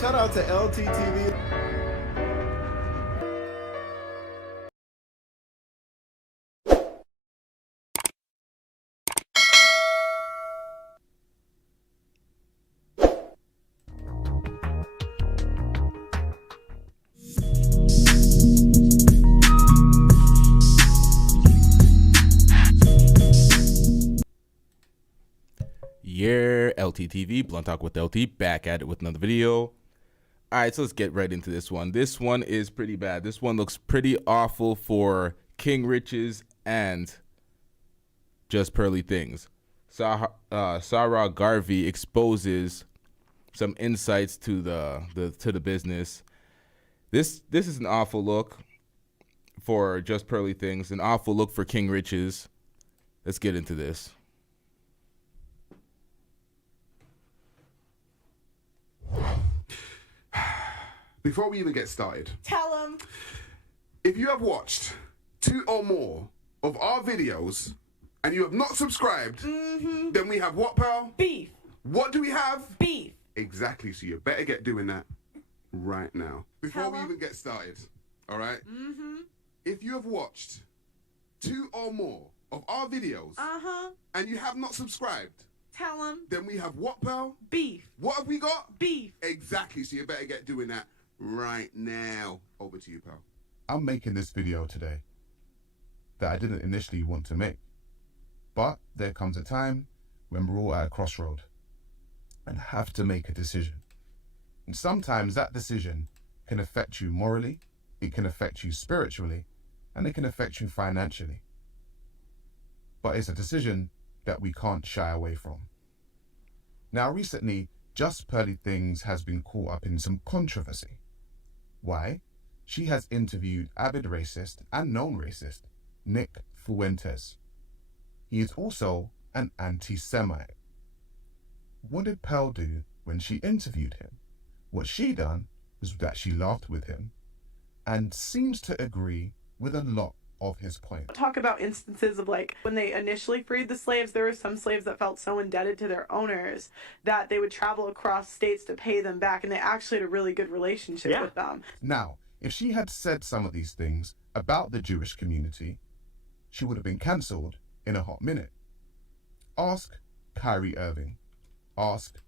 Shout out to LTTV. Yeah, LTTV, Blunt Talk with LT, back at it with another video. All right, so let's get right into this one. This one is pretty bad. This one looks pretty awful for King Richez and JustPearlyThings. Sarah Garvey exposes some insights to the business. This is an awful look for JustPearlyThings, an awful look for King Richez. Let's get into this. Before we even get started, tell them. If you have watched 2 or more of our videos and you have not subscribed, then we have what, pal? Beef. What do we have? Beef. Exactly, so you better get doing that right now. Before Tell we 'em. even get started, all right? If you have watched 2 or more of our videos and you have not subscribed, Tell them. then we have what, pal? Beef. What have we got? Beef. Exactly, so you better get doing that right now. Over to you, pal. I'm making this video today that I didn't initially want to make. But there comes a time when we're all at a crossroad and have to make a decision. And sometimes that decision can affect you morally, it can affect you spiritually, and it can affect you financially. But it's a decision that we can't shy away from. Now recently, JustPearlyThings has been caught up in some controversy. Why? She has interviewed avid racist and known racist Nick Fuentes. He is also an anti-Semite. What did Pearl do when she interviewed him? What she done was that she laughed with him and seems to agree with a lot of his points. Talk about instances of like when they initially freed the slaves, there were some slaves that felt so indebted to their owners that they would travel across states to pay them back, and they actually had a really good relationship with them. Now, if she had said some of these things about the Jewish community, she would have been cancelled in a hot minute. Ask Kyrie Irving. Ask.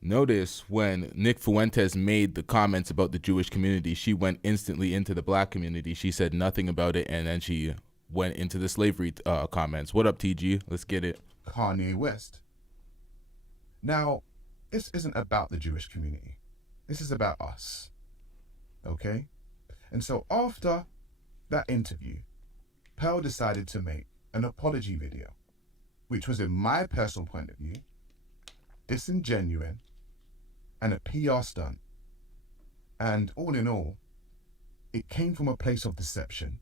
Notice when Nick Fuentes made the comments about the Jewish community, she went instantly into the black community. She said nothing about it, and then she went into the slavery comments. What up, TG? Let's get it. Kanye West. Now, this isn't about the Jewish community. This is about us. Okay? And so after that interview, Pearl decided to make an apology video, which was, in my personal point of view, disingenuous and a PR stunt. And all in all, it came from a place of deception.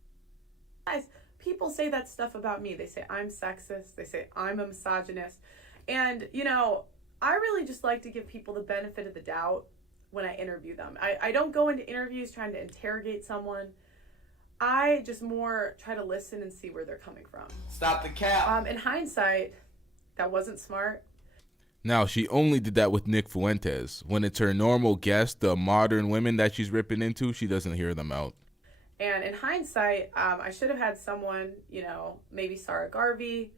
Guys, people say that stuff about me. They say I'm sexist. They say I'm a misogynist. And, you know, I really just like to give people the benefit of the doubt when I interview them. I don't go into interviews trying to interrogate someone. I just more try to listen and see where they're coming from. Stop the cap. In hindsight, that wasn't smart. Now, she only did that with Nick Fuentes. When it's her normal guest, the modern women that she's ripping into, she doesn't hear them out. And in hindsight, I should have had someone, you know, maybe Sarah Garvey,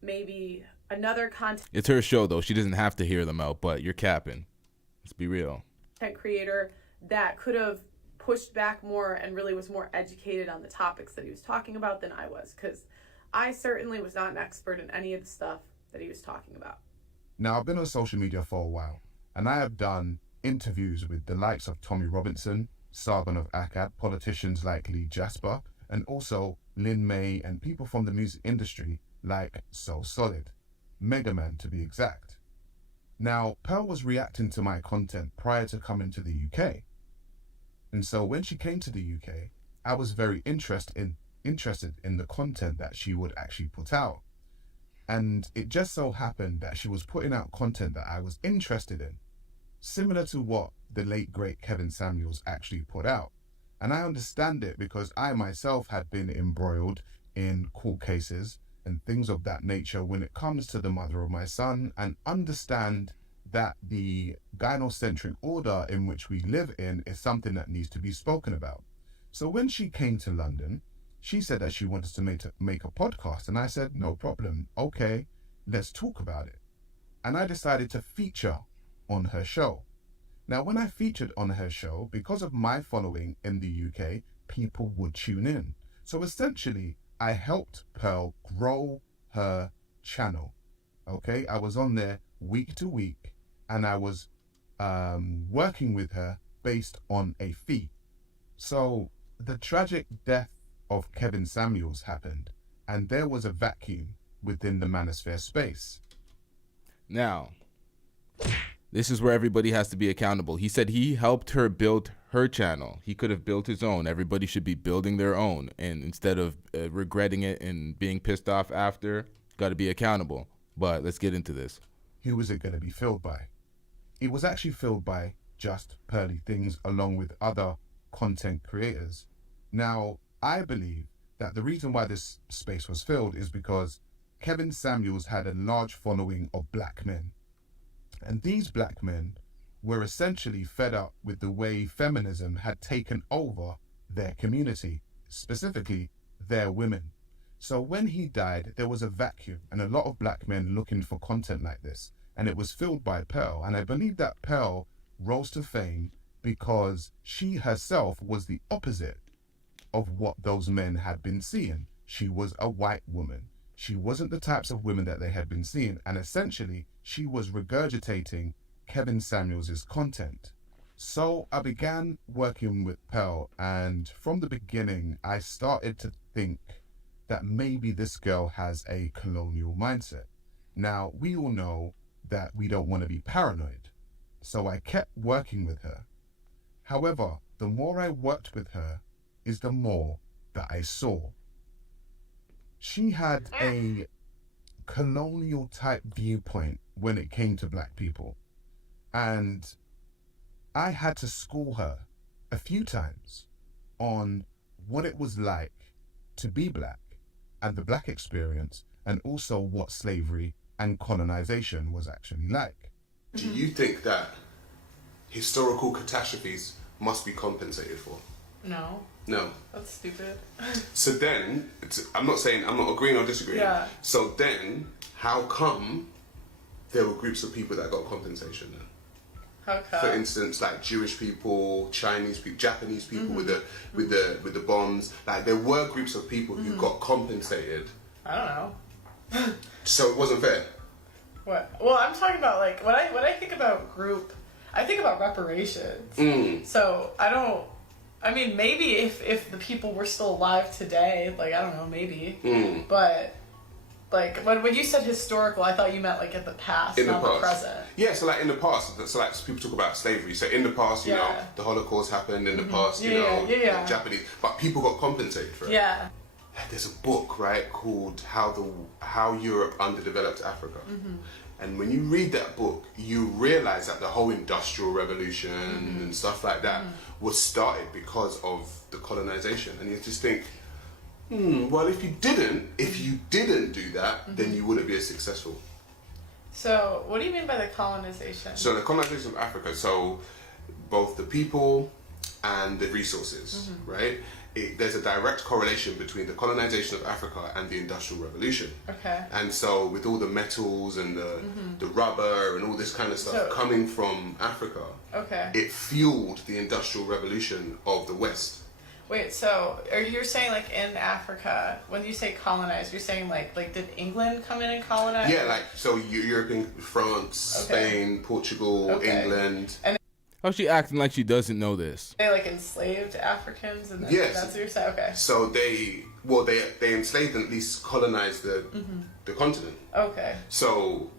maybe another content It's her show, though. She doesn't have to hear them out, but you're capping. Let's be real. creator that could have pushed back more and really was more educated on the topics that he was talking about than I was, because I certainly was not an expert in any of the stuff that he was talking about. Now, I've been on social media for a while, and I have done interviews with the likes of Tommy Robinson, Sargon of Akkad, politicians like Lee Jasper, and also Lin May and people from the music industry like So Solid, Mega Man to be exact. Now, Pearl was reacting to my content prior to coming to the UK. And so when she came to the UK, I was very interested in the content that she would actually put out. And it just so happened that she was putting out content that I was interested in, similar to what the late great Kevin Samuels actually put out. And I understand it because I myself had been embroiled in court cases and things of that nature when it comes to the mother of my son, and understand that the gynocentric order in which we live in is something that needs to be spoken about. So when she came to London, she said that she wanted to make a podcast, and I said, no problem. Okay, let's talk about it. And I decided to feature on her show. Now, when I featured on her show, because of my following in the UK, people would tune in. So essentially, I helped Pearl grow her channel. Okay, I was on there week to week, and I was working with her based on a fee. So the tragic death of Kevin Samuels happened, and there was a vacuum within the manosphere space. Now, this is where everybody has to be accountable. He said he helped her build her channel. He could have built his own. Everybody should be building their own. And instead of regretting it and being pissed off after, got to be accountable. But let's get into this. Who was it going to be filled by? It was actually filled by JustPearlyThings along with other content creators. Now, I believe that the reason why this space was filled is because Kevin Samuels had a large following of black men. And these black men were essentially fed up with the way feminism had taken over their community, specifically their women. So when he died, there was a vacuum and a lot of black men looking for content like this. And it was filled by Pearl. And I believe that Pearl rose to fame because she herself was the opposite of what those men had been seeing. She was a white woman. She wasn't the types of women that they had been seeing. And essentially, she was regurgitating Kevin Samuels' content. So I began working with Pearl, and from the beginning, I started to think that maybe this girl has a colonial mindset. Now, we all know that we don't want to be paranoid, so I kept working with her. However, the more I worked with her is the more that I saw. She had a colonial type viewpoint when it came to black people. And I had to school her a few times on what it was like to be black and the black experience, and also what slavery and colonization was actually like. Do you think that historical catastrophes must be compensated for? No. No. That's stupid. So then, I'm not agreeing or disagreeing. Yeah. So then, how come there were groups of people that got compensation then? How come? For instance, like Jewish people, Chinese people, Japanese people with the bombs. Like there were groups of people who got compensated. I don't know. So it wasn't fair. What? Well, I'm talking about like when I think about group, I think about reparations. So I mean, maybe if the people were still alive today, like I don't know, maybe. But like when you said historical, I thought you meant like in the past, not the present. Yeah, so like in the past, so like people talk about slavery. So in the past, you know, the Holocaust happened. In the past, you know, the Japanese, but people got compensated for it. Yeah. There's a book, right, called How Europe Underdeveloped Africa. And when you read that book, you realize that the whole Industrial Revolution and stuff like that was started because of the colonization. And you just think, well, if you didn't do that, then you wouldn't be as successful. So, what do you mean by the colonization? So the colonization of Africa, so both the people and the resources, right? There's a direct correlation between the colonization of Africa and the Industrial Revolution. Okay. And so with all the metals and the rubber and all this kind of stuff coming from Africa, it fueled the Industrial Revolution of the West. Wait, so you're saying like in Africa, when you say colonize, you're saying like did England come in and colonize? Yeah, like so European, France, Spain, Portugal, England. And How's she acting like she doesn't know this? they like enslaved Africans, and Yes. that's what you're saying. Okay. So they enslaved and at least colonized the continent. Okay. So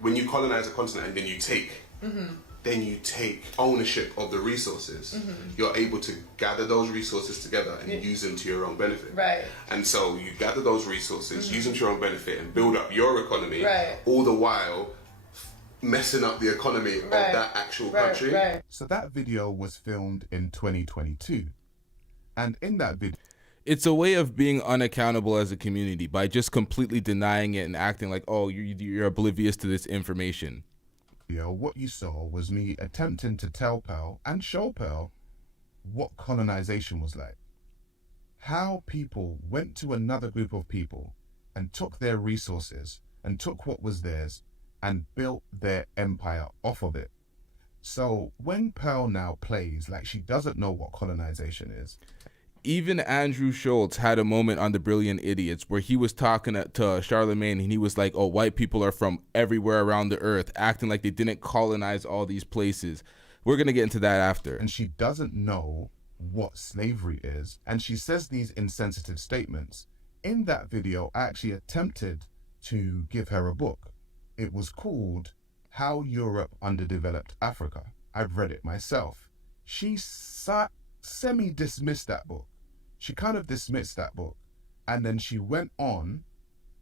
when you colonize a continent and then you take ownership of the resources, you're able to gather those resources together and use them to your own benefit. Right. And so you gather those resources, use them to your own benefit, and build up your economy, Right. all the while messing up the economy of that actual country. Right. So that video was filmed in 2022. And in that video, It's a way of being unaccountable as a community by just completely denying it and acting like, oh, you're oblivious to this information. What you saw was me attempting to tell Pearl and show Pearl what colonization was like. How people went to another group of people and took their resources and took what was theirs and built their empire off of it. So when Pearl now plays like she doesn't know what colonization is. Even Andrew Schultz had a moment on The Brilliant Idiots where he was talking to Charlemagne and he was like, oh, white people are from everywhere around the earth, acting like they didn't colonize all these places. We're going to get into that after. And she doesn't know what slavery is. And she says these insensitive statements. In that video, I actually attempted to give her a book. It was called How Europe Underdeveloped Africa. I've read it myself. She semi-dismissed that book. She kind of dismissed that book. And then she went on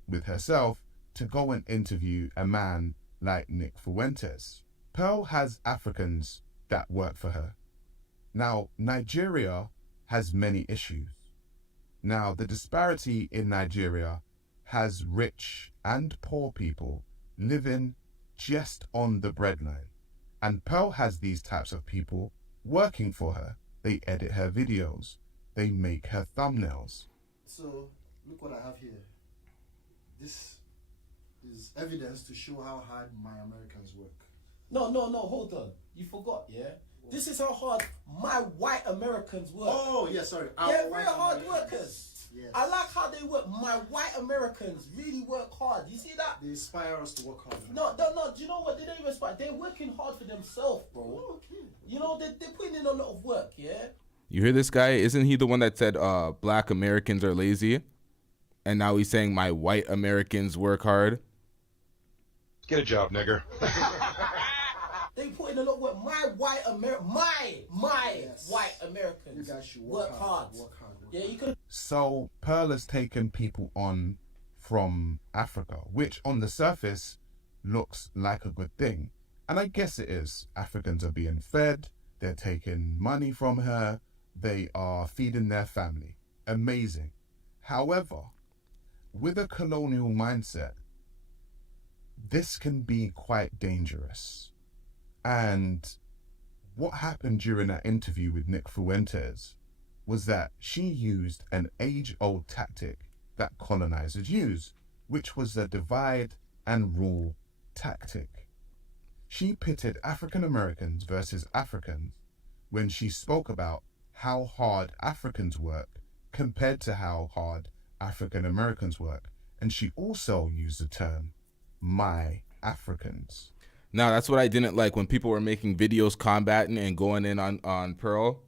with herself to go and interview a man like Nick Fuentes. Pearl has Africans that work for her. Now, Nigeria has many issues. Now, the disparity in Nigeria has rich and poor people living just on the breadline. And Pearl has these types of people working for her. They edit her videos. They make her thumbnails. So, look what I have here. This is evidence to show how hard my Americans work. No, hold on. You forgot, yeah? What? This is how hard my white Americans work. Oh, yeah, sorry. They're very hard workers. Yes. I like how they work. My white Americans really work hard. You see that? They inspire us to work hard. No. Do you know what? They don't even inspire. They're working hard for themselves, bro. Oh, okay. You know, they're putting in a lot of work, yeah? You hear this guy? Isn't he the one that said black Americans are lazy? And now he's saying my white Americans work hard? Get a job, nigger. They put in a lot of work. My white Yes. white Americans You guys should work hard. Yeah, you could. So Pearl has taken people on from Africa, which on the surface looks like a good thing. And I guess it is. Africans are being fed. They're taking money from her. They are feeding their family. Amazing. However, with a colonial mindset, this can be quite dangerous. And what happened during that interview with Nick Fuentes was that she used an age-old tactic that colonizers use, which was the divide and rule tactic. She pitted African Americans versus Africans when she spoke about how hard Africans work compared to how hard African Americans work. And she also used the term, my Africans. Now, that's what I didn't like when people were making videos combating and going in on Pearl.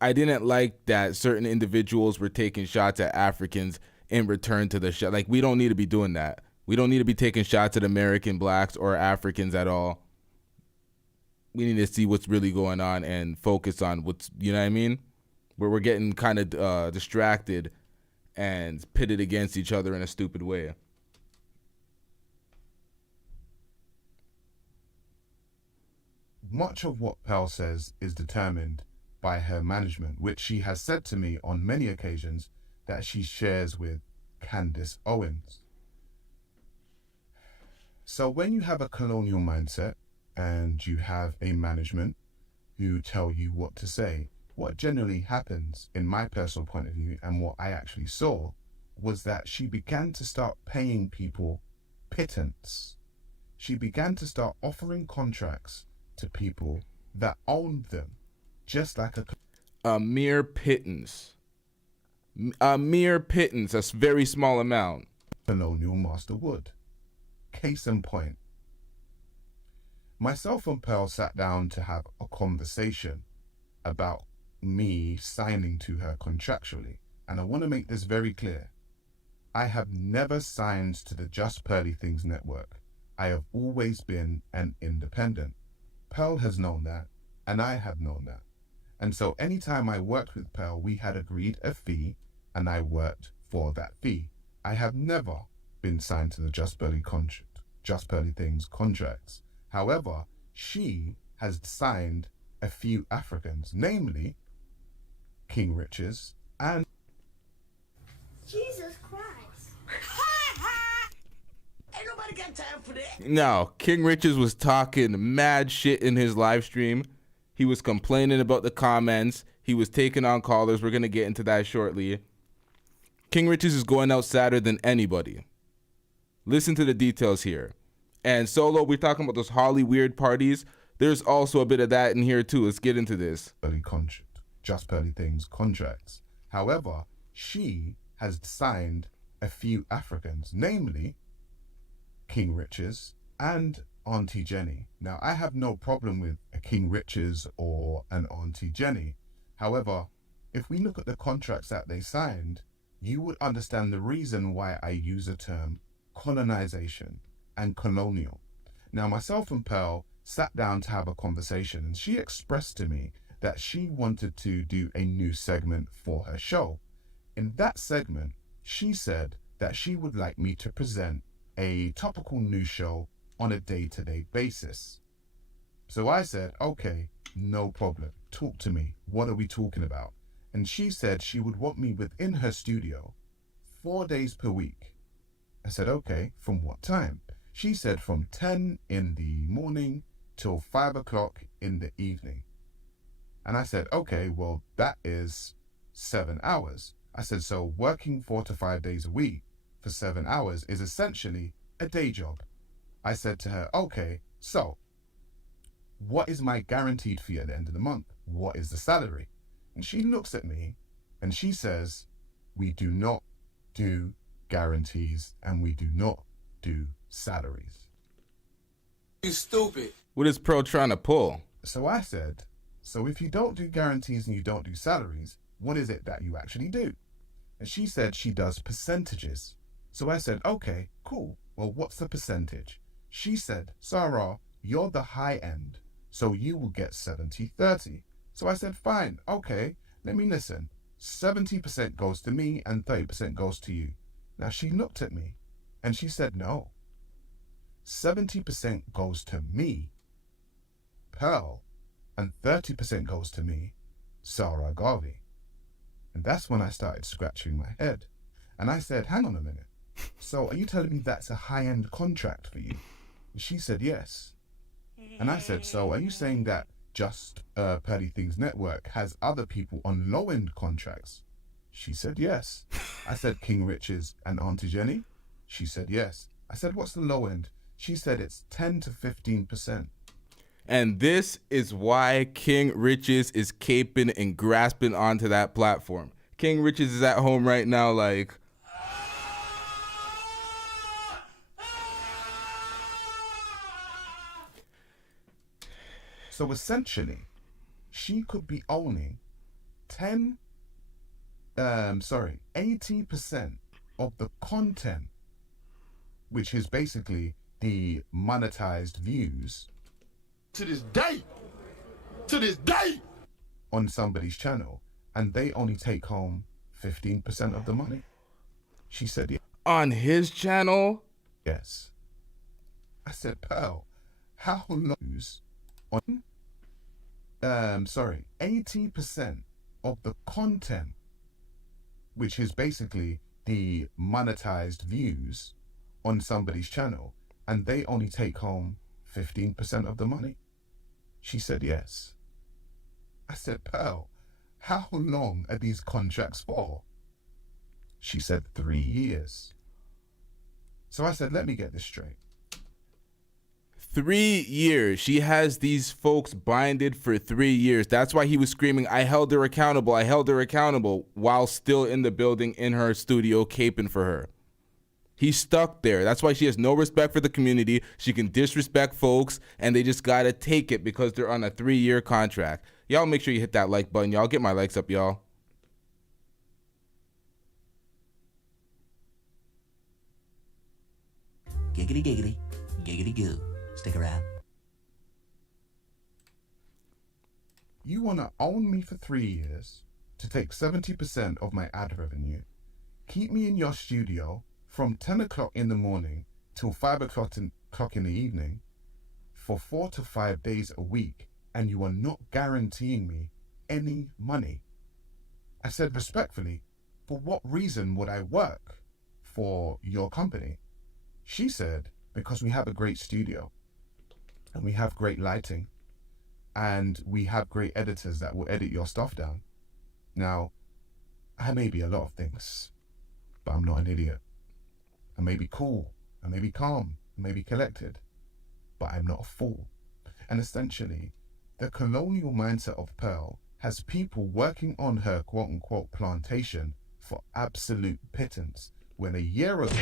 I didn't like that certain individuals were taking shots at Africans in return to the shot. Like, we don't need to be doing that. We don't need to be taking shots at American blacks or Africans at all. We need to see what's really going on and focus on what's, you know what I mean? Where we're getting kind of distracted and pitted against each other in a stupid way. Much of what Pearl says is determined by her management, which she has said to me on many occasions that she shares with Candace Owens. So when you have a colonial mindset and you have a management who tell you what to say, what generally happens in my personal point of view and what I actually saw was that she began to start paying people pittance. She began to start offering contracts to people that owned them, just like a mere pittance. A mere pittance, a very small amount. Colonial master would. Case in point. Myself and Pearl sat down to have a conversation about me signing to her contractually. And I want to make this very clear. I have never signed to the JustPearlyThings network. I have always been an independent. Pearl has known that, and I have known that. And so anytime I worked with Pearl, we had agreed a fee, and I worked for that fee. I have never been signed to the JustPearlyThings contracts. However, she has signed a few Africans, namely King Richez and Jesus Christ. Ain't nobody Nobody got time for that. No, King Richez was talking mad shit in his live stream. He was complaining about the comments. He was taking on callers. We're going to get into that shortly. King Richez is going out sadder than anybody. Listen to the details here. And Solo, we're talking about those Holly weird parties. There's also a bit of that in here too. Let's get into this. JustPearlyThings contracts. However, she has signed a few Africans, namely King Richez and Auntie Jenny. Now, I have no problem with a King Richez or an Auntie Jenny. However, if we look at the contracts that they signed, you would understand the reason why I use the term colonization and colonial. Now, myself and Pearl sat down to have a conversation, and she expressed to me that she wanted to do a new segment for her show. In that segment, she said that she would like me to present a topical news show on a day-to-day basis. So I said, okay, no problem. Talk to me. What are we talking about? And she said she would want me within her studio 4 days per week. I said, okay, from what time? She said from 10 in the morning till 5 o'clock in the evening. And I said, okay, well, that is 7 hours. I said, so working 4 to 5 days a week for 7 hours is essentially a day job. I said to her, okay, so what is my guaranteed fee at the end of the month? What is the salary? And she looks at me and she says, we do not do guarantees and we do not do salaries. You stupid. What is Pro trying to pull? So I said, so if you don't do guarantees and you don't do salaries, what is it that you actually do? And she said she does percentages. So I said, okay, cool. Well, what's the percentage? She said, Sarah, you're the high end, so you will get 70-30. So I said, fine, okay, let me listen. 70% goes to me and 30% goes to you. Now she looked at me and she said, no. 70% goes to me, Pearl, and 30% goes to me, Sarah Garvey. And that's when I started scratching my head. And I said, hang on a minute. So are you telling me that's a high-end contract for you? And she said, yes. And I said, so are you saying that JustPearlyThings Network has other people on low-end contracts? She said, yes. I said, King Richez and Auntie Jenny? She said, yes. I said, what's the low end? She said it's 10 to 15%. And this is why King Richez is caping and grasping onto that platform. King Richez is at home right now like... So essentially, she could be owning 80% of the content, which is basically the monetized views To this day. on somebody's channel, and they only take home 15% of the money. She said, yeah. On his channel? Yes. I said, Pearl, how long on 80% of the content, which is basically the monetized views on somebody's channel, and they only take home 15% of the money? She said, yes. I said, Pearl, how long are these contracts for? She said, 3 years. So I said, let me get this straight. 3 years. She has these folks binded for 3 years. That's why he was screaming, I held her accountable, while still in the building in her studio caping for her. He's stuck there. That's why she has no respect for the community. She can disrespect folks, and they just gotta take it because they're on a 3-year contract. Y'all make sure you hit that like button. Y'all get my likes up, y'all. Giggity giggity, giggity goo. Stick around. You want to own me for 3 years to take 70% of my ad revenue, keep me in your studio from 10 o'clock in the morning till 5 o'clock in the evening for 4 to 5 days a week, and you are not guaranteeing me any money. I said respectfully, for what reason would I work for your company? She said, because we have a great studio and we have great lighting and we have great editors that will edit your stuff down. Now, I may be a lot of things, but I'm not an idiot. I may be cool, I may be calm, I may be collected, but I'm not a fool. And essentially, the colonial mindset of Pearl has people working on her quote-unquote plantation for absolute pittance, when a year ago,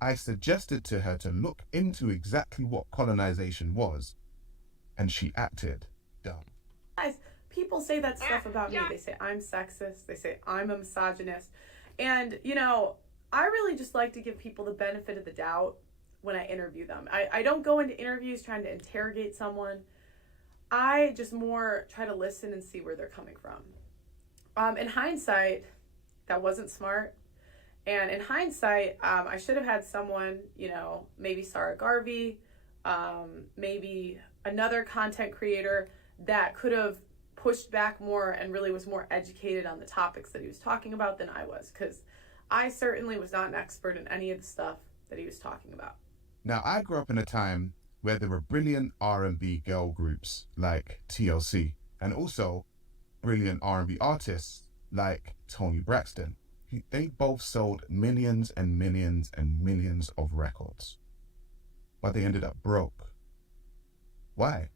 I suggested to her to look into exactly what colonization was, and she acted dumb. Guys, people say that stuff about me. They say I'm sexist. They say I'm a misogynist. And, you know, I really just like to give people the benefit of the doubt when I interview them. I don't go into interviews trying to interrogate someone. I just more try to listen and see where they're coming from. In hindsight, that wasn't smart. And in hindsight, I should have had someone, you know, maybe Sarah Garvey, maybe another content creator that could have pushed back more and really was more educated on the topics that he was talking about than I was, because I certainly was not an expert in any of the stuff that he was talking about. Now, I grew up in a time where there were brilliant R&B girl groups like TLC, and also brilliant R&B artists like Toni Braxton. They both sold millions and millions and millions of records, but they ended up broke. Why?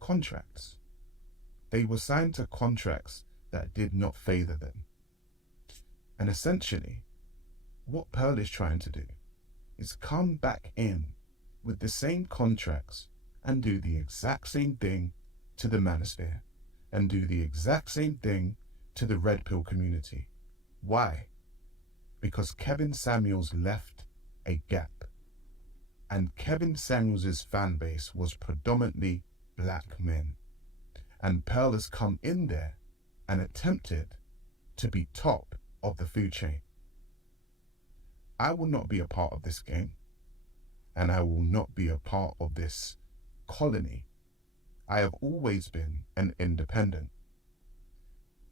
Contracts. They were signed to contracts that did not favor them. And essentially, what Pearl is trying to do is come back in with the same contracts and do the exact same thing to the manosphere and do the exact same thing to the red pill community. Why? Because Kevin Samuels left a gap. And Kevin Samuels' fan base was predominantly black men. And Pearl has come in there and attempted to be top of the food chain. I will not be a part of this game, and I will not be a part of this colony. I have always been an independent.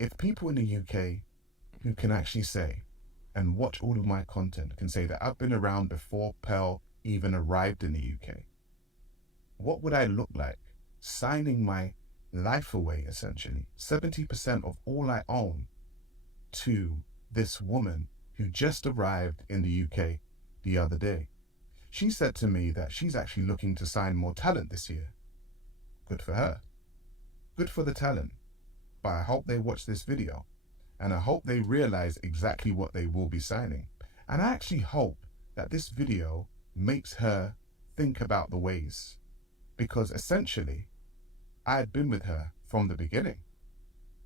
If people in the UK who can actually say and watch all of my content can say that I've been around before Pearl even arrived in the UK, what would I look like signing my life away, essentially, 70% of all I own, to this woman who just arrived in the UK the other day? She said to me that she's actually looking to sign more talent this year. Good for her. Good for the talent. But I hope they watch this video, and I hope they realize exactly what they will be signing. And I actually hope that this video makes her think about the ways, because essentially, I had been with her from the beginning,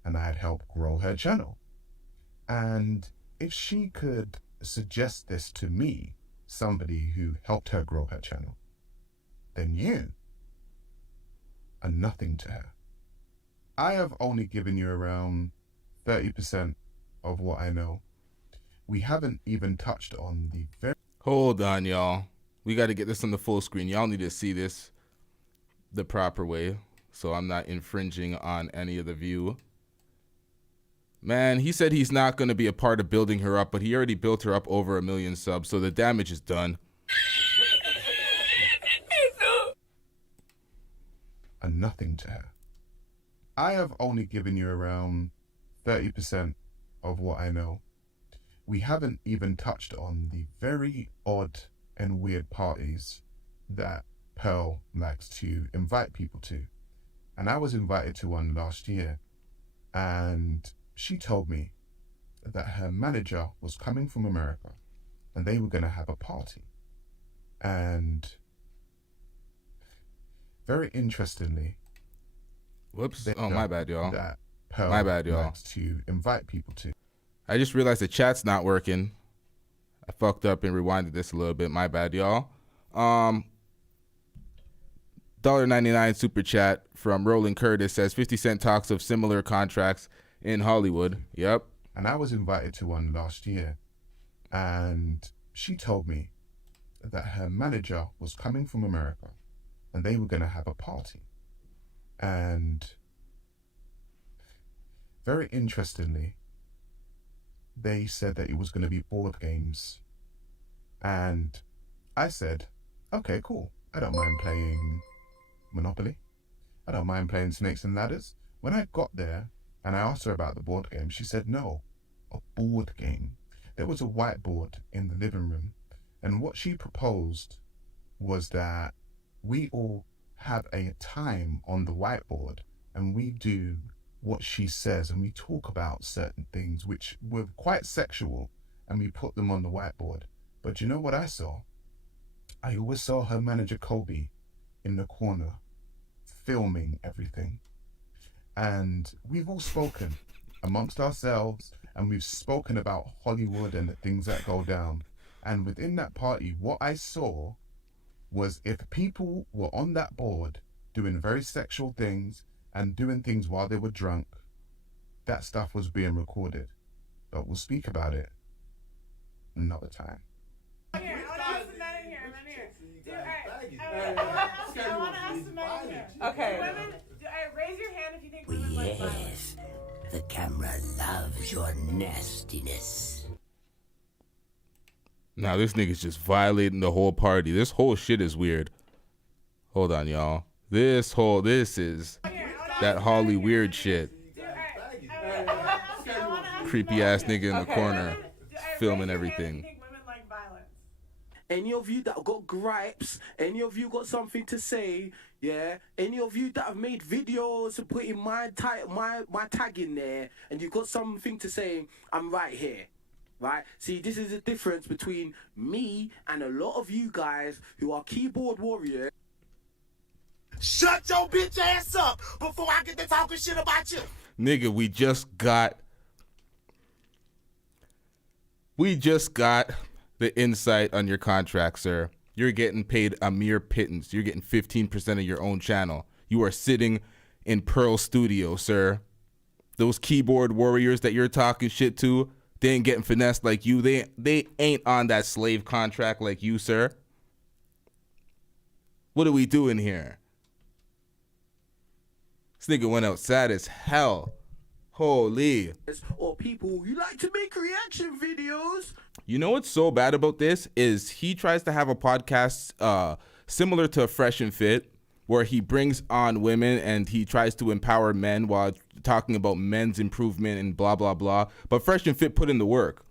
and I had helped grow her channel. And if she could suggest this to me, somebody who helped her grow her channel, then you are nothing to her. I have only given you around 30% of what I know. We haven't even touched on the very... Hold on, y'all. We got to get this on the full screen. Y'all need to see this the proper way, so I'm not infringing on any of the view. Man, he said he's not going to be a part of building her up, but he already built her up over 1 million subs, so the damage is done. are nothing to her. I have only given you around 30% of what I know. We haven't even touched on the very odd and weird parties that Pearl likes to invite people to. And I was invited to one last year, and she told me that her manager was coming from America and they were going to have a party. And very interestingly, whoops, oh my bad, y'all. That Pearl my bad, y'all. Likes to invite people to. I just realized the chat's not working. I fucked up and rewinded this a little bit. My bad, y'all. $1.99 super chat from Roland Curtis says 50 Cent talks of similar contracts in Hollywood. Yep. And I was invited to one last year, and she told me that her manager was coming from America and they were going to have a party. And very interestingly, they said that it was going to be board games. And I said, Okay, cool. I don't mind playing Monopoly. I don't mind playing Snakes and Ladders. When I got there and I asked her about the board game, she said no, a board game. There was a whiteboard in the living room, and what she proposed was that we all have a time on the whiteboard and we do what she says, and we talk about certain things which were quite sexual, and we put them on the whiteboard. But you know what I saw? I always saw her manager Kobe in the corner filming everything. And we've all spoken amongst ourselves, and we've spoken about Hollywood and the things that go down. And within that party, what I saw was if people were on that board doing very sexual things and doing things while they were drunk, that stuff was being recorded. But we'll speak about it another time. Here, I want to ask the men in here. I want to ask the men in here. Okay. Women, raise your hand if you think women like violence. Yes, the camera loves your nastiness. Now this nigga's just violating the whole party. This whole shit is weird. Hold on, y'all. This is that Holly weird shit. Creepy ass nigga in the corner filming everything. Any of you that got gripes, any of you got something to say, yeah, any of you that have made videos and putting my tag in there, and you got something to say, I'm right here. Right? See, this is the difference between me and a lot of you guys who are keyboard warriors. Shut your bitch ass up before I get to talking shit about you. Nigga, we just got the insight on your contract, sir. You're getting paid a mere pittance. You're getting 15% of your own channel. You are sitting in Pearl Studio, sir. Those keyboard warriors that you're talking shit to, they ain't getting finessed like you. They ain't on that slave contract like you, sir. What are we doing here? This nigga went out sad as hell. Holy. Or people who like to make reaction videos. You know what's so bad about this is he tries to have a podcast similar to Fresh and Fit, where he brings on women and he tries to empower men while talking about men's improvement and blah, blah, blah. But Fresh and Fit put in the work.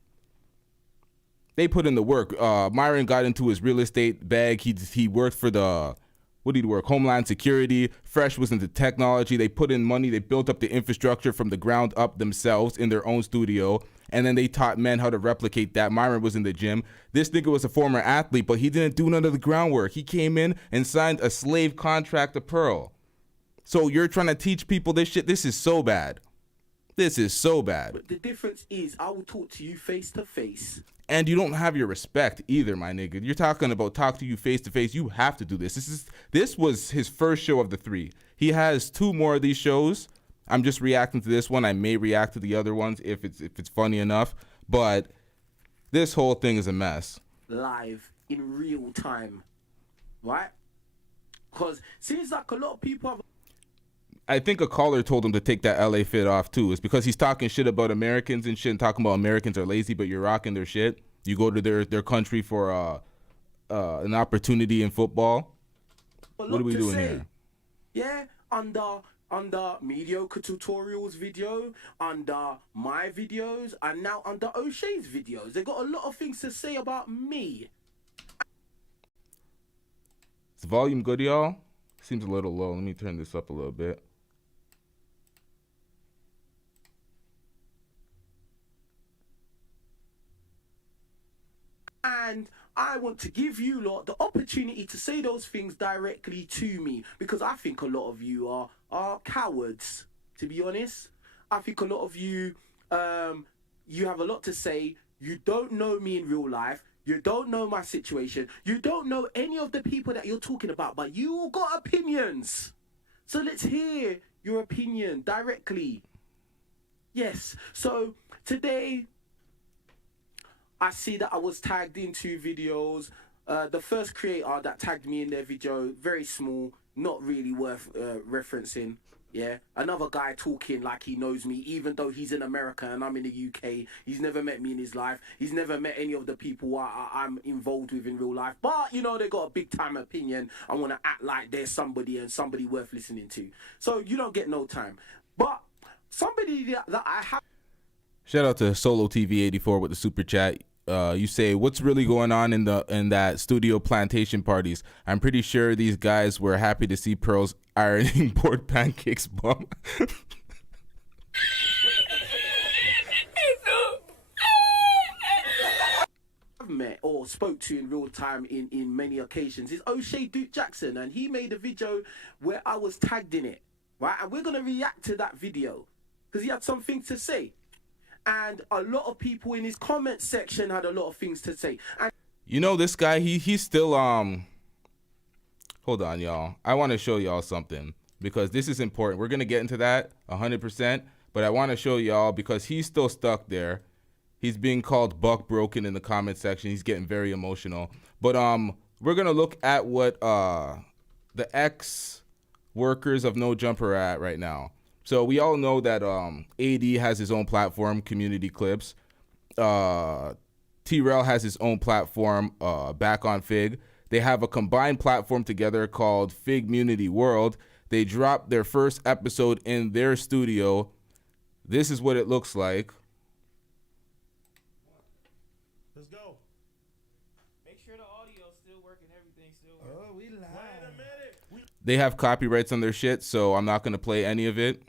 They put in the work. Myron got into his real estate bag. He worked for what did he work? Homeland Security. Fresh was into technology. They put in money. They built up the infrastructure from the ground up themselves in their own studio. And then they taught men how to replicate that. Myron was in the gym. This nigga was a former athlete, but he didn't do none of the groundwork. He came in and signed a slave contract to Pearl. So you're trying to teach people this shit? This is so bad. This is so bad. But the difference is I will talk to you face to face. And you don't have your respect either, my nigga. You're talking about talk to you face to face. You have to do this. This was his first show of the 3. He has 2 more of these shows. I'm just reacting to this one. I may react to the other ones if it's funny enough. But this whole thing is a mess. Live in real time, right? Because seems like a lot of people have. I think a caller told him to take that LA fit off too. It's because he's talking shit about Americans and shit and talking about Americans are lazy, but you're rocking their shit. You go to their country for an opportunity in football. What are we doing here? Yeah, under mediocre tutorials video, under my videos, and now under O'Shea's videos. They got a lot of things to say about me. Is the volume good, y'all? Seems a little low. Let me turn this up a little bit. And I want to give you lot the opportunity to say those things directly to me, because I think a lot of you are cowards, to be honest. I think a lot of you, you have a lot to say. You don't know me in real life. You don't know my situation. You don't know any of the people that you're talking about, but you all got opinions. So let's hear your opinion directly. Yes. So today, I see that I was tagged in 2 videos. The first creator that tagged me in their video, very small, not really worth referencing. Yeah, another guy talking like he knows me, even though he's in America and I'm in the UK. He's never met me in his life. He's never met any of the people I'm involved with in real life. But, you know, they got a big time opinion. I want to act like there's somebody and somebody worth listening to. So you don't get no time. But somebody that I have... Shout out to Solo TV 84 with the super chat. You say, what's really going on in that studio plantation parties? I'm pretty sure these guys were happy to see Pearl's ironing board pancakes bum. I've met or spoke to in real time in many occasions is O'Shea Duke Jackson, and he made a video where I was tagged in it, right? And we're gonna react to that video because he had something to say. And a lot of people in his comment section had a lot of things to say. And you know, this guy, he's still, hold on, y'all. I want to show y'all something because this is important. We're going to get into that 100%, but I want to show y'all because he's still stuck there. He's being called buck broken in the comment section. He's getting very emotional. But we're going to look at what the ex-workers of No Jumper are at right now. So we all know that AD has his own platform, Community Clips. T-Rel has his own platform, Back on Fig. They have a combined platform together called Figmunity World. They dropped their first episode in their studio. This is what it looks like. Let's go. Make sure the audio's still working, everything's still working. Oh, we live. Wait a minute. They have copyrights on their shit, so I'm not going to play any of it.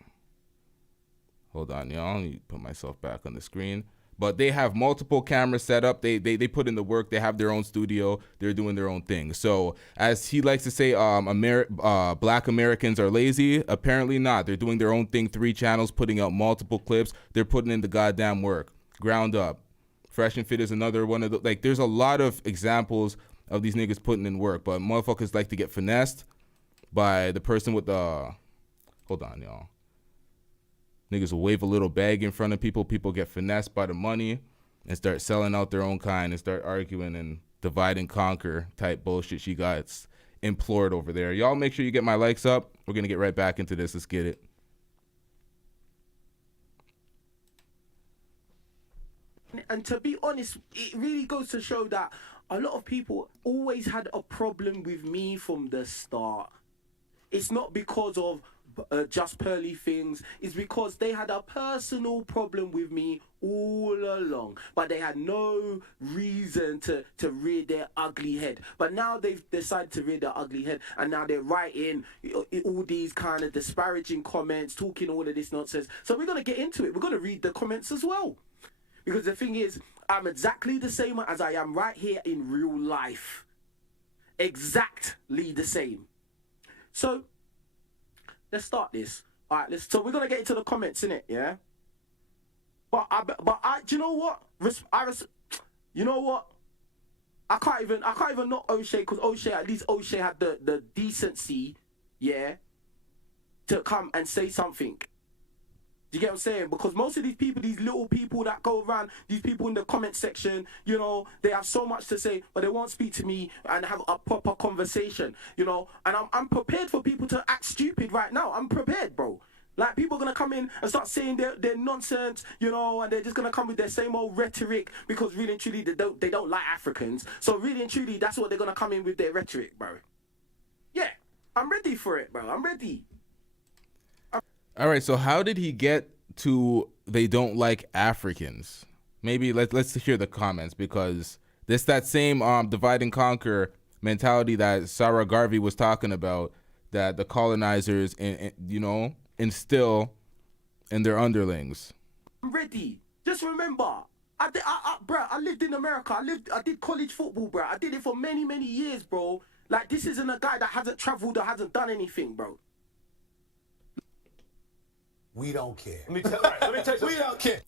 Hold on, y'all. Let me put myself back on the screen. But they have multiple cameras set up. They put in the work. They have their own studio. They're doing their own thing. So as he likes to say, Black Americans are lazy. Apparently not. They're doing their own thing. 3 channels, putting out multiple clips. They're putting in the goddamn work. Ground up. Fresh and Fit is another one of the, like, there's a lot of examples of these niggas putting in work. But motherfuckers like to get finessed by the person with the, hold on, y'all. Niggas will wave a little bag in front of people. People get finessed by the money and start selling out their own kind and start arguing and divide and conquer type bullshit she got implored over there. Y'all make sure you get my likes up. We're going to get right back into this. Let's get it. And to be honest, it really goes to show that a lot of people always had a problem with me from the start. It's not because of JustPearlyThings, it's because they had a personal problem with me all along, but they had no reason to rear their ugly head. But now they've decided to rear their ugly head, and now they're writing all these kind of disparaging comments, talking all of this nonsense. So we're going to get into it. We're going to read the comments as well. Because the thing is, I'm exactly the same as I am right here in real life. Exactly the same. So let's start this. All right, so we're gonna get into the comments, innit? Yeah. But I, do you know what? You know what? I can't even knock O'Shea, because O'Shea, at least O'Shea had the decency, yeah, to come and say something. Do you get what I'm saying? Because most of these people, these little people that go around, these people in the comment section, you know, they have so much to say, but they won't speak to me and have a proper conversation, you know. And I'm prepared for people to act stupid right now. I'm prepared, bro. Like, people are going to come in and start saying their nonsense, you know, and they're just going to come with their same old rhetoric because really and truly they don't like Africans. So really and truly, that's what they're going to come in with, their rhetoric, bro. Yeah, I'm ready for it, bro. I'm ready. All right, so how did he get to they don't like Africans? Maybe let's hear the comments, because this that same divide and conquer mentality that Sarah Garvey was talking about, that the colonizers you know, instill in their underlings. I'm ready. Just remember, bro, I lived in America. I did college football, bro. I did it for many, many years, bro. Like, this isn't a guy that hasn't traveled or hasn't done anything, bro. We don't care. Let me tell you something. We don't care.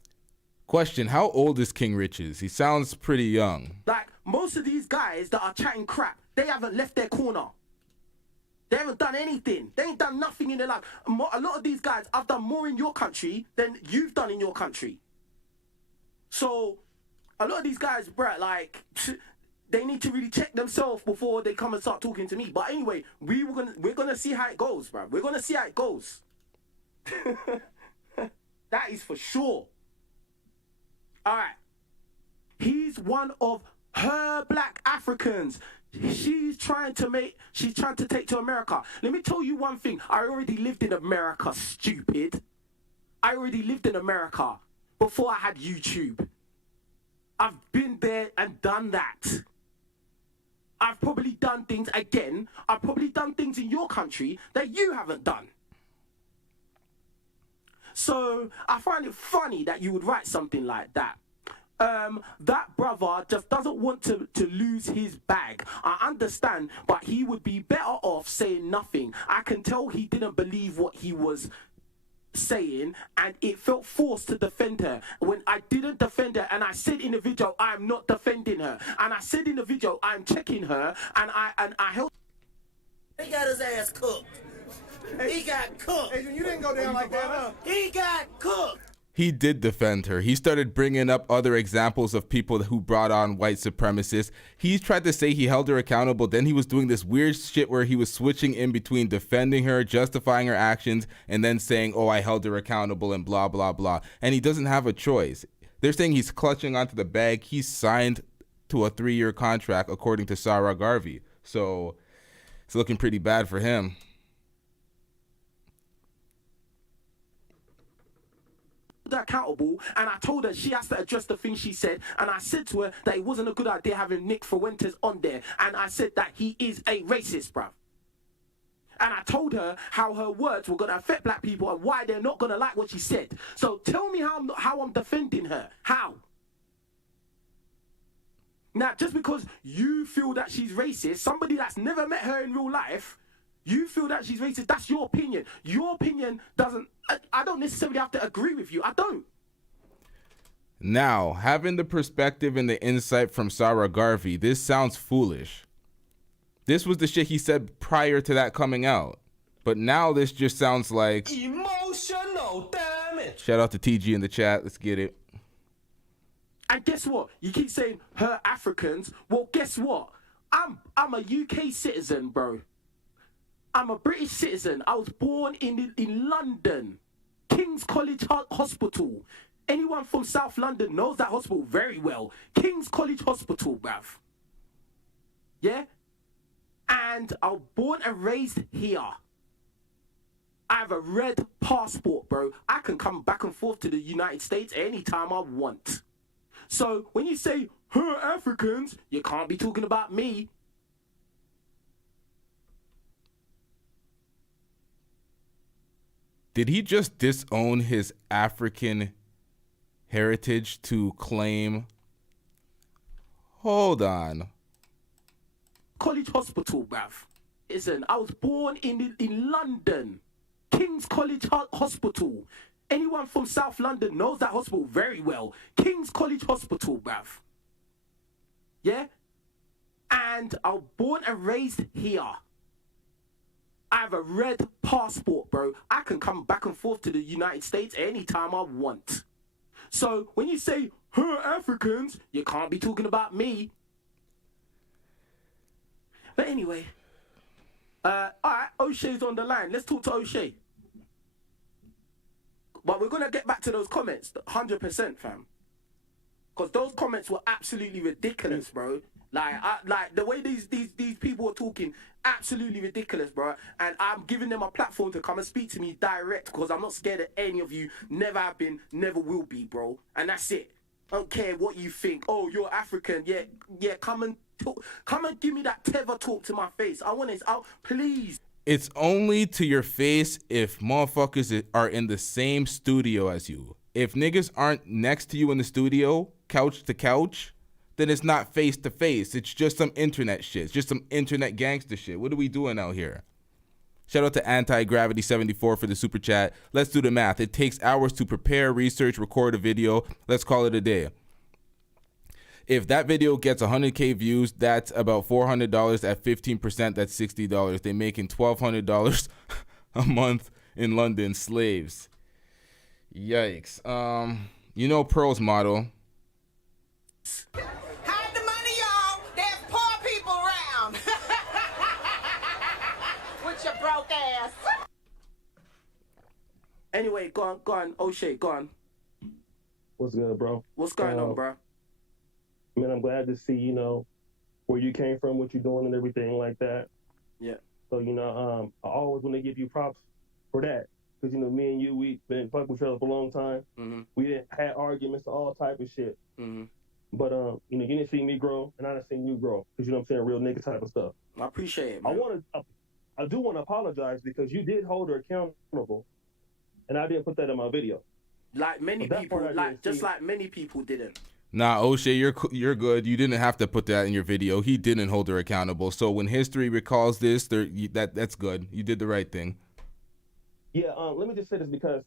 Question, how old is King Richez? He sounds pretty young. Like, most of these guys that are chatting crap, they haven't left their corner. They haven't done anything. They ain't done nothing in their life. A lot of these guys have done more in your country than you've done in your country. So, a lot of these guys, bruh, like, they need to really check themselves before they come and start talking to me. But anyway, we're gonna see how it goes, bruh. We're gonna see how it goes. That is for sure. All right. He's one of her black Africans. She's trying to take to America. Let me tell you one thing. I already lived in America, stupid. I already lived in America before I had YouTube. I've been there and done that. I've probably done things again. I've probably done things in your country that you haven't done. So I find it funny that you would write something like that. That brother just doesn't want to lose his bag. I understand, but he would be better off saying nothing. I can tell he didn't believe what he was saying, and it felt forced to defend her. When I didn't defend her, and I said in the video, I'm not defending her, and I said in the video, I'm checking her, and I helped. He got his ass cooked. He got cooked. Adrian, you didn't go down like that, huh? He got cooked. He did defend her. He started bringing up other examples of people who brought on white supremacists. He tried to say he held her accountable. Then he was doing this weird shit where he was switching in between defending her, justifying her actions, and then saying, oh, I held her accountable and blah, blah, blah. And he doesn't have a choice. They're saying he's clutching onto the bag. He's signed to a 3-year contract, according to Sarah Garvey. So it's looking pretty bad for him. Accountable, and I told her she has to address the things she said, and I said to her that it wasn't a good idea having Nick Fuentes on there, and I said that he is a racist, bruv. And I told her how her words were going to affect black people and why they're not going to like what she said. So tell me how I'm defending her. How? Now, just because you feel that she's racist, somebody that's never met her in real life, you feel that she's racist, that's your opinion. Your opinion doesn't, I don't necessarily have to agree with you. I don't. Now, having the perspective and the insight from Sarah Garvey, this sounds foolish. This was the shit he said prior to that coming out. But now this just sounds like emotional damage. Shout out to TG in the chat. Let's get it. And guess what? You keep saying her Africans. Well, guess what? I'm a UK citizen, bro. I'm a British citizen. I was born in London, King's College Hospital. Anyone from South London knows that hospital very well. King's College Hospital, bruv. Yeah? And I was born and raised here. I have a red passport, bro. I can come back and forth to the United States anytime I want. So when you say her Africans, you can't be talking about me. Did he just disown his African heritage to claim? Hold on. College Hospital, bruv. Listen, I was born in London, King's College Hospital. Anyone from South London knows that hospital very well. King's College Hospital, bruv. Yeah? And I was born and raised here. I have a red passport, bro. I can come back and forth to the United States anytime I want. So when you say her Africans, you can't be talking about me. But anyway, all right, O'Shea's on the line. Let's talk to O'Shea. But we're gonna get back to those comments, 100%, fam. Because those comments were absolutely ridiculous, bro. Like the way these people are talking, absolutely ridiculous, bro. And I'm giving them a platform to come and speak to me direct, because I'm not scared of any of you. Never have been, never will be, bro. And that's it. I don't care what you think. Oh, you're African. Yeah. Come and talk. Come and give me that tether talk to my face. I want it out, please. It's only to your face if motherfuckers are in the same studio as you. If niggas aren't next to you in the studio, couch to couch, then it's not face to face. It's just some internet shit. It's just some internet gangster shit. What are we doing out here? Shout out to Anti-Gravity74 for the super chat. Let's do the math. It takes hours to prepare, research, record a video. Let's call it a day. If that video gets 100K views, that's about $400 at 15%. That's $60. They're making $1,200 a month in London. Slaves. Yikes. You know Pearl's motto. Hide the money, y'all. There's poor people around. With your broke ass. Anyway, go on. O'Shea, go on. What's good, bro? What's going on, bro? Man, I'm glad to see, you know, where you came from, what you're doing and everything like that. Yeah. So, you know, I always want to give you props for that. Because, you know, me and you, we've been fucking with each other for a long time. Mm-hmm. We had arguments, all type of shit. Mm-hmm. But, you know, you didn't see me grow, and I didn't see you grow. Because, you know what I'm saying, real nigga type of stuff. I appreciate it, man. I do want to apologize because you did hold her accountable, and I didn't put that in my video. Like many people, like many people didn't. Nah, O'Shea, you're good. You didn't have to put that in your video. He didn't hold her accountable. So when history recalls this, that's good. You did the right thing. Yeah, let me just say this because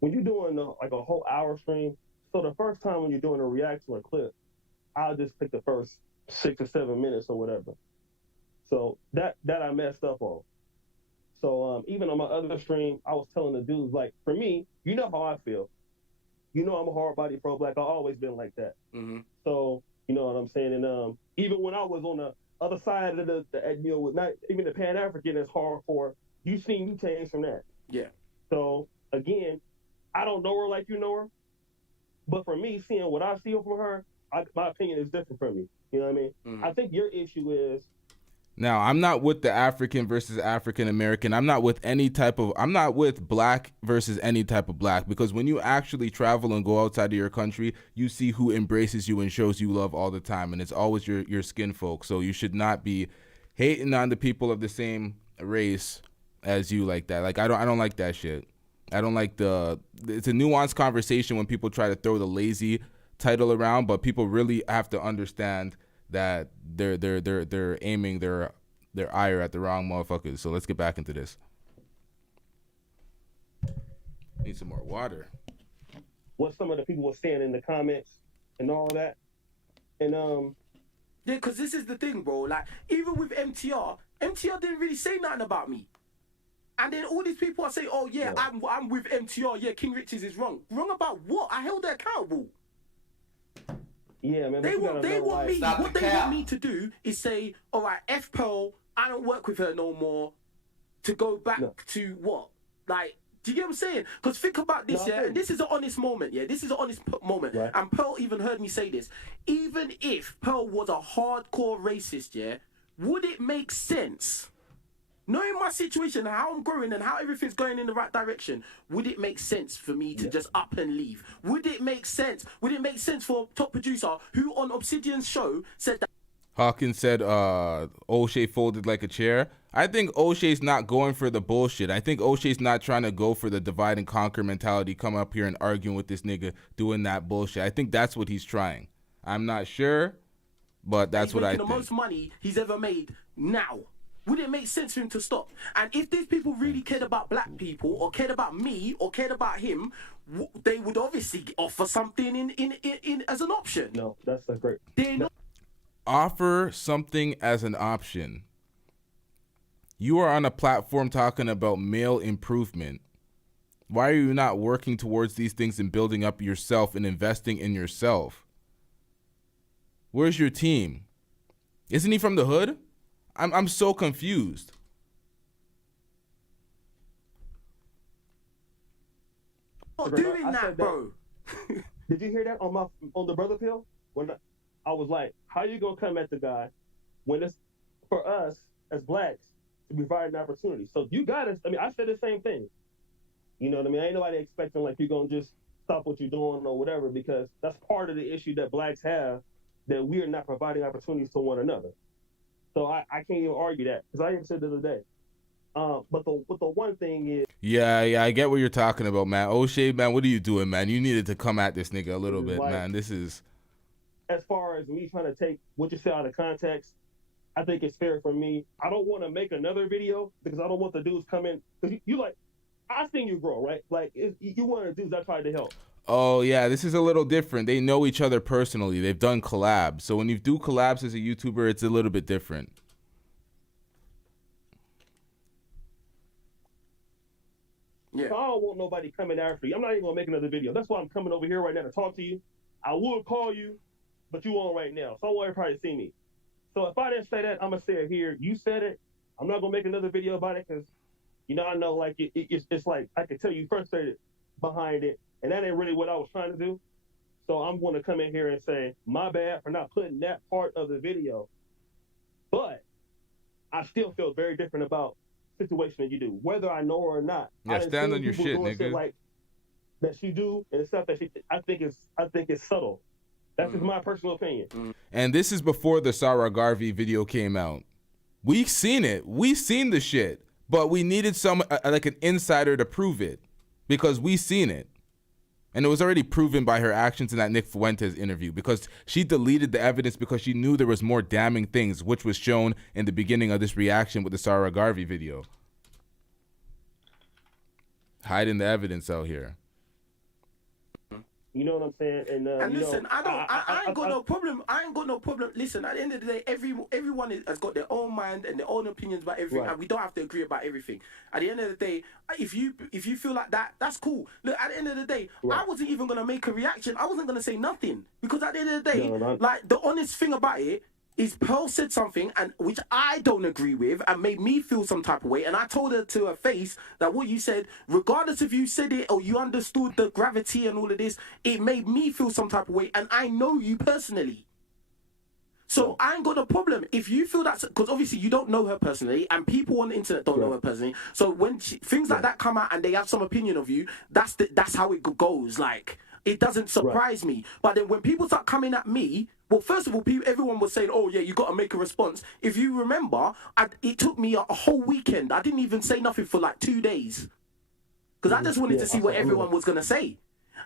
when you're doing like a whole hour stream, so the first time when you're doing a react to a clip, I'll just pick the first 6 or 7 minutes or whatever. So that I messed up on. So even on my other stream, I was telling the dudes, like, for me, you know how I feel. You know I'm a hard-body pro-black. I've always been like that. Mm-hmm. So, you know what I'm saying? And even when I was on the other side of the you know, with not even the Pan-African as hardcore, you seen me change from that. Yeah. So, again, I don't know her like you know her. But for me, seeing what I see from her, my opinion is different from you. You know what I mean? Mm-hmm. I think your issue is... Now, I'm not with the African versus African American. I'm not with black versus any type of black, because when you actually travel and go outside of your country, you see who embraces you and shows you love all the time, and it's always your skin folk. So you should not be hating on the people of the same race as you like that. Like I don't like that shit. I don't like it's a nuanced conversation when people try to throw the lazy title around, but people really have to understand that they're aiming their ire at the wrong motherfuckers. So let's get back into this. Need some more water. What some of the people were saying in the comments and all that. And yeah, because this is the thing, bro. Like, even with MTR didn't really say nothing about me. And then all these people are saying, oh yeah, I'm with MTR, yeah, King Richez is wrong. Wrong about what? I held her accountable. Yeah, man. What they want me to do is say, all right, F Pearl, I don't work with her no more, to go back to what? Like, do you get what I'm saying? Because think about this, and this is an honest moment, this is an honest moment. Right. And Pearl even heard me say this. Even if Pearl was a hardcore racist, would it make sense? Knowing my situation and how I'm growing and how everything's going in the right direction, would it make sense for me to just up and leave? Would it make sense? Would it make sense for top producer who on Obsidian's show said that Hawkins said O'Shea folded like a chair? I think O'Shea's not going for the bullshit. I think O'Shea's not trying to go for the divide and conquer mentality, come up here and arguing with this nigga doing that bullshit. I think that's what he's trying. I'm not sure, but that's what I think. The most money he's ever made now. Would it make sense for him to stop? And if these people really cared about black people, or cared about me, or cared about him, they would obviously offer something in as an option. No, that's not great. Offer something as an option. You are on a platform talking about male improvement. Why are you not working towards these things and building up yourself and investing in yourself? Where's your team? Isn't he from the hood? I'm so confused. Not doing that, bro. Did you hear that on the brother pill? When I was like, how you gonna come at the guy when it's for us as blacks to provide an opportunity? So you got us. I mean, I said the same thing. You know what I mean? Ain't nobody expecting like you're gonna just stop what you're doing or whatever, because that's part of the issue that blacks have, that we are not providing opportunities to one another. So I can't even argue that, because I even said the other day. But the one thing is... Yeah, I get what you're talking about, man. O'Shea, man, what are you doing, man? You needed to come at this nigga a little bit, man. This is... As far as me trying to take what you say out of context, I think it's fair for me. I don't want to make another video, because I don't want the dudes come in... Because you like... I seen you grow, right? Like, you one of the dudes I tried to help. Oh, yeah, this is a little different. They know each other personally. They've done collabs. So when you do collabs as a YouTuber, it's a little bit different. Yeah. So I don't want nobody coming after you. I'm not even going to make another video. That's why I'm coming over here right now to talk to you. I would call you, but you won't right now. So I want everybody to see me. So if I didn't say that, I'm going to say it here. You said it. I'm not going to make another video about it, because You know, I know like it's like I can tell you frustrated behind it, and that ain't really what I was trying to do. So I'm going to come in here and say my bad for not putting that part of the video, but I still feel very different about the situation that you do, whether I know her or not. Yeah, stand on your shit, nigga. Like that she do and stuff that I think it's subtle. That's just my personal opinion. And this is before the Sarah Garvey video came out. We've seen it. We've seen the shit, but we needed like an insider to prove it because we seen it. And it was already proven by her actions in that Nick Fuentes interview because she deleted the evidence because she knew there was more damning things, which was shown in the beginning of this reaction with the Sarah Garvey video. Hiding the evidence out here. You know what I'm saying? And listen, I ain't got no problem. I ain't got no problem. Listen, at the end of the day, everyone has got their own mind and their own opinions about everything, right. And we don't have to agree about everything. At the end of the day, if you feel like that, that's cool. Look, at the end of the day, right. I wasn't even gonna make a reaction. I wasn't gonna say nothing because at the end of the day, like the honest thing about it is Pearl said something and which I don't agree with and made me feel some type of way, and I told her to her face that what you said, regardless if you said it or you understood the gravity and all of this, it made me feel some type of way, and I know you personally. So I ain't got a problem. If you feel that's because obviously you don't know her personally and people on the internet don't know her personally. So when things like that come out and they have some opinion of you, that's how it goes. Like, it doesn't surprise me. But then when people start coming at me, well, first of all, everyone was saying, oh, yeah, you got to make a response. If you remember, it took me a whole weekend. I didn't even say nothing for like 2 days. Because I just wanted to see what everyone was going to say.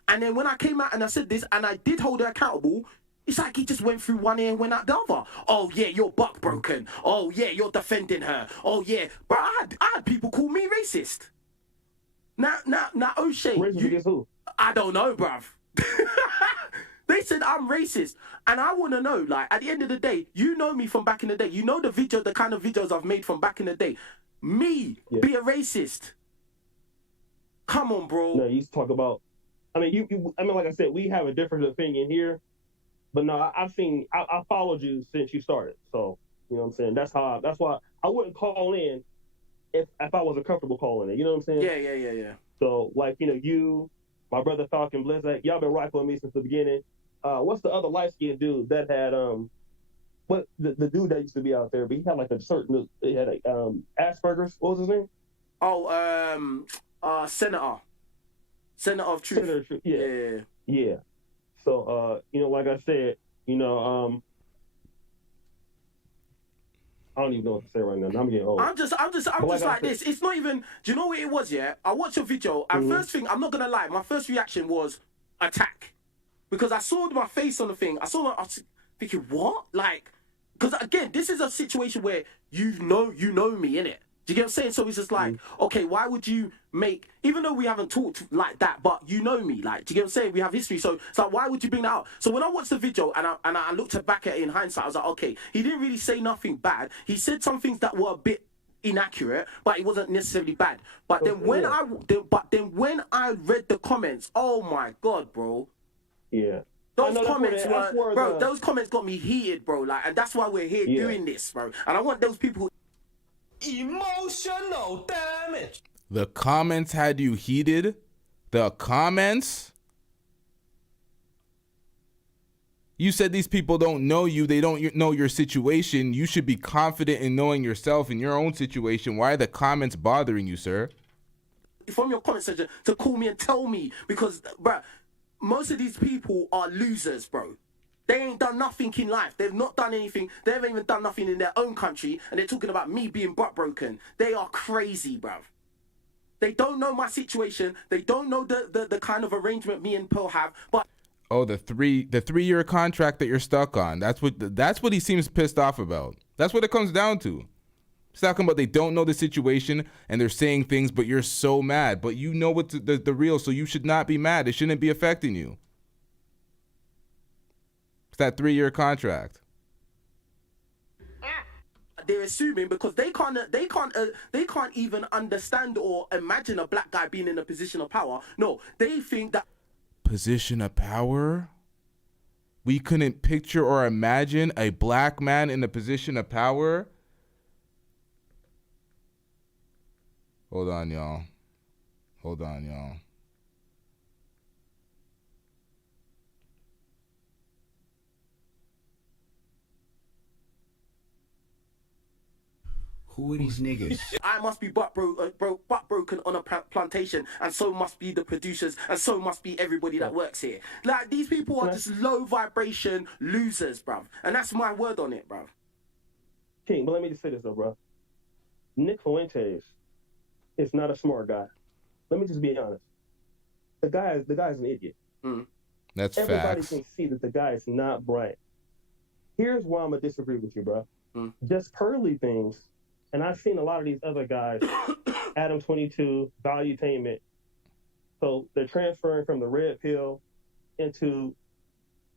And then when I came out and I said this, and I did hold her accountable, it's like he just went through one ear and went out the other. Oh, yeah, you're buck broken. Oh, yeah, you're defending her. Oh, yeah. Bro, I had people call me racist. Now, O'Shea. I don't know, bruv. They said I'm racist. And I want to know, like, at the end of the day, you know me from back in the day. You know the kind of videos I've made from back in the day. Me, be a racist. Come on, bro. No, you talk about, I mean, like I said, we have a different opinion here. But no, I followed you since you started. So, you know what I'm saying? That's why I wouldn't call in if I wasn't comfortable calling in. You know what I'm saying? Yeah. So, like, you know, you, my brother Falcon Bliss, like, y'all been rocking with me since the beginning. What's the other light-skinned dude that had, what, the dude that used to be out there, but he had like a certain, he had like, Asperger's, what was his name? Oh, Senator of Truth. Senator of Truth, yeah. So, you know, like I said, you know, I don't even know what to say right now. I'm getting old. I'm just like this. It's not even. Do you know what it was? Yeah, I watched your video, and first thing, I'm not gonna lie, my first reaction was attack, because I saw my face on the thing. I was thinking, what? Like, because again, this is a situation where you know me, innit? Do you get what I'm saying? So it's just like, okay, why would you make, even though we haven't talked like that, but you know me, like, do you get what I'm saying? We have history, so it's like, why would you bring that up? So when I watched the video and I looked back at it in hindsight, I was like, okay, he didn't really say nothing bad. He said some things that were a bit inaccurate, but it wasn't necessarily bad. But then when I read the comments, oh my god, bro. Yeah. Those comments were, bro, those comments got me heated, bro. Like, and that's why we're here doing this, bro. And I want those people. Emotional damage. The comments had you heated? The comments? You said these people don't know you. They don't know your situation. You should be confident in knowing yourself and your own situation. Why are the comments bothering you, sir? From your comment section to call me and tell me, because, bro, most of these people are losers, bro. They ain't done nothing in life. They've not done anything. They haven't even done nothing in their own country. And they're talking about me being butt broken. They are crazy, bruv. They don't know my situation. They don't know the kind of arrangement me and Pearl have. But oh, the 3-year contract that you're stuck on. That's what he seems pissed off about. That's what it comes down to. He's talking about they don't know the situation and they're saying things, but you're so mad. But you know what's the real, so you should not be mad. It shouldn't be affecting you. That 3-year contract. They're assuming because they can't even understand or imagine a black guy being in a position of power. No, they think that position of power. We couldn't picture or imagine a black man in a position of power. Hold on, y'all. Who are these niggas? I must be butt broken on a plantation, and so must be the producers, and so must be everybody that works here. Like, these people are just low vibration losers, bruv. And that's my word on it, bruv. King, but let me just say this though, bro. Nick Fuentes is not a smart guy. Let me just be honest. The guy's an idiot. That's Everybody facts. can see that the guy is not bright. Here's why I'm gonna disagree with you, bro. JustPearlyThings, and I've seen a lot of these other guys, Adam 22, Valuetainment. So they're transferring from the red pill into,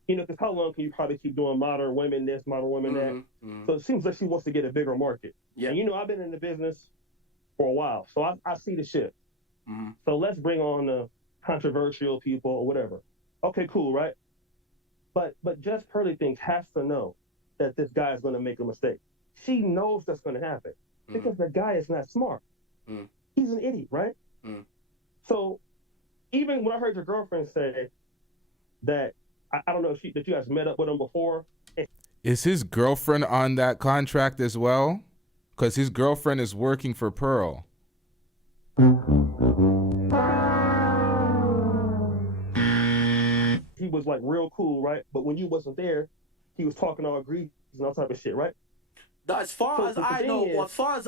because how long can you probably keep doing modern women this, modern women that? So it seems like she wants to get a bigger market. Yeah. And I've been in the business for a while, so I see the shit. So let's bring on the controversial people or whatever. Okay, cool, right? But JustPearlyThings has to know that this guy is going to make a mistake. She knows that's going to happen because the guy is not smart. He's an idiot, right? So even when I heard your girlfriend say that, I don't know if that you guys met up with him before. Is his girlfriend on that contract as well? Because his girlfriend is working for Pearl. He was like real cool, right? But when you wasn't there, he was talking all greasy and all type of shit, right? As far as I know, as far as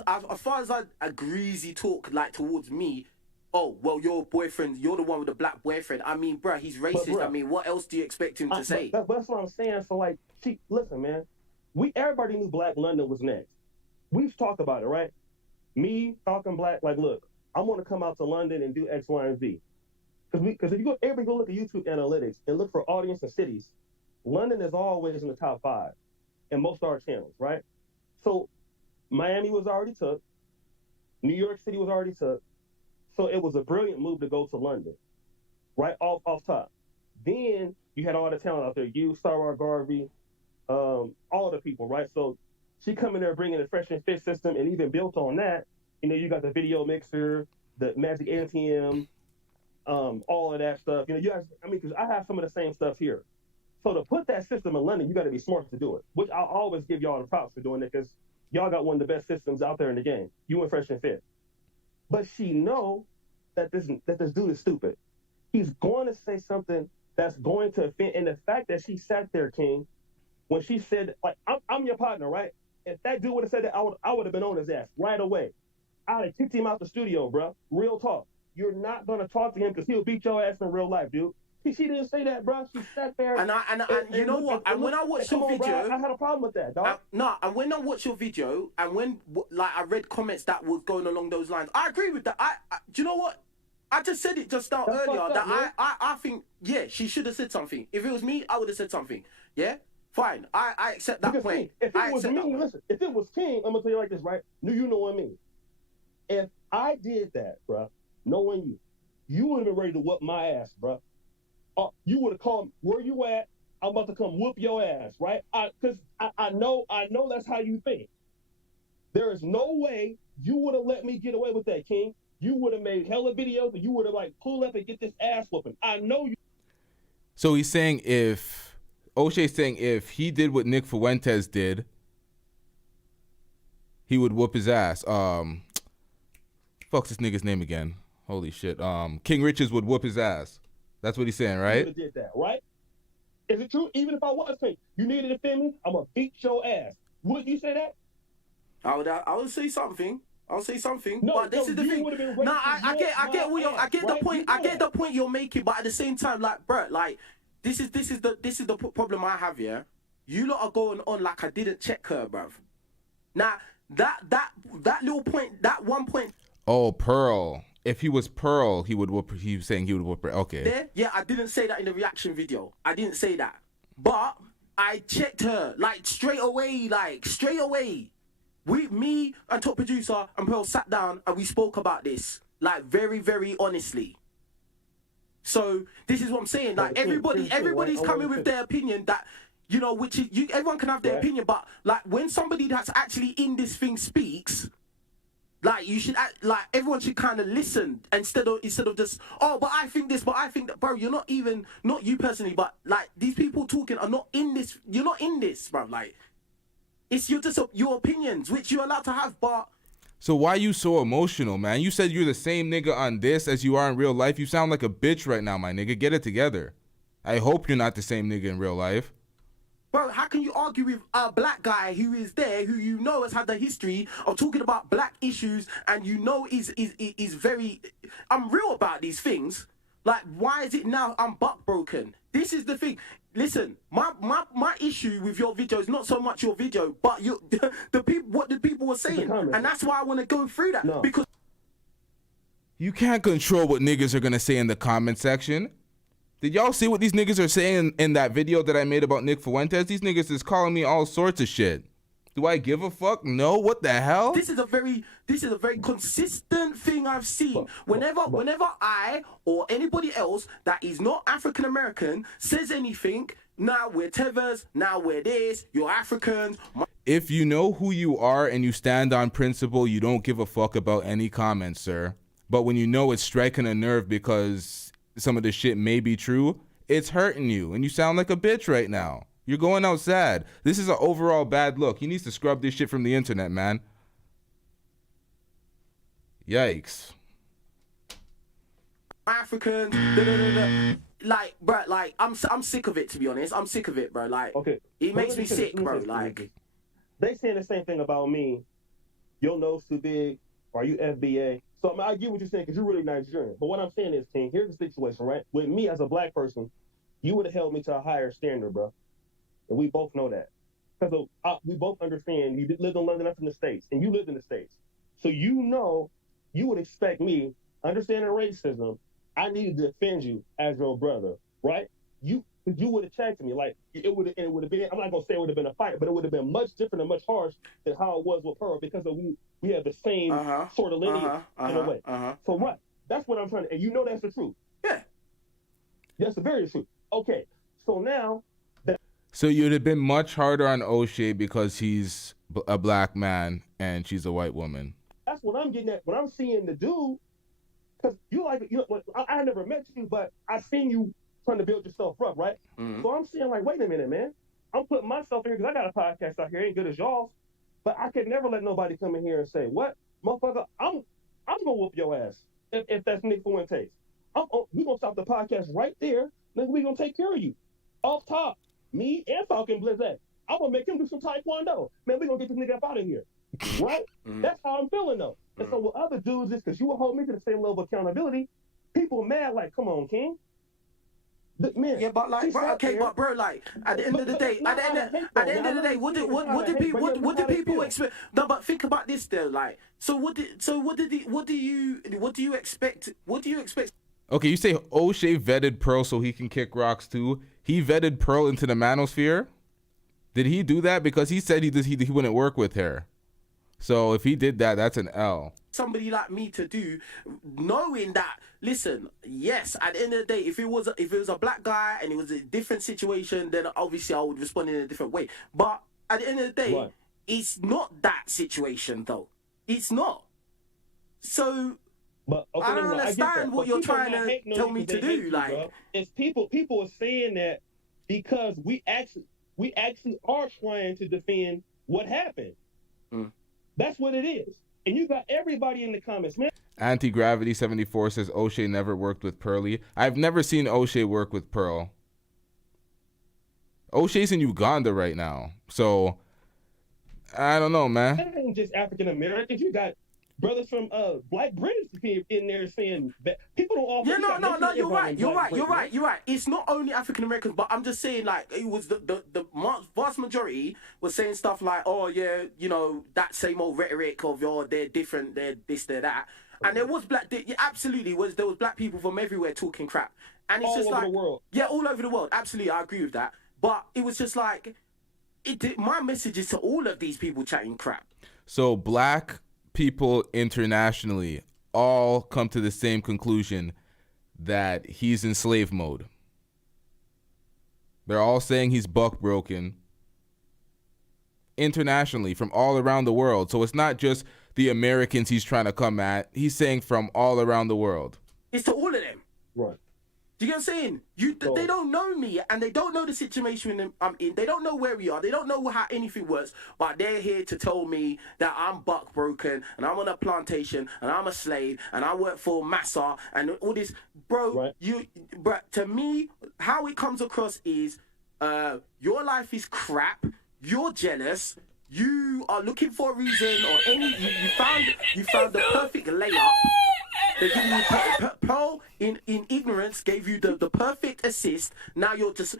a greasy talk like towards me, oh well, your boyfriend, you're the one with the black boyfriend. I mean, bruh, he's racist. Bruh, I mean, what else do you expect him to say? That's what I'm saying. So like, listen, man, everybody knew Black London was next. We've talked about it, right? Me talking black, like, look, I'm gonna come out to London and do X, Y, and Z. Because if everybody go look at YouTube analytics and look for audience and cities, London is always in the top 5 in most of our channels, right? So Miami was already took, New York City was already took, so it was a brilliant move to go to London, right off top. Then you had all the talent out there, you, Star Garvey, all the people, right? So she come in there bringing the fresh and fit system, and even built on that, you got the video mixer, the Magic ATM, all of that stuff. You guys, because I have some of the same stuff here. So to put that system in London, you got to be smart to do it, which I'll always give y'all the props for doing it, because y'all got one of the best systems out there in the game. You and Fresh and Fit. But she know that this dude is stupid. He's going to say something that's going to offend. And the fact that she sat there, King, when she said, like, I'm your partner, right? If that dude would have said that, I would have been on his ass right away. I would have kicked him out the studio, bro. Real talk. You're not going to talk to him because he'll beat your ass in real life, dude. She didn't say that, bro. She sat there. And you know what? And when I watched your video, I had a problem with that, dog. And when I watched your video, and when I read comments that was going along those lines, I agree with that. Do you know what? I just said it just now earlier that I think, yeah, she should have said something. If it was me, I would have said something. Yeah, fine. I accept that point. If it was me, listen. If it was King, I'm gonna tell you like this, right? You know what I mean. If I did that, bro, knowing you would have been ready to whoop my ass, bro. You would have called me, where you at? I'm about to come whoop your ass, right? Because I know that's how you think. There is no way you would have let me get away with that, King. You would have made hella videos and you would have pulled up and get this ass whooping. I know you. So he's saying O'Shea's saying if he did what Nick Fuentes did, he would whoop his ass. Fuck's this nigga's name again? Holy shit. King Richez would whoop his ass. That's what he's saying, right? You would have did that, right? Is it true? Even if I was saying you needed to defend me, I'm gonna beat your ass. Would you say that? I would say something. I'll say something. No, but this is the thing. No, I get the point. I get the point you're making, but at the same time, like, bro, like, this is the problem I have. Yeah, you lot are going on like I didn't check her, bruv. Now that little point, that 1 point. Oh, Pearl. If he was Pearl, he would whoop. He was saying he would whoop her. Okay. Yeah, I didn't say that in the reaction video. I didn't say that, but I checked her straight away. Me and top producer and Pearl sat down and we spoke about this very, very honestly. So this is what I'm saying. Like, everybody's coming with their opinion that, which is, everyone can have their opinion, but like when somebody that's actually in this thing speaks, Like you should act, like everyone should kind of listen instead of just, oh, but I think this, but I think that, bro. You're not even, not you personally, but like these people talking are not in this. You're not in this, bro. Like it's your opinions, which you're allowed to have, but. So why you so emotional, man? You said you're the same nigga on this as you are in real life. You sound like a bitch right now, my nigga. Get it together. I hope you're not the same nigga in real life. Bro, how can you argue with a black guy who is there, who you know has had the history of talking about black issues, and you know is very, I'm real about these things. Like, why is it now I'm butt broken? This is the thing. Listen, my issue with your video is not so much your video, but the people, what the people were saying, and that's why I want to go through that because you can't control what niggas are gonna say in the comment section. Did y'all see what these niggas are saying in that video that I made about Nick Fuentes? These niggas is calling me all sorts of shit. Do I give a fuck? No. What the hell? This is a very consistent thing I've seen. Whenever I or anybody else that is not African American says anything, now we're tethers, now we're this, you're Africans. If you know who you are and you stand on principle, you don't give a fuck about any comments, sir. But when you know it's striking a nerve because some of the shit may be true, it's hurting you, and you sound like a bitch right now. You're going out sad. This is an overall bad look. He needs to scrub this shit from the internet, man. Yikes. Africans, like, bro, like, I'm sick of it, to be honest. I'm sick of it, bro. Like, okay, it makes me sick, bro. Like, they saying the same thing about me. Your nose too big. Are you FBA? So I mean, I get what you're saying because you're really Nigerian. But what I'm saying is, King, here's the situation, right? With me as a black person, you would have held me to a higher standard, bro. And we both know that. Because we both understand you lived in London, I'm from the States, and you lived in the States. So you know you would expect me, understanding racism, I needed to defend you as your brother, right? You would have checked me. Like, it would have been, I'm not going to say it would have been a fight, but it would have been much different and much harsh than how it was with Pearl because we have the same sort of lineage in a way. So what? That's what I'm trying to, and you know that's the truth. Yeah. That's the very truth. Okay, so now. So you'd have been much harder on O'Shea because he's a black man and she's a white woman. That's what I'm getting at. When I'm seeing the dude, because I never met you, but I've seen you trying to build yourself up, right? So I'm saying, like, wait a minute, man. I'm putting myself in here because I got a podcast out here, ain't good as y'all, but I could never let nobody come in here and say, what? Motherfucker, I'm gonna whoop your ass if that's Nick Fuentes. We gonna stop the podcast right there, then we gonna take care of you. Off top, me and Falcon Blizzard. I'm gonna make him do some taekwondo. Man, we gonna get this nigga up out of here. Right? That's how I'm feeling though. And so with other dudes, is because you will hold me to the same level of accountability, people mad like, come on, King. Man, yeah, but like, bro, okay, but bro, like, at the end of the day, what do people expect? No, but think about this though, like, what do you expect? Okay, you say O'Shea vetted Pearl so he can kick rocks too. He vetted Pearl into the manosphere. Did he do that? Because he said he wouldn't work with her. So if he did that, that's an L. Somebody like me to do, knowing that, listen, yes, at the end of the day, if it was a black guy and it was a different situation, then obviously I would respond in a different way. But at the end of the day, it's not that situation though. It's not. So but, okay, I don't understand what you're trying to tell me to do. Like, it's people are saying that because we actually are trying to defend what happened. That's what it is. And you got everybody in the comments, man. Anti-Gravity 74 says O'Shea never worked with Pearly. I've never seen O'Shea work with Pearl. O'Shea's in Uganda right now. So, I don't know, man. That ain't just African Americans. You got brothers from Black British in there saying that people don't offer. Yeah, no, you're right. It's not only African Americans, but I'm just saying, like, it was the vast majority was saying stuff like, oh yeah, you know, that same old rhetoric of, oh, they're different, they're this, they're that. And there was there was black people from everywhere talking crap. And it's all just over like, the world. Yeah, all over the world. Absolutely, I agree with that. But it was just like, my message is to all of these people chatting crap. So black people internationally all come to the same conclusion that he's in slave mode. They're all saying he's buck broken internationally from all around the world. So it's not just the Americans he's trying to come at. He's saying from all around the world. It's to all of them. Right. Do you get what I'm saying? They don't know me, and they don't know the situation I'm in. They don't know where we are. They don't know how anything works. But they're here to tell me that I'm buck broken, and I'm on a plantation, and I'm a slave, and I work for Massa, and all this, bro. Right. But to me, how it comes across is, your life is crap. You're jealous. You are looking for a reason, or you found the perfect layup. They give you Pearl in ignorance gave you the perfect assist. Now you're just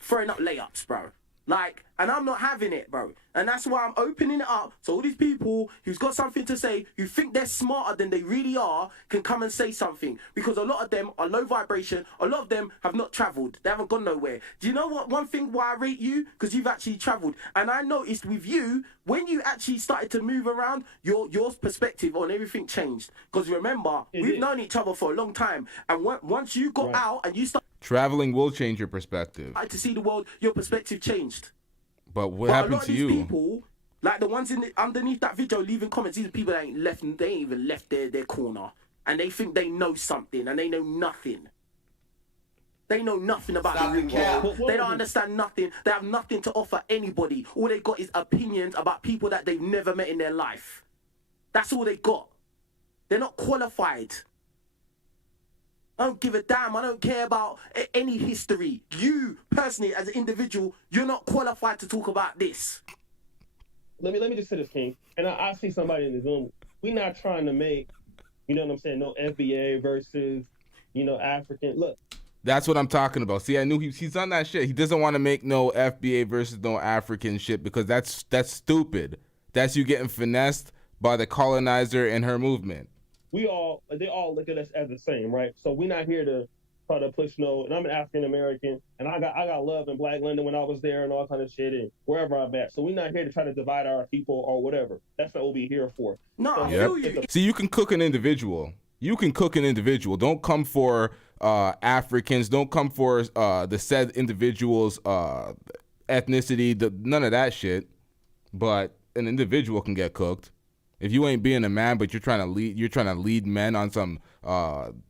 throwing up layups, bro. Like, and I'm not having it, bro. And that's why I'm opening it up so all these people who's got something to say, who think they're smarter than they really are, can come and say something. Because a lot of them are low vibration. A lot of them have not travelled. They haven't gone nowhere. Do you know what? One thing why I rate you? Because you've actually travelled. And I noticed with you, when you actually started to move around, your perspective on everything changed. Because remember, we've known each other for a long time. And once you got out and you started... Traveling will change your perspective. To see the world, your perspective changed. But what happened to you? People, like the ones underneath that video leaving comments, these are people that ain't even left their corner. And they think they know something, and they know nothing. They know nothing about the real world. They don't understand nothing. They have nothing to offer anybody. All they got is opinions about people that they've never met in their life. That's all they got. They're not qualified. I don't give a damn. I don't care about any history. You, personally, as an individual, you're not qualified to talk about this. Let me just say this, King. And I see somebody in the Zoom. We're not trying to make, you know what I'm saying, no FBA versus, African. Look. That's what I'm talking about. See, I knew he's on that shit. He doesn't want to make no FBA versus no African shit because that's stupid. That's you getting finessed by the colonizer and her movement. They all look at us as the same, right? So we're not here to try to push and I'm an African American, and I got love in Black London when I was there and all kind of shit, and wherever I'm at. So we're not here to try to divide our people or whatever. That's not what we're here for. No, so I feel you. See, you can cook an individual. Don't come for Africans. Don't come for the said individual's ethnicity. None of that shit. But an individual can get cooked. If you ain't being a man, but you're trying to lead men on some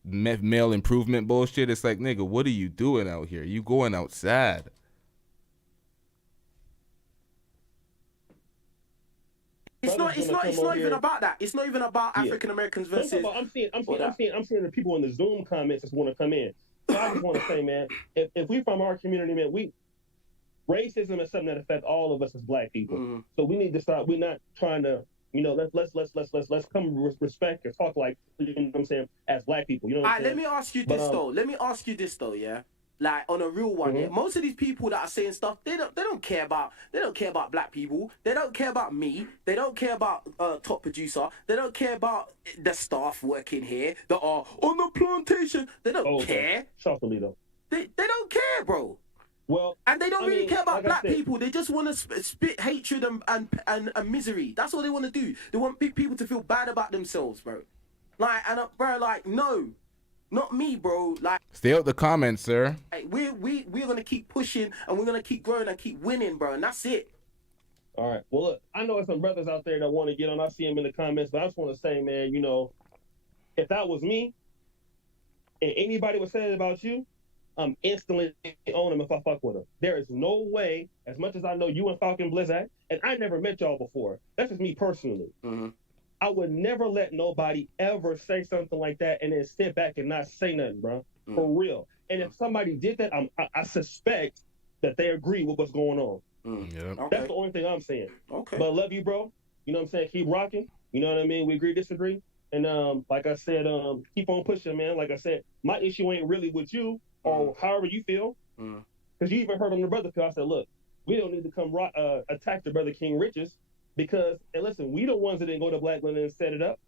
male improvement bullshit, it's like, nigga, what are you doing out here? You going outside. It's not even about that. It's not even about African Americans versus. I'm seeing the people in the Zoom comments just want to come in. So I just want to say, man, if we from our community, man, racism is something that affects all of us as Black people. Mm-hmm. So we need to start. We're not trying to. Let's come with respect and talk like, you know what I'm saying, as Black people. You know what I'm saying? Let me ask you this though. Yeah, like on a real one. Yeah, most of these people that are saying stuff, they don't care about Black people. They don't care about me. They don't care about top producer. They don't care about the staff working here that are on the plantation. They don't care. Shockingly though. They don't care, bro. Well, and they don't really care about Black people. They just want to spit hatred and misery. That's all they want to do. They want people to feel bad about themselves, bro. No, not me, bro. Like, stay out the comments, sir. Like, we're gonna keep pushing and we're gonna keep growing and keep winning, bro. And that's it. All right. Well, look, I know there's some brothers out there that want to get on. I see them in the comments, but I just want to say, man, if that was me and anybody was saying about you, I'm instantly on him if I fuck with him. There is no way, as much as I know you and Falcon Blizzard, and I never met y'all before. That's just me personally. Mm-hmm. I would never let nobody ever say something like that and then sit back and not say nothing, bro. Mm-hmm. For real. And if somebody did that, I suspect that they agree with what's going on. Mm-hmm. Yeah. That's the only thing I'm saying. Okay. But I love you, bro. You know what I'm saying? Keep rocking. You know what I mean? We agree, disagree. And like I said, keep on pushing, man. Like I said, my issue ain't really with you or however you feel. Because you even heard on the brother call, I said, look, we don't need to come attack the brother King Richez because, and listen, we the ones that didn't go to Black London and set it up.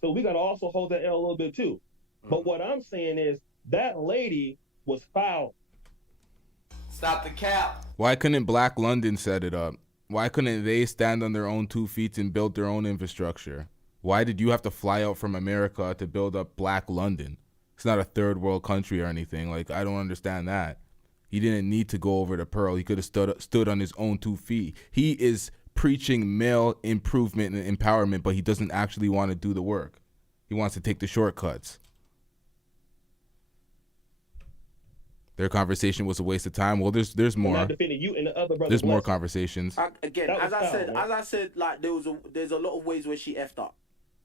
So we got to also hold that L a little bit too. But what I'm saying is that lady was foul. Stop the cap. Why couldn't Black London set it up? Why couldn't they stand on their own 2 feet and build their own infrastructure? Why did you have to fly out from America to build up Black London? It's not a third world country or anything. Like, I don't understand that. He didn't need to go over to Pearl. He could have stood on his own 2 feet. He is preaching male improvement and empowerment, but he doesn't actually want to do the work. He wants to take the shortcuts. Their conversation was a waste of time. Well, there's I'm more. not defending you and the other brother. There's more Bless. conversations. Again, That as was I foul, said, man. like there's a lot of ways where she effed up,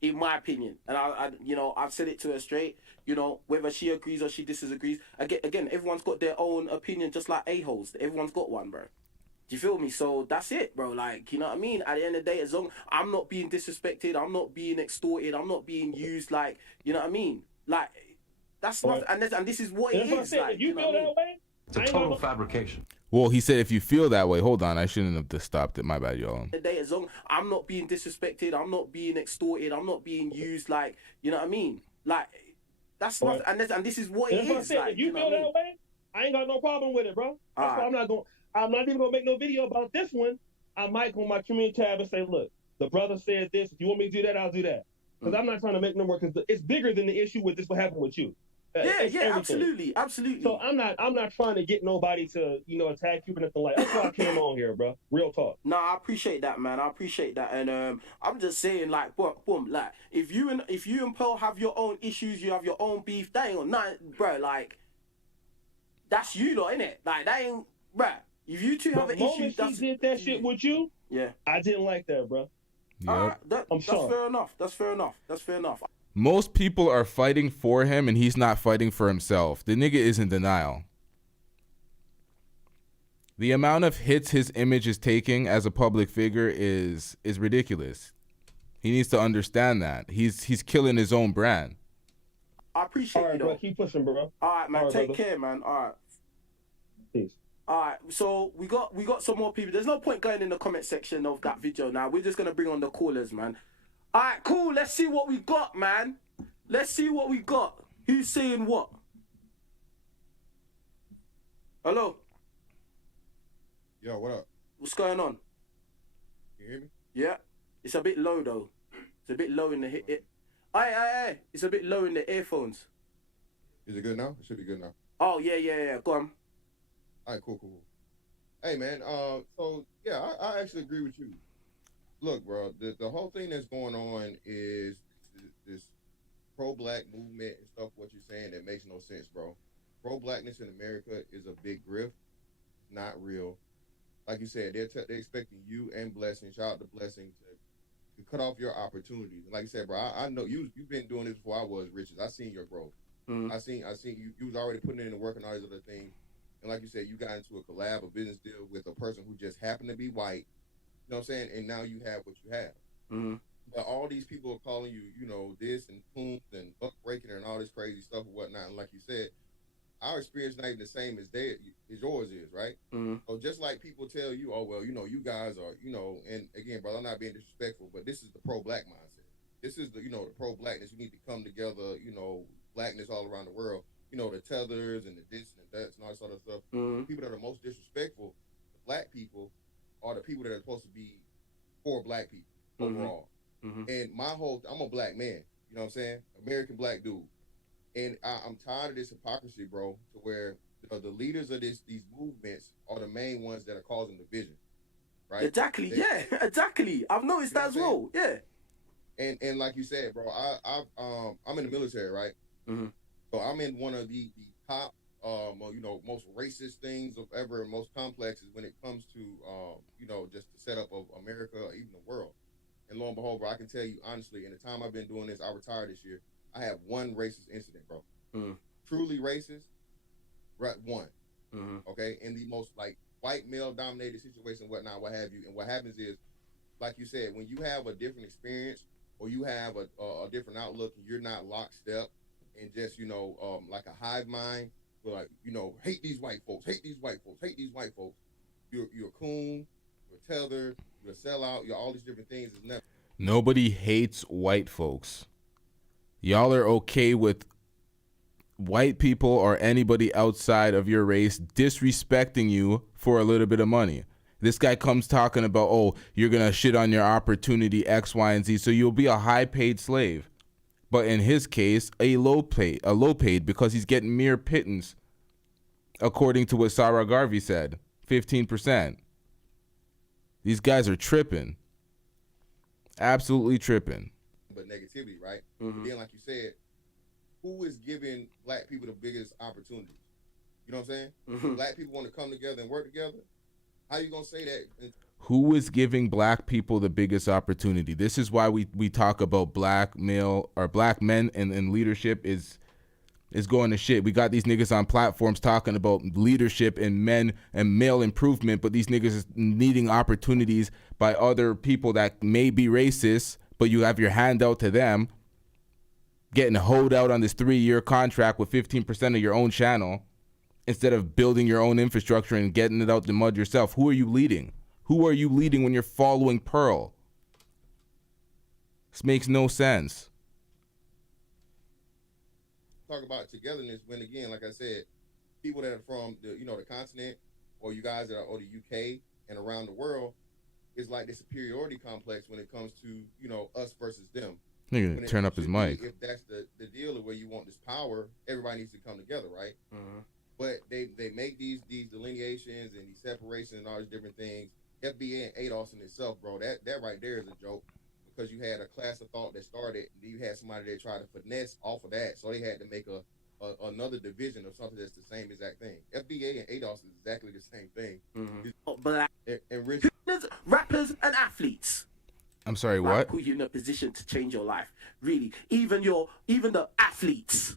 in my opinion, and I've said it to her straight. Whether she agrees or she disagrees. Again, everyone's got their own opinion, just like a-holes. Everyone's got one, bro. Do you feel me? So that's it, bro. Like, you know what I mean? At the end of the day, as long I'm not being disrespected, I'm not being extorted, I'm not being used, like, you know what I mean? Like, that's not, and this is what it is. Like, if you feel that way, It's a total fabrication. Well, he said if you feel that way, hold on, I shouldn't have just stopped it. My bad, y'all. The day, as long I'm not being disrespected, I'm not being extorted, I'm not being used, like, you know what I mean? Like, that's not, and this is what it is. Like, if you feel that way, I ain't got no problem with it, bro. That's why I'm not even gonna make no video about this one. I might go on my community tab and say, look, the brother said this. If you want me to do that, I'll do that. Because I'm not trying to make no more. Because it's bigger than the issue with this. What happened with you? Yeah, absolutely. So I'm not trying to get nobody to attack you or nothing like. That's why I came on here, bro. Real talk. No, I appreciate that, man. I appreciate that, and I'm just saying, like, boom, like, if you and Pearl have your own issues, you have your own beef. That ain't on nothing, bro. Like, that's you lot, innit? Like, that ain't, bro. If you two have an issue, that's he did that shit with you. Yeah, I didn't like that, bro. Yep. That's fair enough. That's fair enough. That's fair enough. Most people are fighting for him, and he's not fighting for himself. The nigga is in denial. The amount of hits his image is taking as a public figure is ridiculous. He needs to understand that. He's killing his own brand. I appreciate you, though. bro. Keep pushing, bro. All right, man. Take brother. care, man. All right. Peace. All right, so we got some more people. There's no point going in the comment section of that video now. We're just gonna bring on the callers, man. All right, cool. Let's see what we got, man. Let's see what we got. Who's saying what? Hello. Yo, what up? What's going on? You hear me? Yeah. It's a bit low though. It's a bit low in the hit. Aye. It's a bit low in the earphones. Is it good now? It should be good now. Oh yeah. Go on. All right, cool. Hey, man. So yeah, I actually agree with you. Look, bro, the whole thing that's going on is this pro-black movement and stuff. What you're saying that makes no sense, bro. Pro-blackness in America is a big grift, not real. Like you said, they're expecting you and Blessing, shout out to Blessing, to cut off your opportunities. Like I said, bro, I know you've been doing this before I was, Richez. I seen your growth. Mm-hmm. I seen you was already putting in the work and all these other things. And like you said, you got into a collab, a business deal with a person who just happened to be white. You know what I'm saying? And now you have what you have. Mm-hmm. But all these people are calling you, this and poons and buck breaking and all this crazy stuff and whatnot. And like you said, our experience not even the same as yours is, right? Mm-hmm. So just like people tell you, oh, well, you guys are, and again, brother, I'm not being disrespectful, but this is the pro-black mindset. This is the pro-blackness. We need to come together, blackness all around the world. The tethers and the this and that and all that sort of stuff. Mm-hmm. The people that are most disrespectful, the black people, are the people that are supposed to be for black people overall. Mm-hmm. And I'm a black man, you know what I'm saying? American black dude. And I'm tired of this hypocrisy, bro, to where the leaders of these movements are the main ones that are causing division, right? Exactly, exactly. I've noticed that as well, yeah. And like you said, bro, I'm in the military, right? Mm-hmm. So I'm in one of the top, most racist things of ever, most complexes when it comes to, just the setup of America or even the world. And lo and behold, bro, I can tell you honestly, in the time I've been doing this, I retired this year, I have one racist incident, bro. Mm-hmm. Truly racist, right? One. Mm-hmm. Okay? In the most, white male-dominated situation, whatnot, what have you. And what happens is, like you said, when you have a different experience or you have a different outlook and you're not lockstep, and just, like a hive mind, we're hate these white folks, hate these white folks, hate these white folks. You're a coon, you're a tether, you're a sellout, you're all these different things. Is never. Nobody hates white folks. Y'all are okay with white people or anybody outside of your race disrespecting you for a little bit of money. This guy comes talking about, oh, you're going to shit on your opportunity X, Y, and Z, so you'll be a high-paid slave. But in his case, a low paid because he's getting mere pittance, according to what Sarah Garvey said, 15%. These guys are tripping. Absolutely tripping. But negativity, right? Then, like you said, who is giving black people the biggest opportunities? You know what I'm saying? Black people want to come together and work together. How you gonna say that? Who is giving black people the biggest opportunity? This is why we talk about black men and leadership is going to shit. We got these niggas on platforms talking about leadership and men and male improvement, but these niggas is needing opportunities by other people that may be racist, but you have your hand out to them, getting hoed out on this 3-year contract with 15% of your own channel instead of building your own infrastructure and getting it out the mud yourself. Who are you leading? Who are you leading when you're following Pearl? This makes no sense. Talk about togetherness when, again, like I said, people that are from the continent, or you guys that are or the UK and around the world, is like the superiority complex when it comes to us versus them. Nigga, turn up his mic. If that's the deal of where you want this power, everybody needs to come together, right? But they make these delineations and these separations and all these different things. FBA and ADOS in itself, bro, that right there is a joke, because you had a class of thought that started, and you had somebody that tried to finesse off of that, so they had to make another division of something that's the same exact thing. FBA and ADOS is exactly the same thing. But and rich rappers and athletes. I'm sorry, what? Put you in a position to change your life, really. Even the athletes,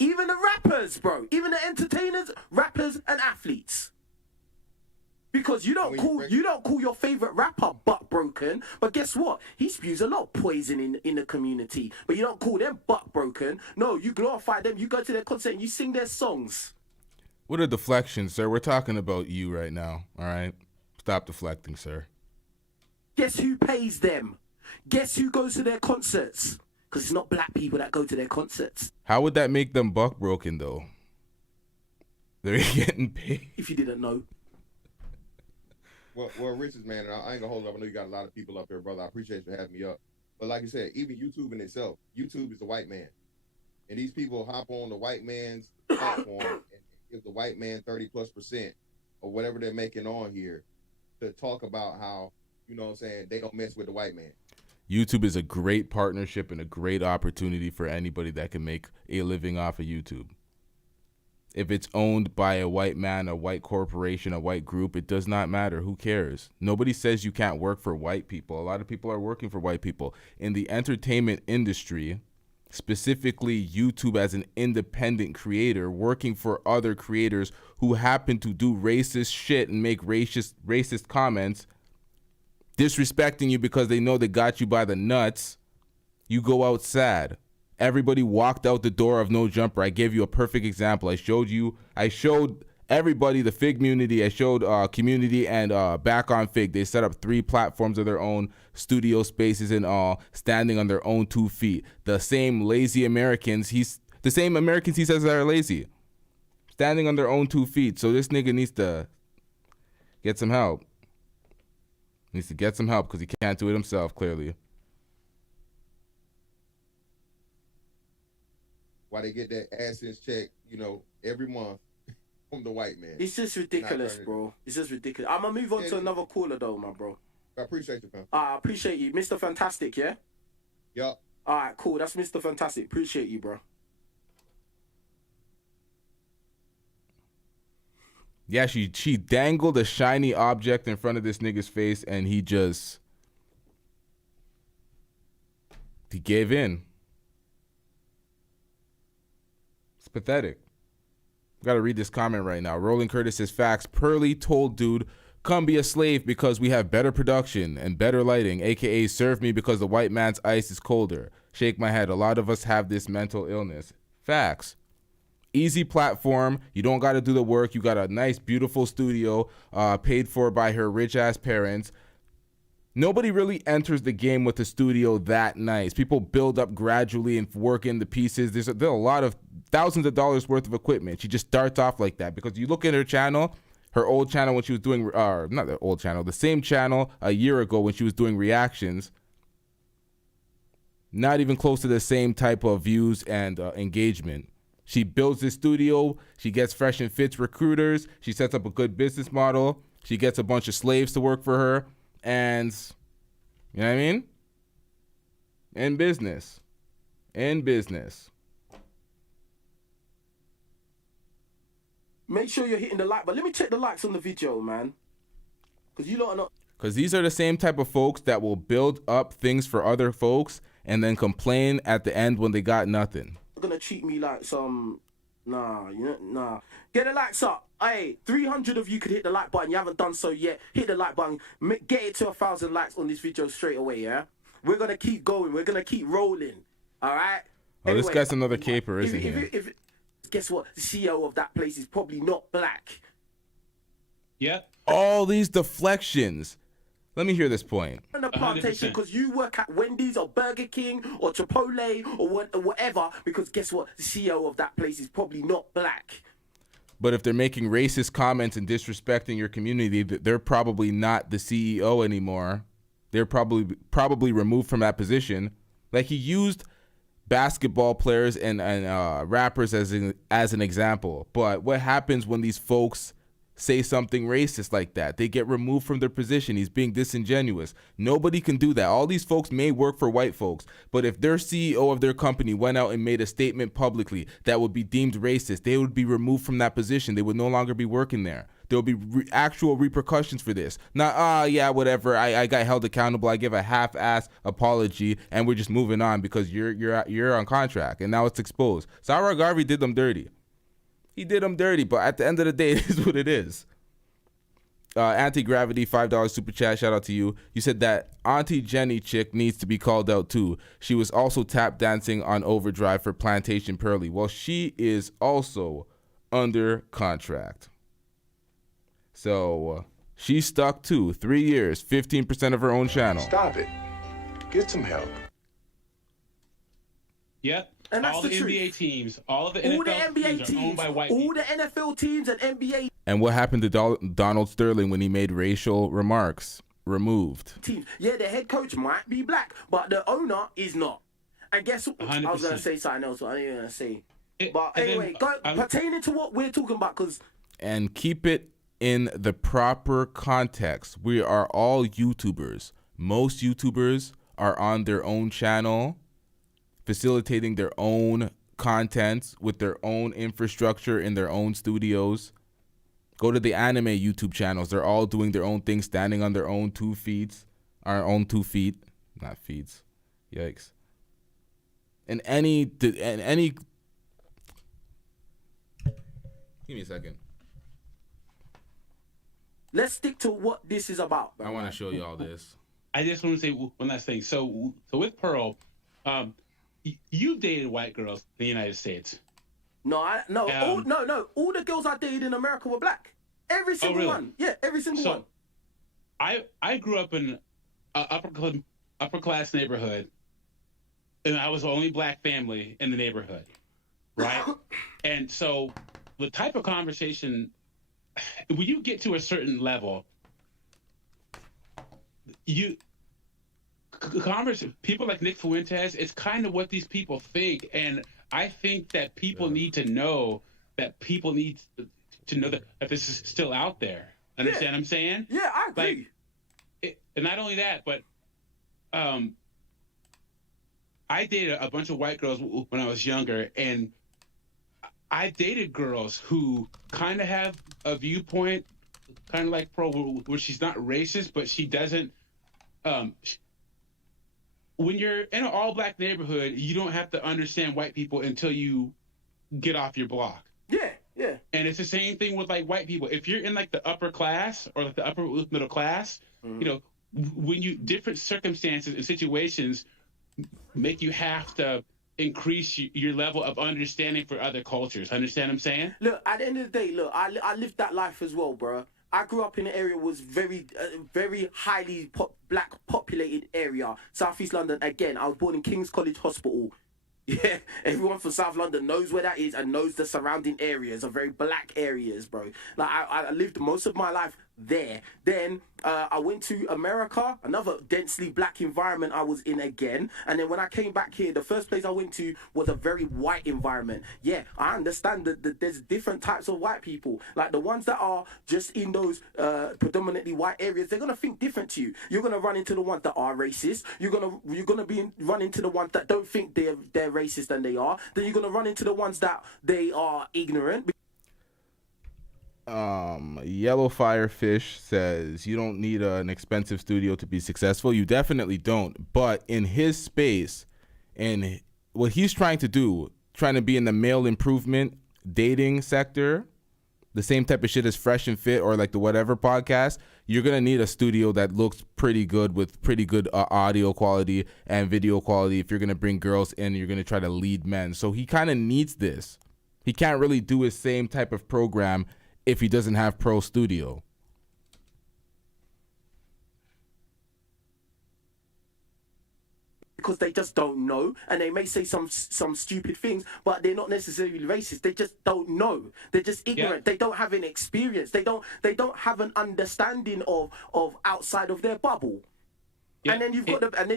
even the rappers, bro, even the entertainers, rappers and athletes. Because you don't call your favorite rapper butt broken, but guess what? He spews a lot of poison in the community. But you don't call them butt broken. No, you glorify them. You go to their concert and you sing their songs. What a deflection, sir. We're talking about you right now. All right, stop deflecting, sir. Guess who pays them? Guess who goes to their concerts? Because it's not black people that go to their concerts. How would that make them buck broken though? They're getting paid. If you didn't know. Well, Richez, man, and I ain't gonna hold up. I know you got a lot of people up here, brother. I appreciate you having me up. But like you said, even YouTube in itself, YouTube is the white man. And these people hop on the white man's platform and give the white man 30+% or whatever they're making on here to talk about how, you know what I'm saying, they don't mess with the white man. YouTube is a great partnership and a great opportunity for anybody that can make a living off of YouTube. If it's owned by a white man, a white corporation, a white group, it does not matter. Who cares? Nobody says you can't work for white people. A lot of people are working for white people. In the entertainment industry, specifically YouTube as an independent creator, working for other creators who happen to do racist shit and make racist comments, disrespecting you because they know they got you by the nuts, you go out sad. Everybody walked out the door of No Jumper. I gave you a perfect example. I showed everybody the Fig community. I showed community and Back on Fig. They set up 3 platforms of their own, studio spaces and all, standing on their own 2 feet. The same lazy Americans, he says are lazy, standing on their own 2 feet. So this nigga needs to get some help. Needs to get some help because he can't do it himself, clearly. Why they get that AdSense check, every month from the white man. It's just ridiculous, bro. It's just ridiculous. I'm gonna move on to another caller though, my bro. I appreciate you, fam. I appreciate you. Mr. Fantastic, yeah? Yup. Alright, cool. That's Mr. Fantastic. Appreciate you, bro. Yeah, she dangled a shiny object in front of this nigga's face and he gave in. It's pathetic. Gotta read this comment right now. Roland Curtis says, facts. Pearly told dude, come be a slave because we have better production and better lighting, aka serve me because the white man's ice is colder. Shake my head. A lot of us have this mental illness. Facts. Easy platform. You don't got to do the work. You got a nice, beautiful studio paid for by her rich-ass parents. Nobody really enters the game with a studio that nice. People build up gradually and work in the pieces. There's a lot of thousands of dollars worth of equipment. She just starts off like that because you look at her channel, her old channel when she was doing, not the old channel, the same channel a year ago when she was doing reactions. Not even close to the same type of views and engagement. She builds this studio. She gets fresh and fits recruiters. She sets up a good business model. She gets a bunch of slaves to work for her. And, you know what I mean? In business. Make sure you're hitting the like, but let me check the likes on the video, man. Because you lot are not. Because these are the same type of folks that will build up things for other folks and then complain at the end when they got nothing. Gonna treat me like some. Nah. Get the likes up. Hey, 300 of you could hit the like button. You haven't done so yet. Hit the like button. Get it to 1,000 likes on this video straight away, yeah? We're gonna keep going. We're gonna keep rolling. Alright? Oh, anyway, this guy's another caper, isn't he? Guess what? The CEO of that place is probably not black. Yeah. All these deflections. Let me hear this point. On the plantation because you work at Wendy's or Burger King or Chipotle or whatever, because guess what? The CEO of that place is probably not black. But if they're making racist comments and disrespecting your community, they're probably not the CEO anymore. They're probably removed from that position. Like, he used basketball players and rappers as an example. But what happens when these folks say something racist like that? They get removed from their position. He's being disingenuous. Nobody can do that. All these folks may work for white folks, but if their CEO of their company went out and made a statement publicly that would be deemed racist, they would be removed from that position. They would no longer be working there. There will be actual repercussions for this. Not, yeah, whatever. I got held accountable. I give a half-ass apology, and we're just moving on because you're on contract, and now it's exposed. Sarah Garvey did them dirty. He did them dirty, but at the end of the day, it is what it is. Anti-Gravity, $5 super chat. Shout out to you. You said that Auntie Jenny chick needs to be called out too. She was also tap dancing on Overdrive for Plantation Pearly. Well, she is also under contract. So she's stuck too. 3 years, 15% of her own channel. Stop it. Get some help. Yep. And that's all the the truth. NBA teams, all of the NFL teams are owned by white people. All the NFL teams and NBA And what happened to Donald Sterling when he made racial remarks? Removed. teams. Yeah, the head coach might be black, but the owner is not. And guess what? I was 100%. going to say something else, but I ain't going to say. It- But and anyway, pertaining to what we're talking about, because And keep it in the proper context. We are all YouTubers. Most YouTubers are on their own channel, facilitating their own content with their own infrastructure in their own studios. Go to the anime YouTube channels. They're all doing their own thing, standing on their own 2 feet. Our own 2 feet. Not feet. Yikes. And any... Give me a second. let's stick to what this is about. I want to show you all this. I just want to say one last thing. So with Pearl, you've dated white girls in the United States. No. All the girls I dated in America were black. Every single really? one. Yeah, every single one. I grew up in an upper class neighborhood, and I was the only black family in the neighborhood, right? And so the type of conversation, when you get to a certain level, people like Nick Fuentes, it's kind of what these people think, and I think that people need to know that people need to know that this is still out there. Understand what I'm saying? Yeah, I agree. And not only that, but I dated a bunch of white girls when I was younger, and I dated girls who kind of have a viewpoint, kind of like Pearl, where she's not racist, but she doesn't. When you're in an all-black neighborhood, you don't have to understand white people until you get off your block. Yeah. And it's the same thing with like white people. If you're in like the upper class or like the upper middle class, you know, when you different circumstances and situations make you have to increase your level of understanding for other cultures. Understand what I'm saying? Look, at the end of the day, I lived that life as well, bro. I grew up in an area that was very highly black populated area. Southeast London, again, I was born in King's College Hospital. Yeah, everyone from South London knows where that is and knows the surrounding areas are very black areas, bro. Like, I lived most of my life there. Then I went to America, another densely black environment I was in again. And then when I came back here, the first place I went to was a very white environment. Yeah, I understand that there's different types of white people. Like the ones that are just in those predominantly white areas, they're gonna think different to you. You're gonna run into the ones that are racist. You're gonna run into the ones that don't think they're racist and they are. Then you're gonna run into the ones that they are ignorant. Yellow Firefish says you don't need an expensive studio to be successful. You definitely don't. But in his space and what he's trying to do, trying to be in the male improvement dating sector, the same type of shit as Fresh and Fit or like the Whatever podcast, you're going to need a studio that looks pretty good with pretty good audio quality and video quality if you're going to bring girls in and you're going to try to lead men. So he kind of needs this. He can't really do his same type of program if he doesn't have Pro Studio. Because they just don't know, and they may say some stupid things, but they're not necessarily racist. They just don't know. They're just ignorant. Yeah. They don't have an experience. They don't have an understanding of outside of their bubble. Yeah. And then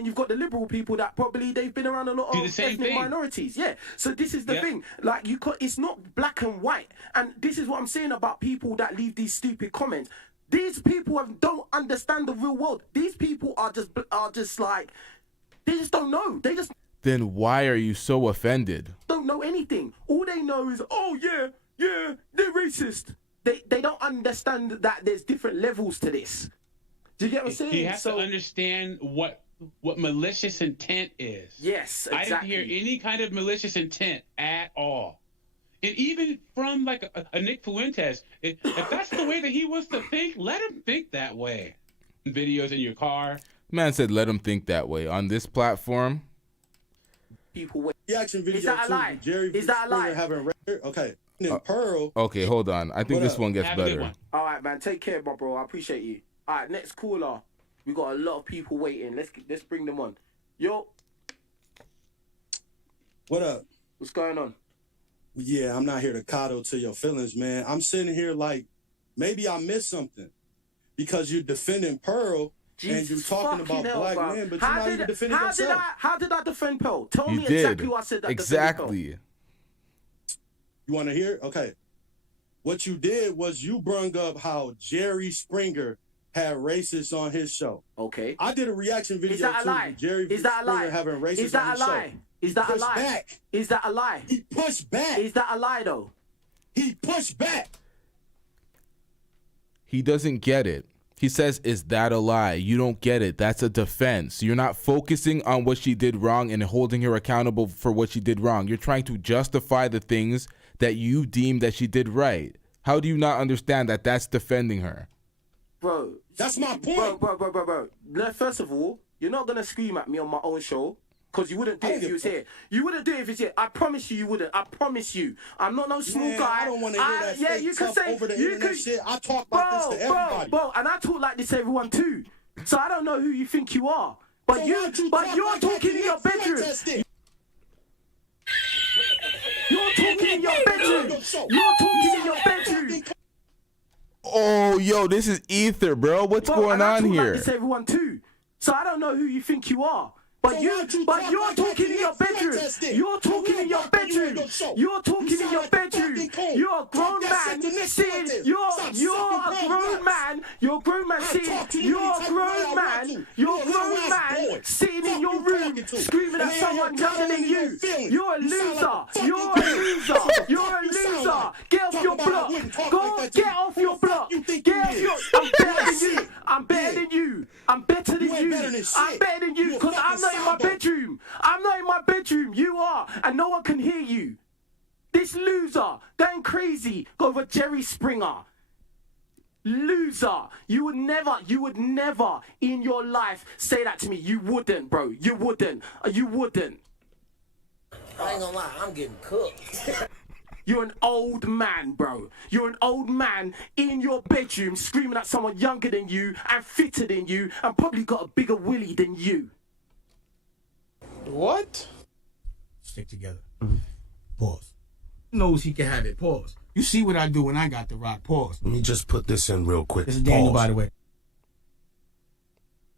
you've got the liberal people that probably they've been around a lot of ethnic minorities. Yeah. So this is the thing. Like it's not black and white. And this is what I'm saying about people that leave these stupid comments. These people don't understand the real world. These people are just like they just don't know. Then why are you so offended? Don't know anything. All they know is, oh yeah, they're racist. They don't understand that there's different levels to this. Do you get what I'm saying? You have to understand what malicious intent is. Yes, exactly. I didn't hear any kind of malicious intent at all. And even from like a Nick Fuentes, if that's the way that he wants to think, let him think that way. Videos in your car. Man said let him think that way. On this platform. People reaction video. Is that a lie? Is that a lie? Having record? Okay. Pearl. Okay, hold on. I think this one gets better. All right, man. Take care, my bro. I appreciate you. All right, next caller. We got a lot of people waiting. Let's bring them on. Yo. What up? What's going on? Yeah, I'm not here to coddle to your feelings, man. I'm sitting here like maybe I missed something because you're defending Pearl and you're talking about black men, but you're not even defending yourself. How did I defend Pearl? Tell me did. Exactly what I said. Exactly. You want to hear? Okay. What you did was you brung up how Jerry Springer had racists on his show. Okay. I did a reaction video Is that a lie? Jerry Springer having racists on his show. Is that a lie? Back. Is that a lie? He pushed back. Is that a lie though? He pushed back. He doesn't get it. He says, is that a lie? You don't get it. That's a defense. You're not focusing on what she did wrong and holding her accountable for what she did wrong. You're trying to justify the things that you deem that she did right. How do you not understand that that's defending her? Bro. That's my point. Bro. First of all, you're not going to scream at me on my own show. Because you wouldn't do it if you was here. You wouldn't do it if you was here. I promise you wouldn't. I promise you. I'm not no small guy. I don't want to hear that fake tough over the internet shit. I talk like this to everybody. Bro, and I talk like this to everyone too. So I don't know who you think you are. But so you're talking in your bedroom. You're talking in your bedroom. You're talking in your bedroom. Oh, yo, this is Ether, bro. What's going on here? I talk like this to everyone too. So I don't know who you think you are. But you're talking in your bedroom. You're talking in your bedroom. You're talking in your bedroom. You're a grown man sitting. You're a grown man. You're a grown man sitting. You're a grown man. You're a grown man sitting in your room screaming at someone younger than you. You're a loser. You're a loser. You're a loser. Get off your block. Go get off your block. Get off your. I'm better than you. I'm better than you. I'm better than you. I'm better than you because I'm not in my bedroom. I'm not in my bedroom. You are. And no one can hear you. This loser going crazy over Jerry Springer. Loser. You would never in your life say that to me. You wouldn't, bro. You wouldn't. You wouldn't. I ain't gonna lie. I'm getting cooked. You're an old man, bro. You're an old man in your bedroom screaming at someone younger than you and fitter than you and probably got a bigger willy than you. What? Stick together. Pause. Knows he can have it. Pause. You see what I do when I got the rock. Pause. Let me just put this in real quick. This is Daniel, by the way.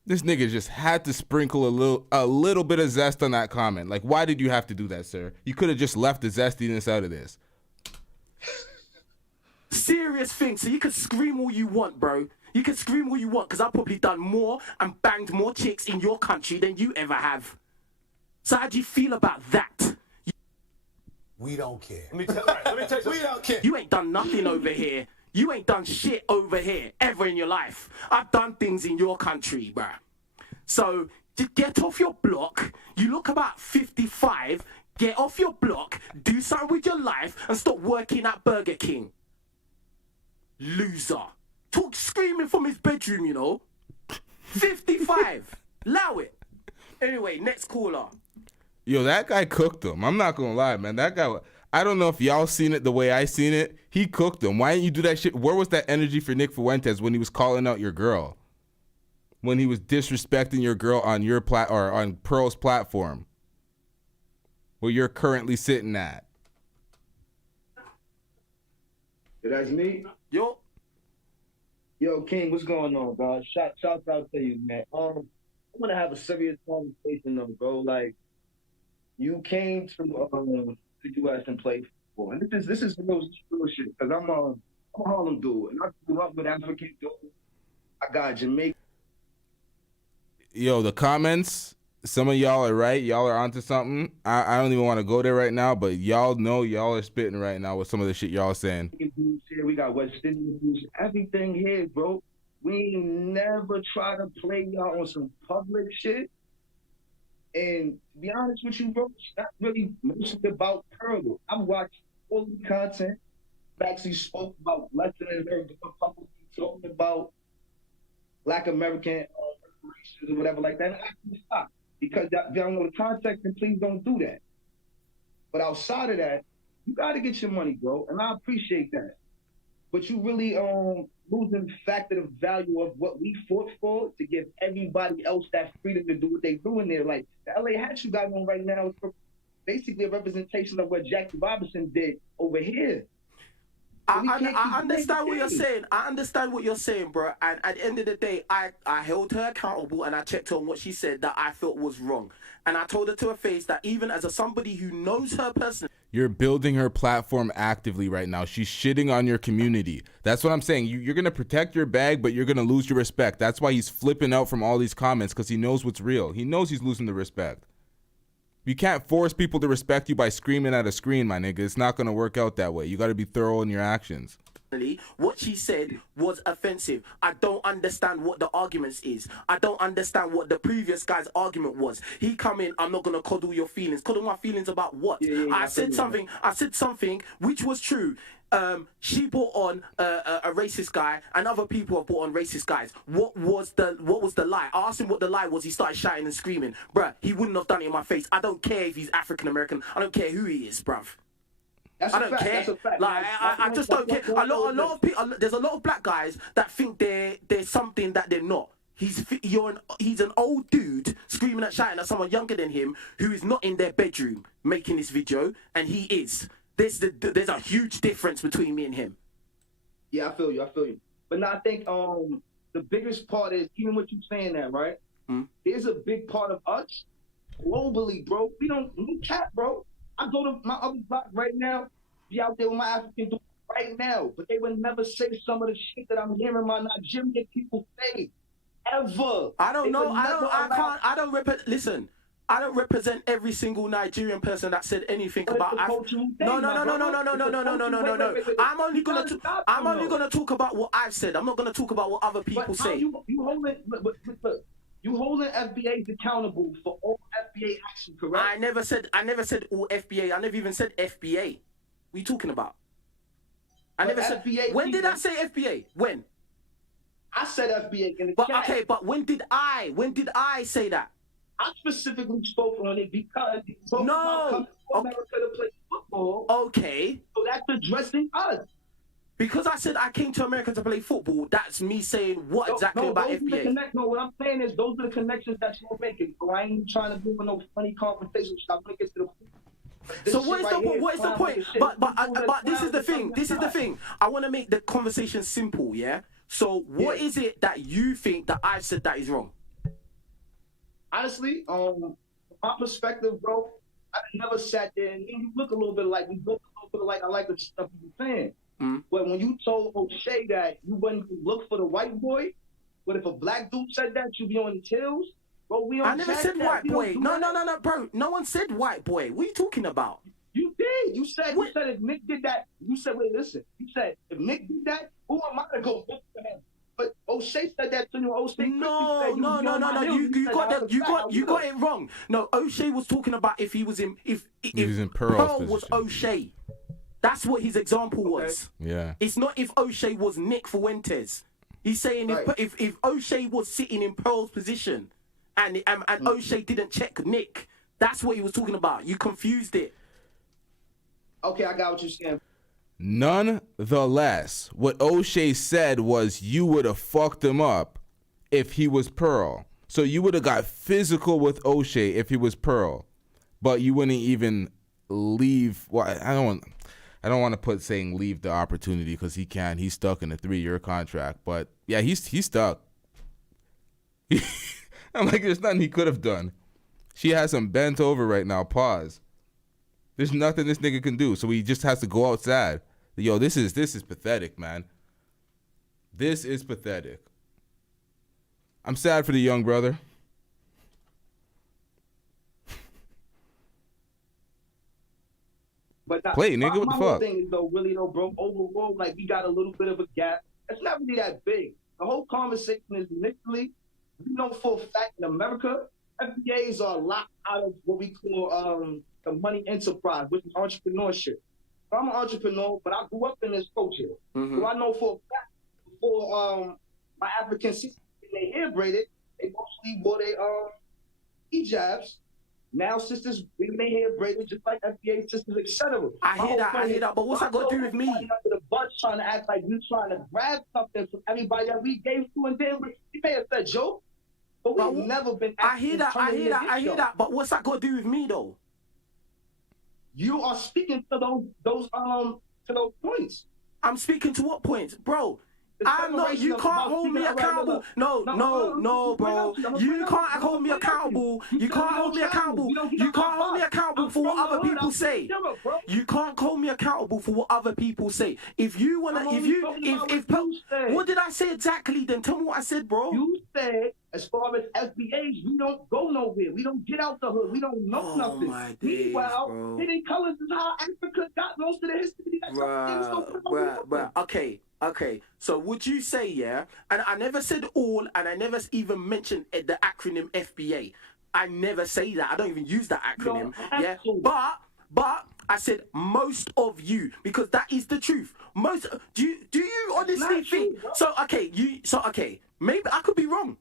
This nigga just had to sprinkle a little bit of zest on that comment. Like, why did you have to do that, sir? You could have just left the zestiness out of this. Serious thing. So you can scream all you want, bro. You can scream all you want, because I've probably done more and banged more chicks in your country than you ever have. So how do you feel about that? We don't care. Let me tell you, we don't care. You ain't done nothing over here. You ain't done shit over here ever in your life. I've done things in your country, bruh. So just get off your block. You look about 55. Get off your block. Do something with your life and stop working at Burger King. Loser. Talk screaming from his bedroom, you know. 55. Allow it. Anyway, next caller. Yo, that guy cooked him. I'm not gonna lie, man. That guy, I don't know if y'all seen it the way I seen it. He cooked him. Why didn't you do that shit? Where was that energy for Nick Fuentes when he was calling out your girl? When he was disrespecting your girl on your or on Pearl's platform, where you're currently sitting at. That's me. Yo, King, what's going on, bro? Shout out to you, man. I want to have a serious conversation, though, bro. Like, you came to the U.S. and played football, and this is real shit. Cause I'm a Harlem dude, and I grew up with African dudes. I got Jamaican. Yo, the comments. Some of y'all are right. Y'all are onto something. I don't even want to go there right now, but y'all know y'all are spitting right now with some of the shit y'all saying. We got West Indian, everything here, bro. We ain't never try to play y'all on some public shit. And to be honest with you, bro, it's not really mostly about Pearl. I've watched all the content. I've actually spoke about lessening her publicly, talking about Black American reparations or whatever like that. And I actually stopped. Because y'all don't know the context, and please don't do that. But outside of that, you got to get your money, bro, and I appreciate that. But you really losing the fact of the value of what we fought for to give everybody else that freedom to do what they do in there. Like the LA hat you got on right now is basically a representation of what Jackie Robinson did over here. I understand what you're saying. I understand what you're saying, bro. And at the end of the day, I held her accountable and I checked on what she said that I felt was wrong. And I told her to her face that even as somebody who knows her personally. You're building her platform actively right now. She's shitting on your community. That's what I'm saying. You're going to protect your bag, but you're going to lose your respect. That's why he's flipping out from all these comments, because he knows what's real. He knows he's losing the respect. You can't force people to respect you by screaming at a screen, my nigga. It's not going to work out that way. You got to be thorough in your actions. What she said was offensive. I don't understand what the arguments is. I don't understand what the previous guy's argument was. He come in, I'm not going to coddle your feelings. Coddle my feelings about what? I said something which was true. She brought on a racist guy, and other people have brought on racist guys. What was the lie? I asked him what the lie was. He started shouting and screaming. Bruh, he wouldn't have done it in my face. I don't care if he's African American. I don't care who he is, bruv. I don't care. That's a fact. Like I just don't care. A lot of people. There's a lot of black guys that think they're something that they're not. He's an old dude screaming and shouting at someone younger than him who is not in their bedroom making this video, and he is. There's a huge difference between me and him. Yeah, I feel you. But now I think the biggest part is, even what you saying that, right? There's a big part of us globally, bro. We don't cap, bro. I go to my other block right now, be out there with my African dude right now, but they would never say some of the shit that I'm hearing my Nigerian people say, ever. I don't know. Listen, I don't represent every single Nigerian person that said anything about Africa. No. I'm only gonna talk about what I've said. I'm not gonna talk about what other people say. You holding FBAs accountable for all FBA action, correct? I never said all FBA. I never even said FBA. What are you talking about? I never said FBA. When did I say FBA? When? I said FBA in the chat. Okay, but when did I say that? I specifically spoke on it because you spoke about coming to America to play football. Okay. So that's addressing us. Because I said I came to America to play football, that's me saying what exactly about FBA? What I'm saying is those are the connections that you're making. So I ain't trying to do no funny conversations. I want to get to the point. This So shit what is right the here point? What is the clown point? nigga shit. But this is the thing. This is the thing. I want to make the conversation simple. Yeah. So what is it that you think that I've said that is wrong? Honestly, my perspective, bro, I never sat there and you look a little bit like we look a little bit like I like the stuff you were saying. But when you told O'Shea that you wouldn't look for the white boy, but if a black dude said that, you'd be on his heels. Bro, we don't I never said that. white We don't boy. do No, that. bro. No one said white boy. What are you talking about? You did. You said if Nick did that, you said, wait, listen. You said if Nick did that, who am I to go look for him? But O'Shea said that to you. O'Shea No. You got it wrong. No, O'Shea was talking about if he was in if He was in Pearl's Pearl was position. O'Shea. That's what his example was. Yeah. It's not if O'Shea was Nick Fuentes. He's saying if O'Shea was sitting in Pearl's position and O'Shea didn't check Nick, that's what he was talking about. You confused it. Okay, I got what you're saying. Nonetheless, what O'Shea said was you would have fucked him up if he was Pearl. So you would have got physical with O'Shea if he was Pearl, but you wouldn't even leave. Well, I don't want to put saying leave the opportunity because he can't. He's stuck in a 3-year contract. But yeah, he's stuck. I'm like, there's nothing he could have done. She has him bent over right now. Pause. There's nothing this nigga can do, so he just has to go outside. Yo, this is pathetic, man. This is pathetic. I'm sad for the young brother. But Play, nigga, what the my whole fuck? thing is though, really though, bro, overall, like we got a little bit of a gap. It's not really that big. The whole conversation is initially, we know for a fact in America, FBAs are locked out of what we call the money enterprise, which is entrepreneurship. So I'm an entrepreneur, but I grew up in this culture. So I know for a fact before my African sisters, when they hair braided, they mostly wore their hijabs. Now sisters bring their hair braided just like FBA sisters, etc. I hear that, but what's that got to do with me? Under the bus trying to act like you trying to grab something from everybody that we gave to, and then we may have said joke, but we've never been. I hear that, but what's that got to do with me though? You are speaking to those points. I'm speaking to what points, bro? I'm not. You can't hold me accountable. No, bro. You can't hold me accountable. You can't hold me accountable. You can't hold me accountable for what other people say. You can't hold me accountable for what other people say. If you wanna, what did I say exactly? Then tell me what I said, bro. You said as far as FBAs, we don't go nowhere. We don't get out the hood. We don't know nothing. My days, Meanwhile, bro. hidden colors is how Africa got most of the history. Bruh. Okay. So would you say, yeah? And I never said all, and I never even mentioned the acronym FBA. I never say that. I don't even use that acronym. Yeah. But I said most of you, because that is the truth. Most. Do you honestly think? So okay. Maybe I could be wrong.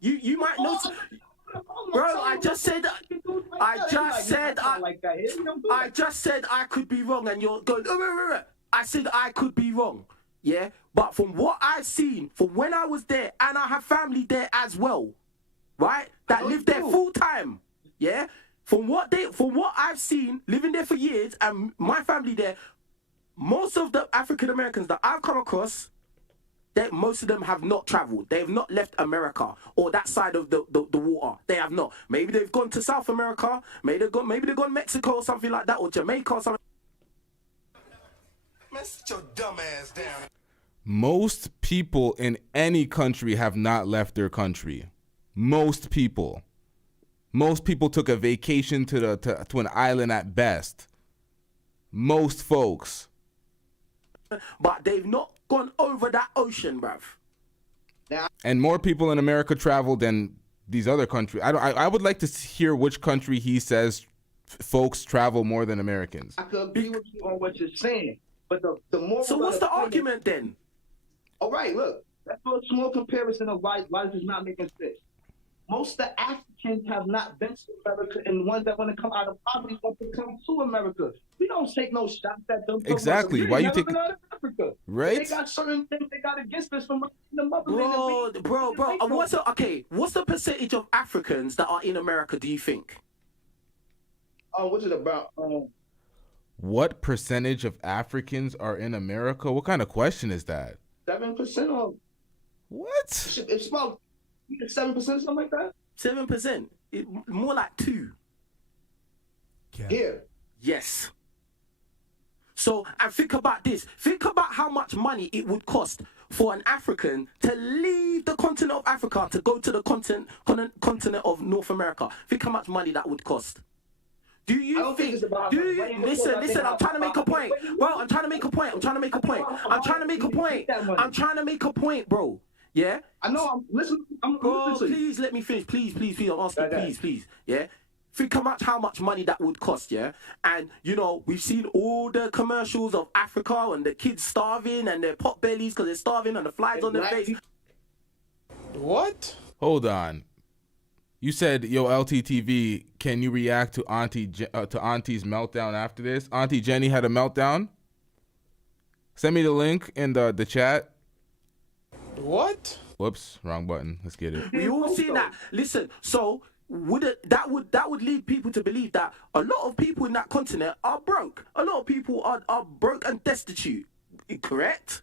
You might know. Bro, I just said I could be wrong, and you're going. I said I could be wrong. Yeah, but from what I've seen, from when I was there, and I have family there as well, right? That live there full time. Yeah, from what I've seen, living there for years, and my family there, most of the African Americans that I've come across, that most of them have not traveled. They have not left America or that side of the water. They have not. Maybe they've gone to South America. Maybe they've gone Mexico or something like that, or Jamaica or something. Man, sit your dumb ass down. Most people in any country have not left their country. Most people took a vacation to an island at best. Most folks. But they've not gone over that ocean, bruv. And more people in America travel than these other countries. I would like to hear which country he says folks travel more than Americans. I could agree with you on what you're saying, but the more. So what's the argument then? All right, look, that's a small comparison of why this is not making sense. Most of the Africans have not been to America, and the ones that want to come out of poverty want to come to America. We don't take no shots at them. Exactly. Why you take? Out of Africa. Right. They got certain things they got against us from the motherland. Bro. What's the percentage of Africans that are in America? Do you think? What's it about? What percentage of Africans are in America? What kind of question is that? 7% or what? It's about 7%, something like that. 7%. More like 2. Yeah. Yes. So, and think about this. Think about how much money it would cost for an African to leave the continent of Africa to go to the continent of North America. Think how much money that would cost. Do you think? Do you listen? I'm trying to make a point, bro. I'm trying to make a point, bro. Yeah. I know. I'm listening. Bro, please let me finish. Please. I'm asking. Please. Yeah. Think how much money that would cost, yeah? And, you know, we've seen all the commercials of Africa and the kids starving and their pot bellies because they're starving and the flies on their face. What? Hold on. You said, yo, LTTV, can you react to Auntie's meltdown after this? Auntie Jenny had a meltdown? Send me the link in the chat. What? Whoops, wrong button. Let's get it. We all seen that. Listen, so... that would lead people to believe that a lot of people in that continent are broke. A lot of people are broke and destitute. Correct?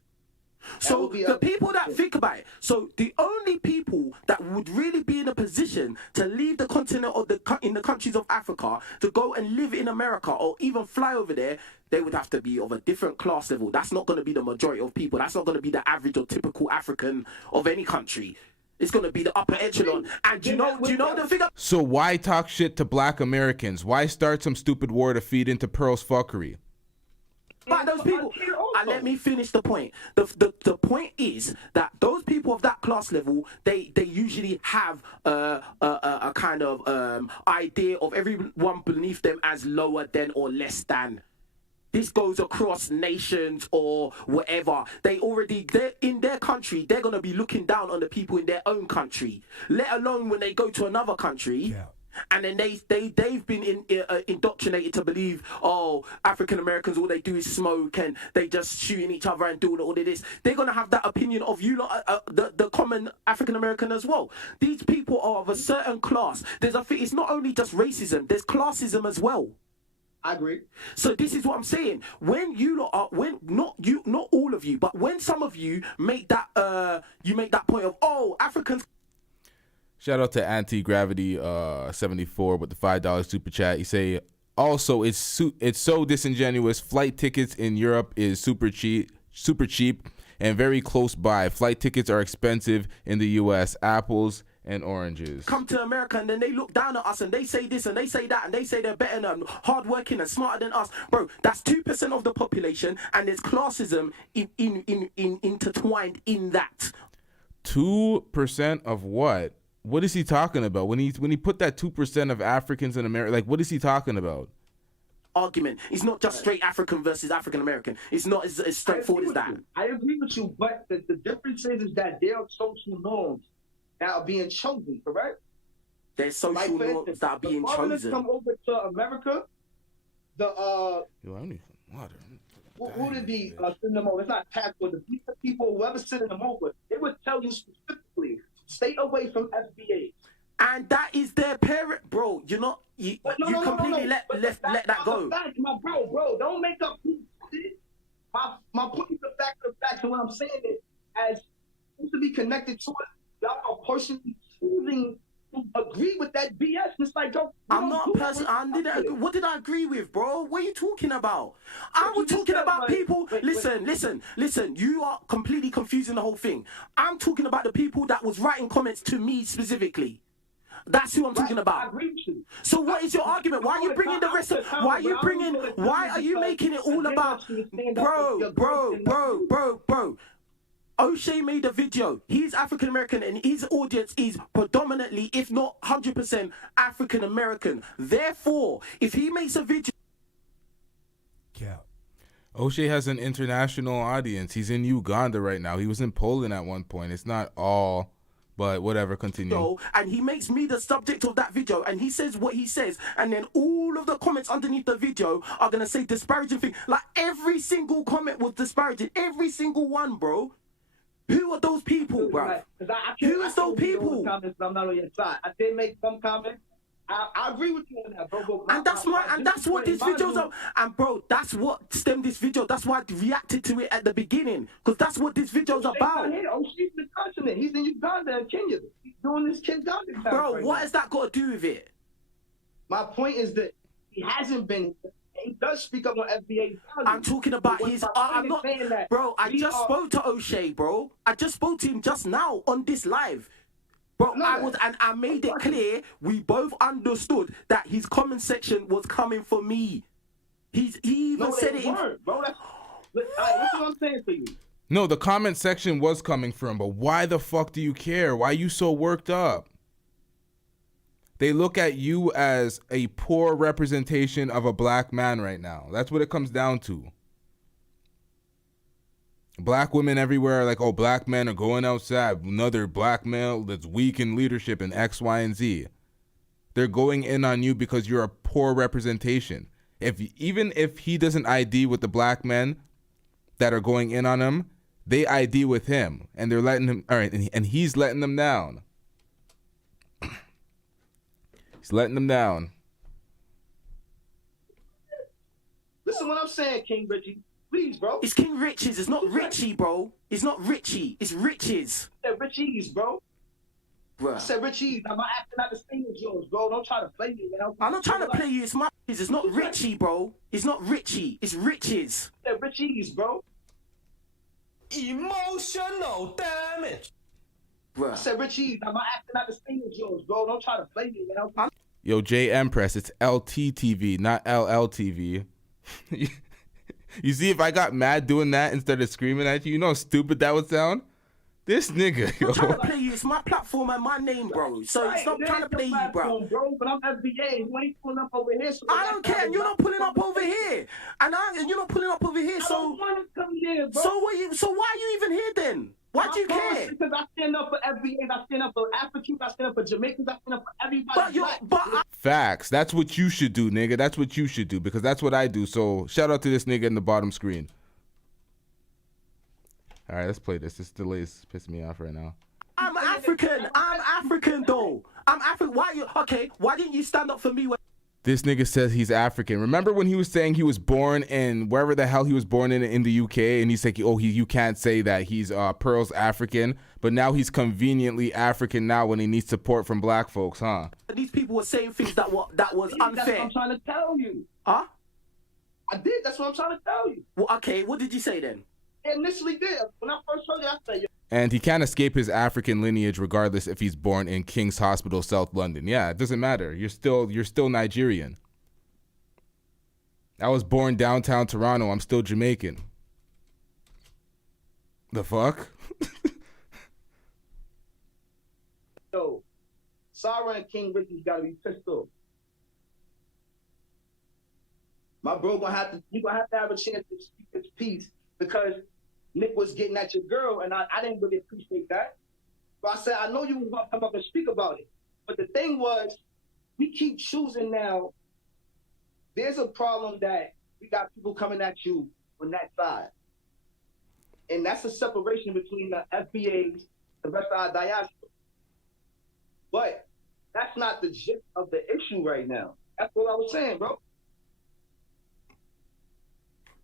So the people that think about it, so the only people that would really be in a position to leave the continent or in the countries of Africa to go and live in America or even fly over there, they would have to be of a different class level. That's not going to be the majority of people. That's not going to be the average or typical African of any country. It's going to be the upper echelon. And do you know the figure? So why talk shit to black Americans? Why start some stupid war to feed into Pearl's fuckery? But those people, let me finish the point. The point is that those people of that class level, they usually have a kind of idea of everyone beneath them as lower than or less than. This goes across nations or whatever. They're in their country, they're going to be looking down on the people in their own country, let alone when they go to another country. Yeah. And then they've been indoctrinated to believe, oh, African Americans, all they do is smoke and they just shooting each other and doing all of this. They're going to have that opinion of you lot, the common African American as well. These people are of a certain class. It's not only just racism, there's classism as well. I agree. So this is what I'm saying. When you lot are, not all of you, but when some of you make that point of, oh, Africans. Shout out to Anti-Gravity 74 with the $5 super chat. He say, also, it's so disingenuous. Flight tickets in Europe is super cheap and very close by. Flight tickets are expensive in the U.S. Apples and oranges. Come to America and then they look down at us and they say this and they say that and they say they're better and hardworking and smarter than us. Bro, that's 2% of the population and there's classism intertwined in that. 2% of what? What is he talking about? When he put that 2% of Africans in America, like what is he talking about? Argument. It's not just straight African versus African American. It's not as straightforward as that. I agree with you, but the difference is that there are social norms that are being chosen, correct? There's social norms that are being chosen. Come over to America, Yo, I need some water. Who did be send them over? It's not passport. The people, whoever's sending them over, they would tell you specifically, stay away from FBA. And that is their parent, bro. You completely let that go. My bro, don't make up. My point is the fact of what I'm saying is, as supposed to be connected to it, y'all are personally choosing to agree with that BS. It's like, I'm not a person. What did I agree with, bro? What are you talking about? I was talking about people. Listen. You are completely confusing the whole thing. I'm talking about the people that was writing comments to me specifically. That's who I'm talking about. I agree with you. So what is your argument? Why are you bringing the rest of? Why are you making it all about? Bro. O'Shea made a video. He's African American and his audience is predominantly, if not 100%, African American. Therefore, if he makes a video. Yeah. O'Shea has an international audience. He's in Uganda right now. He was in Poland at one point. It's not all, but whatever, continue. And he makes me the subject of that video and he says what he says. And then all of the comments underneath the video are going to say disparaging things. Like every single comment was disparaging. Every single one, bro. Who are those people, bro? Who is those people? I'm not on your side. I did make some comments, I agree with you on that, bro. And that's what this video's of. And bro, that's what stemmed this video. That's why I reacted to it at the beginning, because that's what this video's about. He's in the continent. He's in Uganda and Kenya. He's doing this kid down there. Bro, what has that got to do with it? My point is that he hasn't been. He does speak up on FBA. I'm talking about his. I'm not saying that, bro. I just spoke to O'Shea, bro. I just spoke to him just now on this live. Bro, I made it clear, we both understood that his comment section was coming for me. He even said it. Bro, that's what I'm saying for you. No, the comment section was coming for him, but why the fuck do you care? Why are you so worked up? They look at you as a poor representation of a black man right now. That's what it comes down to. Black women everywhere are like, oh, black men are going outside. Another black male that's weak in leadership and X, Y, and Z. They're going in on you because you're a poor representation. Even if he doesn't ID with the black men that are going in on him, they ID with him, and they're letting him. All right, and he's letting them down. He's letting them down. Listen, what I'm saying, King Richie. Please, bro. It's King Richez. It's not Richie, bro. It's not Richie. It's Richez. I said Richez, bro. Bruh. I said Richez. I'm not acting out the same as yours, bro. Don't try to play me, man. I'm not trying to play you. It's my. It's not Richie, bro. It's not Richie. It's Richez. I said Richez, bro. Emotional damage. Bruh. I said Richez. I'm not acting out the same as yours, bro. Don't try to play me, man. Yo, J Empress, it's LTTV, not LLTV. You see, if I got mad doing that instead of screaming at you, you know how stupid that would sound? This nigga, yo. I'm trying to play you. It's my platform and my name, bro. So it's not trying to play you, bro. But I'm FBA. You ain't pulling up over here. So I don't care. You're not pulling up over here. And you're not pulling up over here. So, I don't want to come here, bro. So why are you even here then? Why do you care? Because I stand up for FBAs, I stand up for Africans, I stand up for Jamaicans, I stand up for everybody. Facts. That's what you should do, nigga. That's what you should do, because that's what I do. So shout out to this nigga in the bottom screen. All right, let's play this. This delay is pissing me off right now. I'm African though. I'm African. Why didn't you stand up for me when This nigga says he's African. Remember when he was saying he was born in wherever the hell he was born in the UK, and he's like, oh, you can't say that he's Pearl's African, but now he's conveniently African now when he needs support from black folks, huh? these people were saying things that was unfair? That's what I'm trying to tell you. Huh? I did. That's what I'm trying to tell you. Well, okay, what did you say then? I initially did. When I first heard it, I said, And he can't escape his African lineage regardless if he's born in King's Hospital, South London. Yeah, it doesn't matter. You're still Nigerian. I was born downtown Toronto. I'm still Jamaican. The fuck? Yo, Sarah and King Richez gotta be pissed off. My bro you gonna have to have a chance to speak his piece because Nick was getting at your girl, and I didn't really appreciate that. But I said, I know you was gonna come up and speak about it. But the thing was, we keep choosing now. There's a problem that we got people coming at you on that side. And that's a separation between the FBAs, the rest of our diaspora. But that's not the gist of the issue right now. That's what I was saying, bro.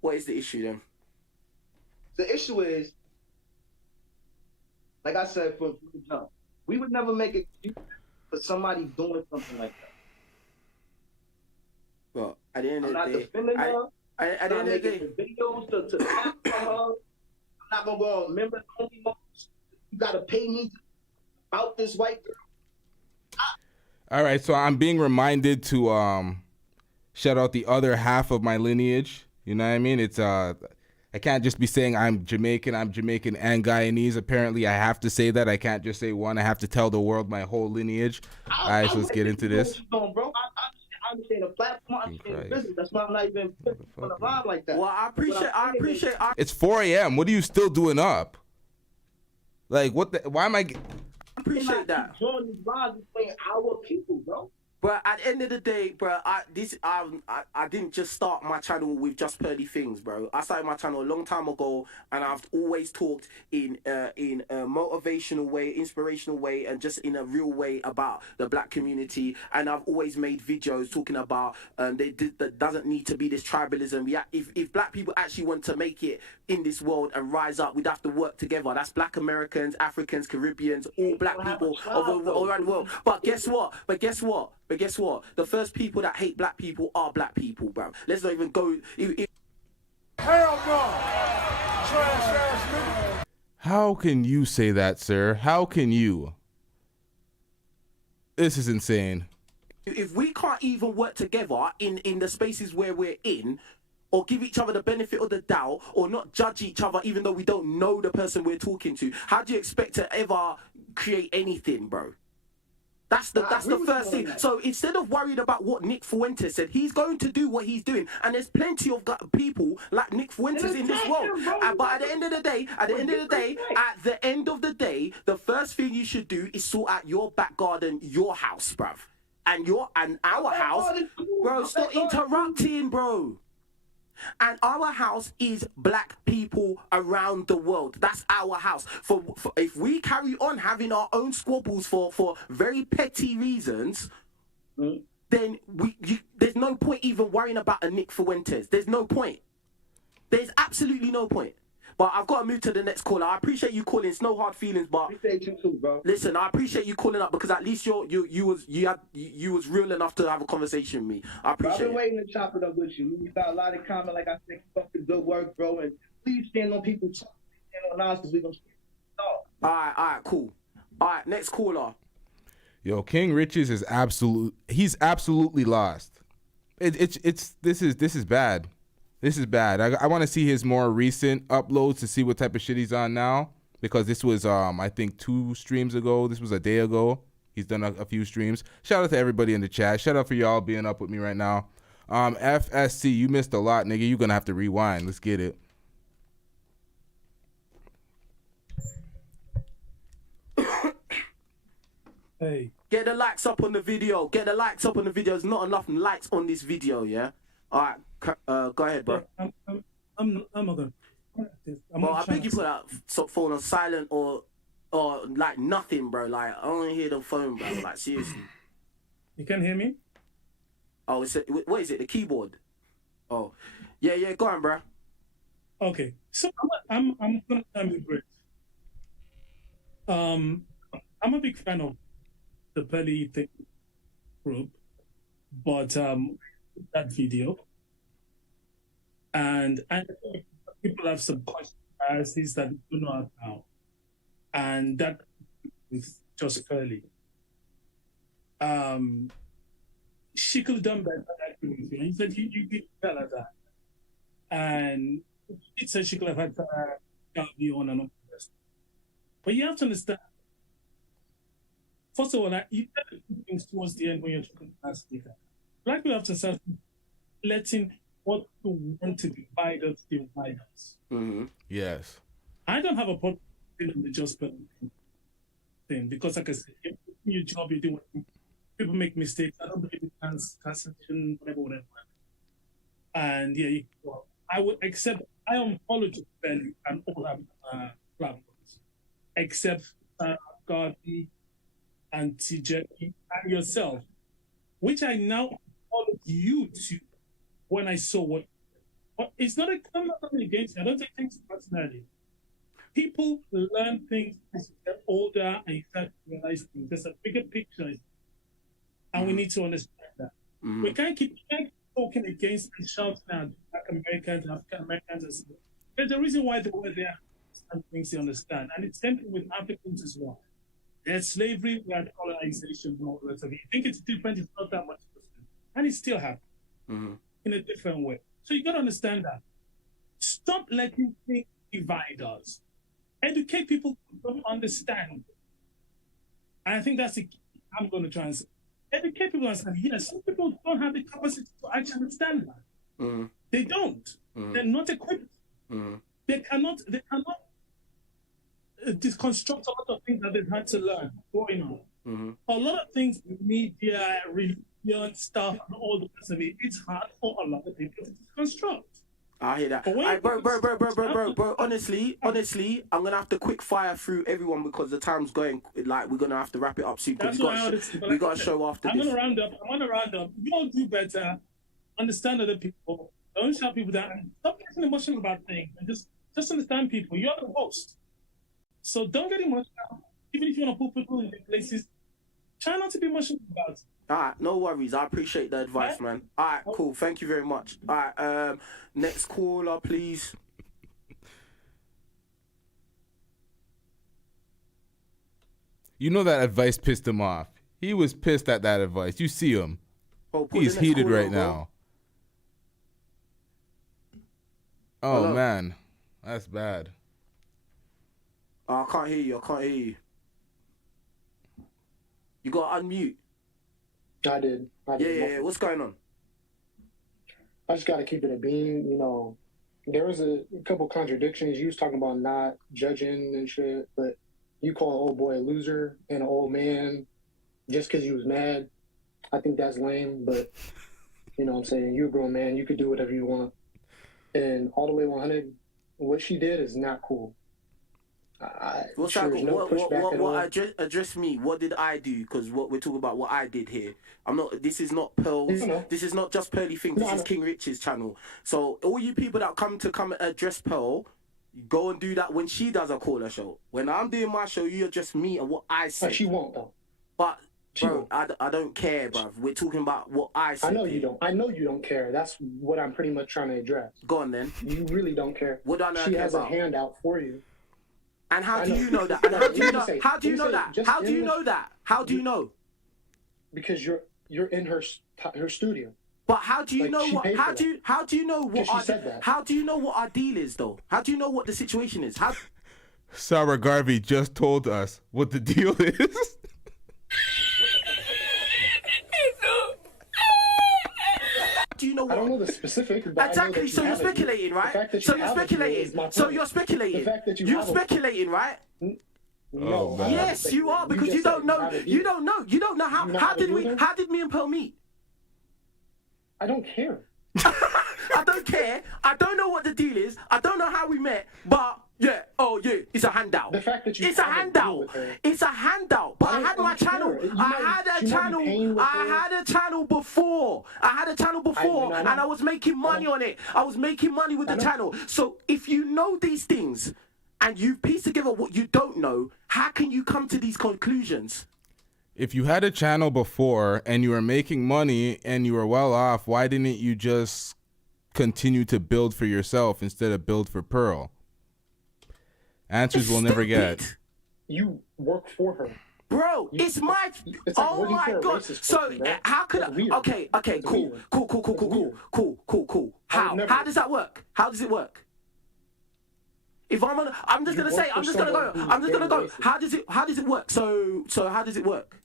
What is the issue then? The issue is, like I said from the jump, we would never make it for somebody doing something like that. Well, at the end of the day, I'm not defending her. At the end of the day, videos to her. I'm not gonna go on members only mode. You gotta pay me about this white girl. All right, so I'm being reminded to shout out the other half of my lineage. You know what I mean? It's I can't just be saying I'm Jamaican and Guyanese. Apparently, I have to say that. I can't just say one. I have to tell the world my whole lineage. All right, so let's get into this. I understand the platform. I understand the business. That's why I'm not even on the line like that. Well, I appreciate. It's 4 a.m. What are you still doing up? Like, what the? Why am I? Appreciate that. Join these lines and playing our people, bro. But at the end of the day, bro, I didn't just start my channel with Just Pearly Things, bro. I started my channel a long time ago, and I've always talked in a motivational way, inspirational way, and just in a real way about the black community. And I've always made videos talking about that doesn't need to be this tribalism. Yeah, if black people actually want to make it in this world and rise up, we'd have to work together. That's black Americans, Africans, Caribbeans, all black people all around the world. But guess what? The first people that hate black people are black people, bro. Let's not even go. Hell no! Trash ass nigga. How can you say that, sir? How can you? This is insane. If we can't even work together in the spaces where we're in, or give each other the benefit of the doubt, or not judge each other even though we don't know the person we're talking to, how do you expect to ever create anything, bro? That's the first thing. So instead of worried about what Nick Fuentes said, he's going to do what he's doing. And there's plenty of people like Nick Fuentes in this world. But at the end of the day, the first thing you should do is sort out your back garden, your house, bruv. And our house, bro, stop interrupting, bro. And our house is black people around the world. That's our house. For if we carry on having our own squabbles for very petty reasons, then there's no point even worrying about a Nick Fuentes. There's no point. There's absolutely no point. But I've got to move to the next caller. I appreciate you calling. It's no hard feelings, but appreciate you too, bro. Listen, I appreciate you calling up because at least you was real enough to have a conversation with me. I appreciate it. I've been waiting to chop it up with you. You got a lot of comment, like I said, keep up the good work, bro. And please stand on people's talk, stand on ours, because we're gonna talk. All right, cool. All right, next caller. Yo, King Richez is he's absolutely lost. This is bad. This is bad. I want to see his more recent uploads to see what type of shit he's on now, because this was I think 2 streams ago. This was a day ago. He's done a few streams. Shout out to everybody in the chat. Shout out for y'all being up with me right now. FSC, you missed a lot, nigga. You're gonna have to rewind. Let's get it. Hey. Get the likes up on the video. Get the likes up on the video. There's not enough likes on this video, yeah? All right. Go ahead, bro. I'm not gonna. Well, I beg you put that phone on silent or like nothing, bro. Like I don't hear the phone, bro. Like seriously. You can hear me? Oh, what is it? The keyboard? Oh, yeah. Go on, bro. Okay, so I'm gonna emigrate. I'm a big fan of the Pearly Things group, but that video. And people have some questions that do not know. And that is just Pearly. She could have done better. He said you did better that. And it said she could have had Garvey on and on. But you have to understand. First of all, you get things towards the end when you're talking about speaker. Black people have to start letting what you want to divide us. Mm-hmm. Yes. I don't have a problem with the just thing because, like I said, if your job you're doing, people make mistakes. I don't believe in cancellation, whatever. And yeah, I would accept. I unfollow just Pearly and all have platforms, except Garvey and TJ and yourself, which I now follow you to. When I saw what it's not I'm not coming against you. I don't take things personally. People learn things as you get older and you start to realize things. There's a bigger picture, and we need to understand that. Mm-hmm. We can't keep talking against and shouting at Black Americans, African Americans. There's a reason why they were there and things to understand, and it's same thing with Africans as well. There's slavery, we had colonization, and all the rest of it. You think it's different? It's not that much different, and it still happens. Mm-hmm. In a different way. So you got to understand that. Stop letting things divide us. Educate people to understand. And I think that's the key I'm going to try and say. Educate people to understand. Yes, some people don't have the capacity to actually understand that. Mm-hmm. They don't. Mm-hmm. They're not equipped. Mm-hmm. They cannot deconstruct a lot of things that they've had to learn growing up. A lot of things, media, religion, stuff, and all the rest of it, it's hard for a lot of people to construct. I hear that. Bro. Honestly, I'm gonna have to quick fire through everyone because the time's going. Like, we're gonna have to wrap it up soon. That's We got a show after this. I'm gonna round up. You all do better. Understand other people. Don't shout people down. Stop getting emotional about things. And just understand people. You're the host. So don't get emotional. Even if you want to put people in their places, try not to be emotional about it. All right, no worries. I appreciate the advice, man. All right, cool. Thank you very much. All right, next caller, please. You know that advice pissed him off. He was pissed at that advice. You see him. He's heated right now. Oh, Hello? man. That's bad. I can't hear you. You got to unmute. I did. Yeah. What's going on? I just got to keep it a beam. You know, there was a couple contradictions. You was talking about not judging and shit, but you call an old boy a loser and an old man just because you was mad. I think that's lame, but you know what I'm saying? You're a grown man. You could do whatever you want. And all the way 100, what she did is not cool. What's that? Address me. What did I do? Because what we're talking about, what I did here. I'm not. This is not Pearl's. This is not just Pearly Things. This is King Rich's channel. So all you people that come address Pearl, go and do that when she does a caller show. When I'm doing my show, you address me and what I say. She won't though. But bro, I don't care, bro. We're talking about what I say. I know you don't. I know you don't care. That's what I'm pretty much trying to address. Go on then. You really don't care. What do I know? She has a handout for you. And how do you know that? And how do you know? How do you know that? How do you know that? How do you know? Because you're in her studio. But how do you know what? How do you know what? How do you know what our deal is though? How do you know what the situation is? How? Sarah Garvey just told us what the deal is. Do you know what? I don't know the specifics. Exactly. So you're speculating, right? So you're speculating. So you're speculating. You're speculating, right? No. Yes, you are because you don't know. You don't know. You don't know how. How did me and Pearl meet? I don't care. I don't care. I don't know what the deal is. I don't know how we met, but yeah. Oh yeah, it's a handout. The fact that you it's a handout. It's a handout. But I had my channel. I had a channel before. I had a channel before, and I was making money on it. I was making money with the channel. So if you know these things and you piece together what you don't know, how can you come to these conclusions? If you had a channel before and you were making money and you were well off, why didn't you just continue to build for yourself instead of build for Pearl? Answers we'll never get. You work for her. Bro, it's my... It's like oh my God. So how could I... Okay, cool. How does that work? How does it work? If I'm just gonna go. How does it work? So how does it work?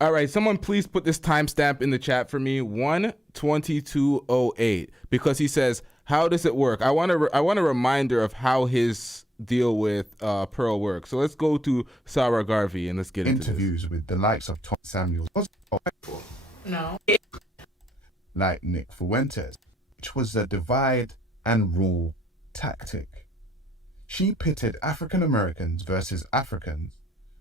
All right, someone please put this timestamp in the chat for me, 1:22:08, because he says, "How does it work?" I want a reminder of how his deal with Pearl works. So let's go to Sarah Garvey and let's get into interviews with the likes of Tom Samuels. No. Like Nick Fuentes, which was a divide and rule tactic. She pitted African Americans versus Africans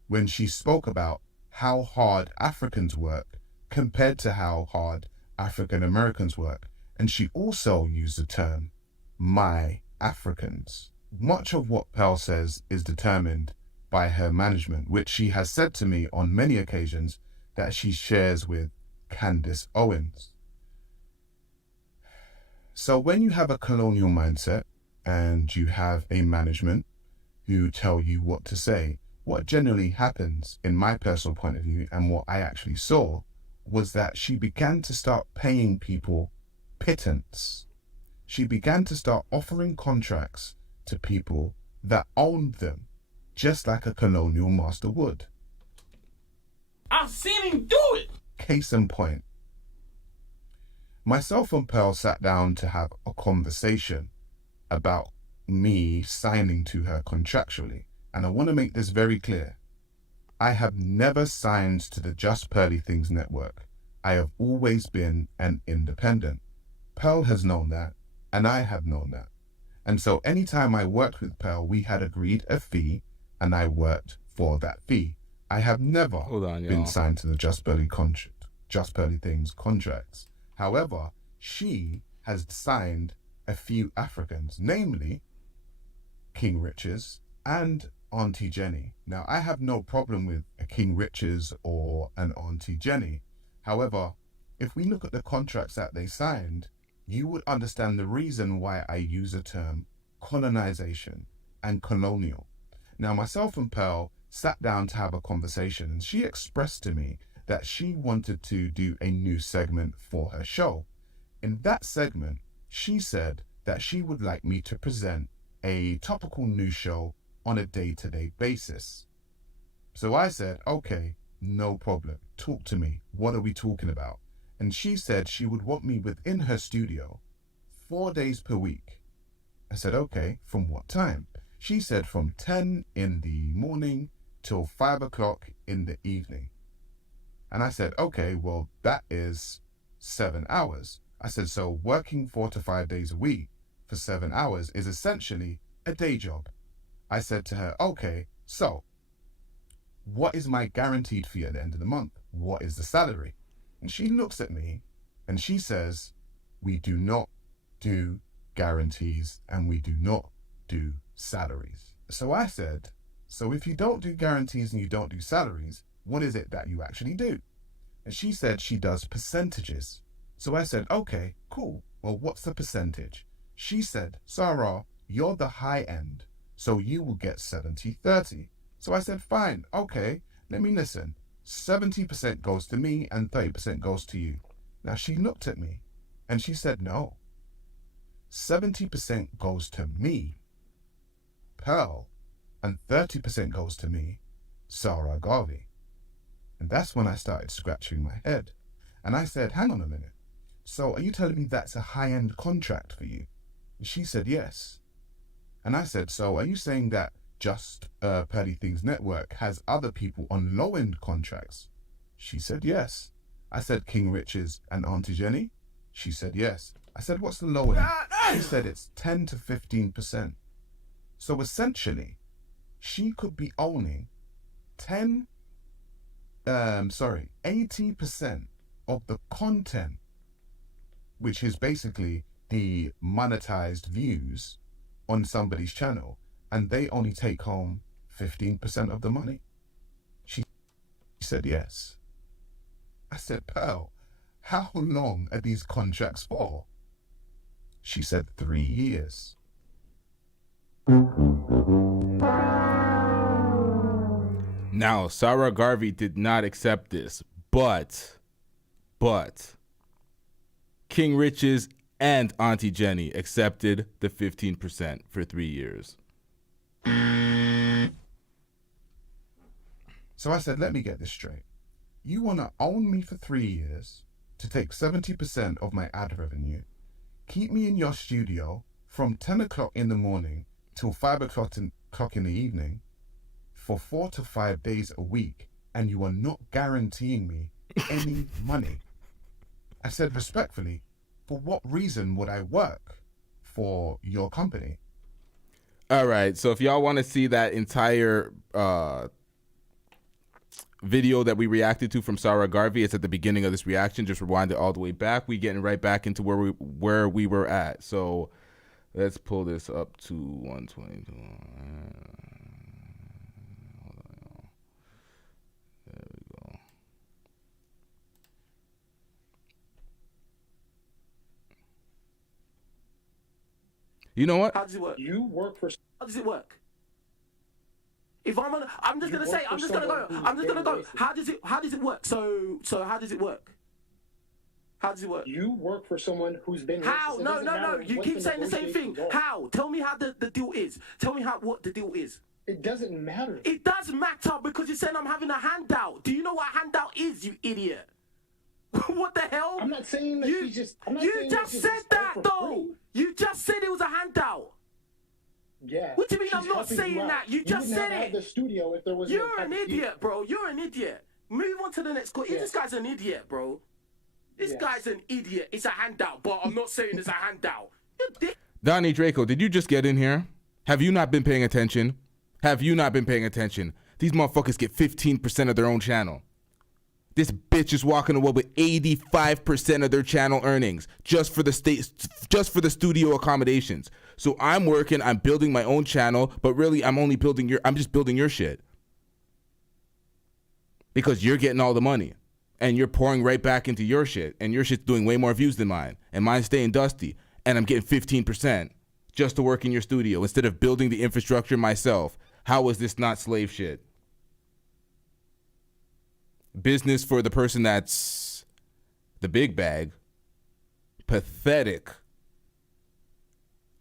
when she spoke about how hard Africans work compared to how hard African Americans work. And she also used the term, my Africans. Much of what Pearl says is determined by her management, which she has said to me on many occasions that she shares with Candace Owens. So when you have a colonial mindset and you have a management who tell you what to say, what generally happens, in my personal point of view, and what I actually saw, was that she began to start paying people pittance. She began to start offering contracts to people that owned them, just like a colonial master would. I've seen him do it! Case in point. Myself and Pearl sat down to have a conversation about me signing to her contractually. And I want to make this very clear. I have never signed to the JustPearlyThings network. I have always been an independent. Pearl has known that, and I have known that. And so anytime I worked with Pearl, we had agreed a fee, and I worked for that fee. I have never been signed to the JustPearlyThings contracts. However, she has signed a few Africans, namely King Richez and Auntie Jenny. Now, I have no problem with a King Richez or an Auntie Jenny. However, if we look at the contracts that they signed, you would understand the reason why I use the term colonization and colonial. Now, myself and Pearl sat down to have a conversation, and she expressed to me that she wanted to do a new segment for her show. In that segment, she said that she would like me to present a topical news show on a day-to-day basis. So I said, okay, no problem. Talk to me. What are we talking about? And she said she would want me within her studio 4 days per week. I said, okay, from what time? She said from 10 in the morning till 5 o'clock in the evening. And I said, okay, well, that is 7 hours. I said, so working 4 to 5 days a week for 7 hours is essentially a day job. I said to her, okay, so what is my guaranteed fee at the end of the month? What is the salary? And she looks at me and she says, we do not do guarantees and we do not do salaries. So I said, so if you don't do guarantees and you don't do salaries, what is it that you actually do? And she said she does percentages. So I said, okay, cool. Well, what's the percentage? She said, Sarah, you're the high end, so you will get 70-30. So I said, fine, okay, let me listen. 70% goes to me and 30% goes to you. Now she looked at me and she said, no. 70% goes to me, Pearl, and 30% goes to me, Sarah Garvey. And that's when I started scratching my head. And I said, hang on a minute. So are you telling me that's a high-end contract for you? And she said, yes. And I said, so are you saying that JustPearlyThings Network has other people on low-end contracts? She said, yes. I said, King Richez and Auntie Jenny? She said, yes. I said, what's the low end? She said, it's 10 to 15%. So essentially, she could be owning 80% of the content, which is basically the monetized views on somebody's channel, and they only take home 15% of the money. She said yes. I said, Pearl, how long are these contracts for? She said 3 years. Now, Sarah Garvey did not accept this, but King Richez and Auntie Jenny accepted the 15% for 3 years. So I said, let me get this straight. You want to own me for 3 years to take 70% of my ad revenue, keep me in your studio from 10 o'clock in the morning till 5 o'clock in the evening for 4 to 5 days a week, and you are not guaranteeing me any money. I said respectfully, for what reason would I work for your company? All right, so if y'all want to see that entire video that we reacted to from Sarah Garvey, it's at the beginning of this reaction. Just rewind it all the way back. We getting right back into where we were at. So let's pull this up to 122. There we go. You know what? How does it work? You work for. How does it work? If I'm gonna, I'm just gonna go. How does it work? So how does it work? How does it work? You work for someone who's been. How? No. You keep saying the same thing. How? Tell me how the deal is. Tell me what the deal is. It doesn't matter. It does matter because you said I'm having a handout. Do you know what a handout is, you idiot? What the hell? I'm not saying that you just. You just said that though. You just said it was a handout. Yeah. What do you mean she's I'm not helping saying you out. that? You just wouldn't said have it. The studio if there was You're an idiot, bro. You're an idiot. Move on to the next call. This guy's an idiot, bro. This guy's an idiot. It's a handout, but I'm not saying it's a handout. Donnie Draco, did you just get in here? Have you not been paying attention? Have you not been paying attention? These motherfuckers get 15% of their own channel. This bitch is walking away with 85% of their channel earnings just for the studio accommodations. So I'm working, I'm building my own channel, but really I'm just building your shit. Because you're getting all the money and you're pouring right back into your shit, and your shit's doing way more views than mine, and mine's staying dusty, and I'm getting 15% just to work in your studio instead of building the infrastructure myself. How is this not slave shit? Business for the person that's the big bag. Pathetic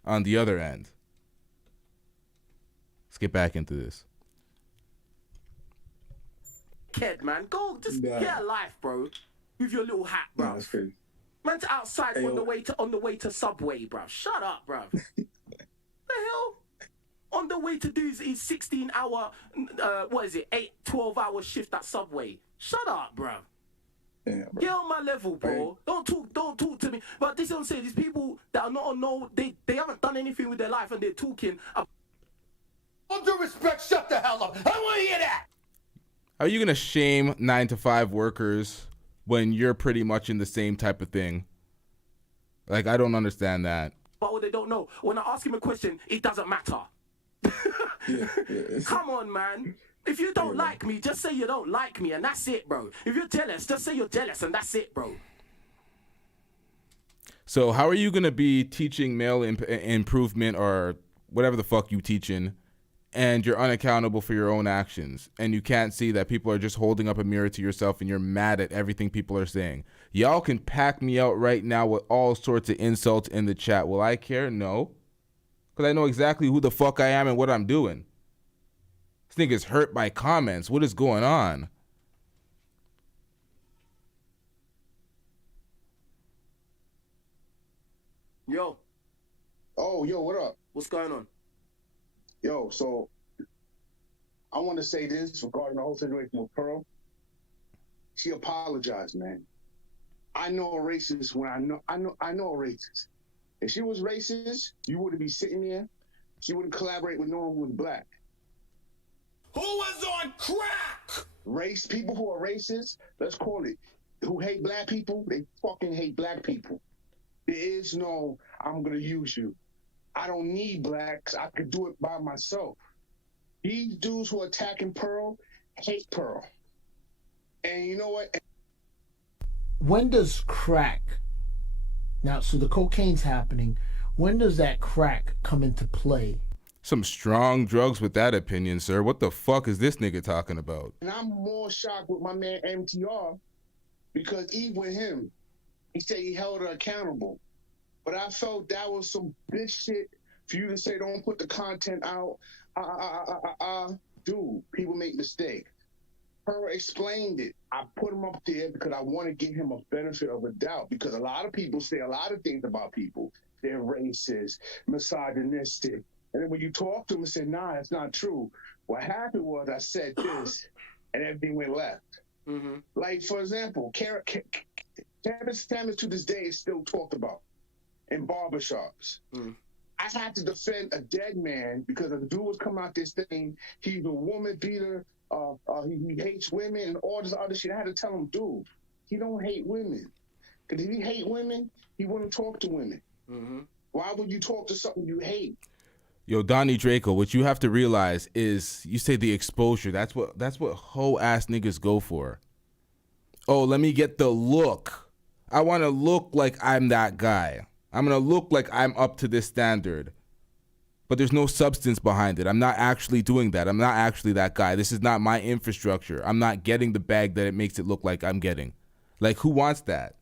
on the other end. Let's get back into this. Kid, man, go just get a life, bro. With your little hat, bro. That's crazy. Man's outside on the way to Subway, bro. Shut up, bro. The hell? On the way to do his 16-hour, 12-hour shift at Subway. Shut up, bro. Yeah, bro. Get on my level, bro. Don't talk to me. But this is what I'm saying. These people that are not they haven't done anything with their life and they're talking. All due respect, shut the hell up. I want to hear that. Are you gonna shame 9-to-5 workers when you're pretty much in the same type of thing? Like, I don't understand that. But what they don't know, when I ask him a question, it doesn't matter. Come on, man. If you don't like me, just say you don't like me, and that's it, bro. If you're jealous, just say you're jealous, and that's it, bro. So how are you going to be teaching male improvement or whatever the fuck you teaching, and you're unaccountable for your own actions, and you can't see that people are just holding up a mirror to yourself, and you're mad at everything people are saying? Y'all can pack me out right now with all sorts of insults in the chat. Will I care? No. Because I know exactly who the fuck I am and what I'm doing. This nigga's hurt by comments. What is going on? Yo. Oh, yo, what up? What's going on? Yo, so I want to say this regarding the whole situation with Pearl. She apologized, man. I know a racist when I know a racist. If she was racist, you wouldn't be sitting there. She wouldn't collaborate with no one who was black. Who was on crack? People who are racist, let's call it, who hate black people, they fucking hate black people. There is no, I'm going to use you. I don't need blacks. I could do it by myself. These dudes who are attacking Pearl hate Pearl. And you know what? When does crack, now, so the cocaine's happening, when does that crack come into play? Some strong drugs with that opinion, sir. What the fuck is this nigga talking about? And I'm more shocked with my man MTR because even with him, he said he held her accountable. But I felt that was some bitch shit for you to say don't put the content out. Dude, people make mistakes. Her explained it. I put him up there because I want to give him a benefit of a doubt because a lot of people say a lot of things about people. They're racist, misogynistic. And then when you talk to him and say, nah, it's not true. What happened was I said this and everything went left. Mm-hmm. Like, for example, Kevin Samuels to this day is still talked about in barbershops. Mm. I had to defend a dead man because a dude was coming out this thing. He's a woman beater. He hates women and all this other shit. I had to tell him, dude, he don't hate women. Because if he hate women, he wouldn't talk to women. Mm-hmm. Why would you talk to something you hate? Yo, Donnie Draco, what you have to realize is you say the exposure. That's what hoe ass niggas go for. Oh, let me get the look. I want to look like I'm that guy. I'm going to look like I'm up to this standard. But there's no substance behind it. I'm not actually doing that. I'm not actually that guy. This is not my infrastructure. I'm not getting the bag that it makes it look like I'm getting. Like, who wants that?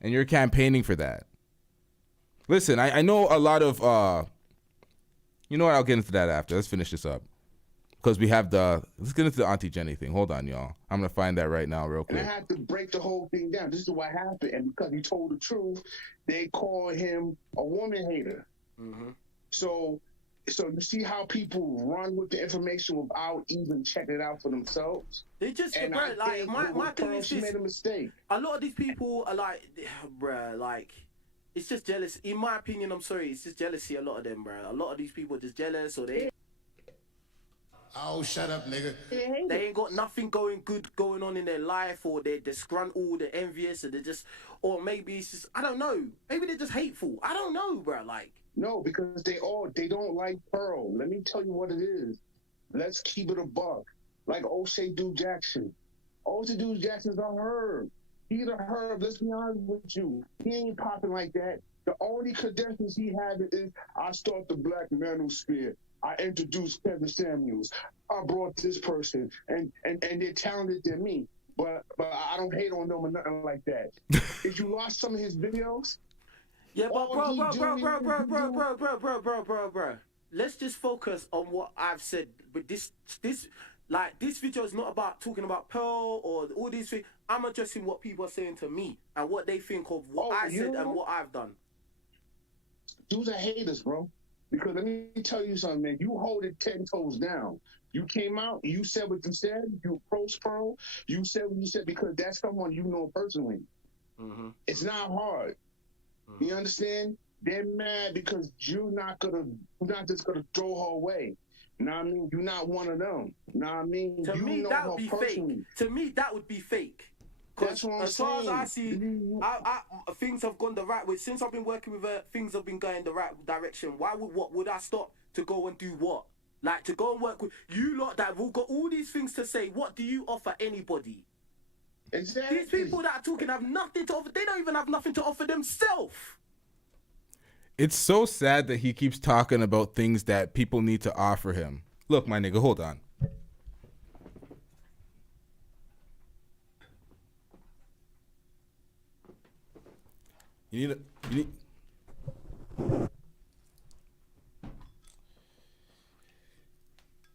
And you're campaigning for that. Listen, I know a lot of, you know what, I'll get into that after. Let's finish this up. because we have the. Let's get into the Auntie Jenny thing. Hold on, y'all. I'm gonna find that right now, real And I quick. had to break the whole thing down. This is what happened. And because he told the truth, they call him a woman hater. So you see how people run with the information without even checking it out for themselves? They just, and bro, like, my thing is she this. made a mistake. A lot of these people are like, bruh, like, it's just jealous. In my opinion, I'm sorry, it's just jealousy, a lot of them, bruh. A lot of these people are just jealous, or they... Oh, shut up, nigga. They ain't got nothing good going on in their life, or they're disgruntled, they're envious, or they're just... Or maybe it's just, I don't know. Maybe they're just hateful. I don't know, bruh, like... No, because they don't like Pearl. Let me tell you what it is. Let's keep it a buck. Like O'Shea Duke Jackson. O'Shea Duke Jackson's a herb. He's a herb. Let's be honest with you. He ain't popping like that. The only credentials he had is, I start the Black Manosphere. I introduced Kevin Samuels. I brought this person, and they're talented than me. But I don't hate on them or nothing like that. If you watch some of his videos, yeah, but bro. Let's just focus on what I've said. But this video is not about talking about Pearl or all these things. I'm addressing what people are saying to me and what they think of what I said and what I've done. Dudes are haters, bro. Because let me tell you something, man. You hold it 10 toes down. You came out, you said what you said. You approached Pearl. You said what you said because that's someone you know personally. It's not hard. You understand? They're mad because you're not just gonna throw her away. You know what I mean? You're not one of them. You know what I mean? To me, that would be fake. To me, that would be fake. Because as far as I see, things have gone the right way. Since I've been working with her, things have been going the right direction. What would I stop to go and do what? Like, to go and work with you lot that have all got all these things to say. What do you offer anybody? Exactly. These people that are talking have nothing to offer. They don't even have nothing to offer themselves. It's so sad that he keeps talking about things that people need to offer him. Look, my nigga, hold on. You need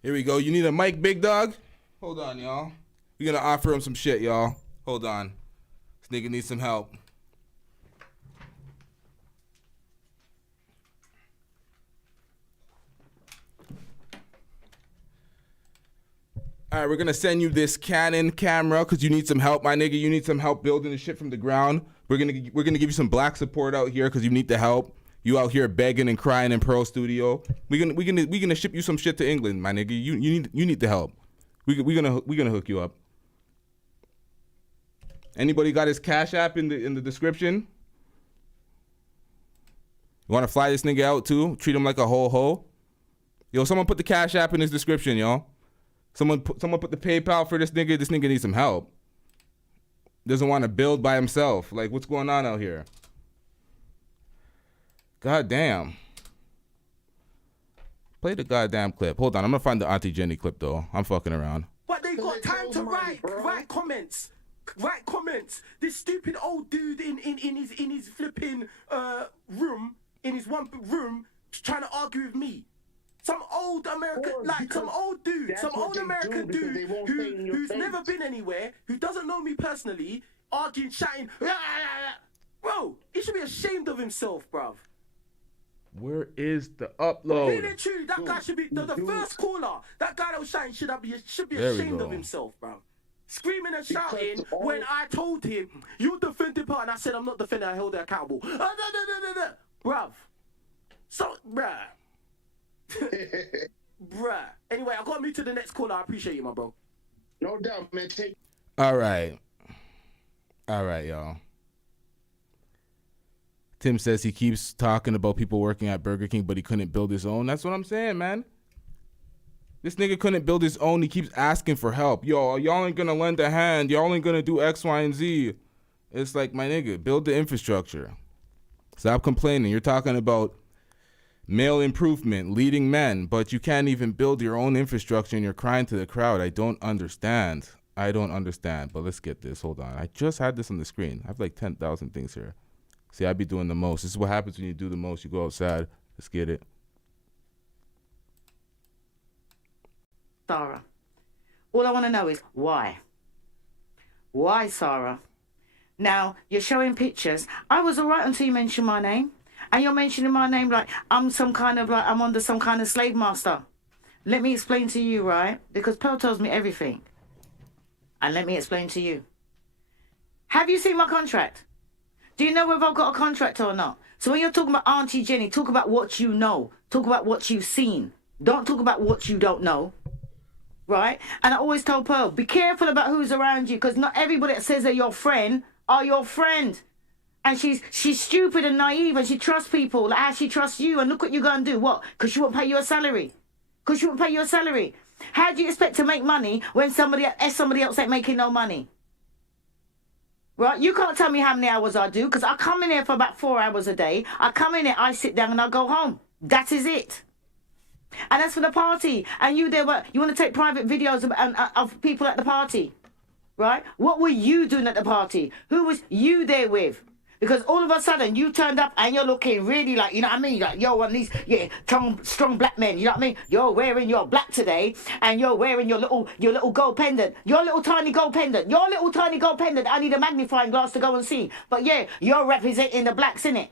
Here we go. You need a mic, big dog? Hold on, y'all. We're gonna offer him some shit, y'all. Hold on. This nigga needs some help. All right, we're gonna send you this Canon camera because you need some help, my nigga. You need some help building the shit from the ground. We're gonna give you some black support out here because you need the help. You out here begging and crying in Pearl Studio. We're gonna ship you some shit to England, my nigga. You need the help. We're gonna hook you up. Anybody got his Cash App in the description? You want to fly this nigga out too? Treat him like a ho. Yo, someone put the Cash App in his description, y'all. Someone put the PayPal for this nigga. This nigga needs some help. Doesn't want to build by himself. Like, what's going on out here? God damn. Play the goddamn clip. Hold on, I'm gonna find the Auntie Jenny clip though. I'm fucking around. But they got time to write comments. Write comments. This stupid old dude in his flipping room, in his one room, trying to argue with me. Some old American, some old dude who's never been anywhere, who doesn't know me personally, arguing, shouting, bro, he should be ashamed of himself, bruv. Where is the upload? Really, truly, that guy should be the first caller. That guy that was shouting should be ashamed of himself, bruv. Screaming and shouting when I told him, you defended part, and I said I'm not defending, I held her accountable. Bruv. So, bruh. Bruh. Anyway, I got me to the next caller. I appreciate you, my bro. No doubt, man. All right, y'all. Tim says he keeps talking about people working at Burger King, but he couldn't build his own. That's what I'm saying, man. This nigga couldn't build his own. He keeps asking for help. Yo, y'all ain't gonna lend a hand. Y'all ain't gonna do X, Y, and Z. It's like, my nigga, build the infrastructure. Stop complaining. You're talking about male improvement, leading men, but you can't even build your own infrastructure and you're crying to the crowd. I don't understand. But let's get this. Hold on. I just had this on the screen. I have like 10,000 things here. See, I be doing the most. This is what happens when you do the most. You go outside. Let's get it. Sarah. All I want to know is why. Why, Sarah? Now, you're showing pictures. I was all right until you mentioned my name. And you're mentioning my name like I'm I'm under some kind of slave master. Let me explain to you, right? Because Pearl tells me everything. And let me explain to you. Have you seen my contract? Do you know whether I've got a contract or not? So when you're talking about Auntie Jenny, talk about what you know. Talk about what you've seen. Don't talk about what you don't know. Right? And I always tell Pearl, be careful about who's around you, because not everybody that says they're your friend are your friend. And she's stupid and naive, and she trusts people like how she trusts you. And look what you're going to do. What? Because she won't pay you a salary. Because she won't pay you a salary. How do you expect to make money when somebody else ain't making no money? Right? You can't tell me how many hours I do, because I come in here for about 4 hours a day. I come in here, I sit down, and I go home. That is it. And that's for the party. And you want to take private videos of people at the party. Right? What were you doing at the party? Who was you there with? Because all of a sudden you turned up and you're looking really like, you know what I mean? Like, you're one of these, strong black men, you know what I mean? You're wearing your black today and you're wearing your little gold pendant. Your little tiny gold pendant. Your little tiny gold pendant. I need a magnifying glass to go and see. But yeah, you're representing the blacks, innit?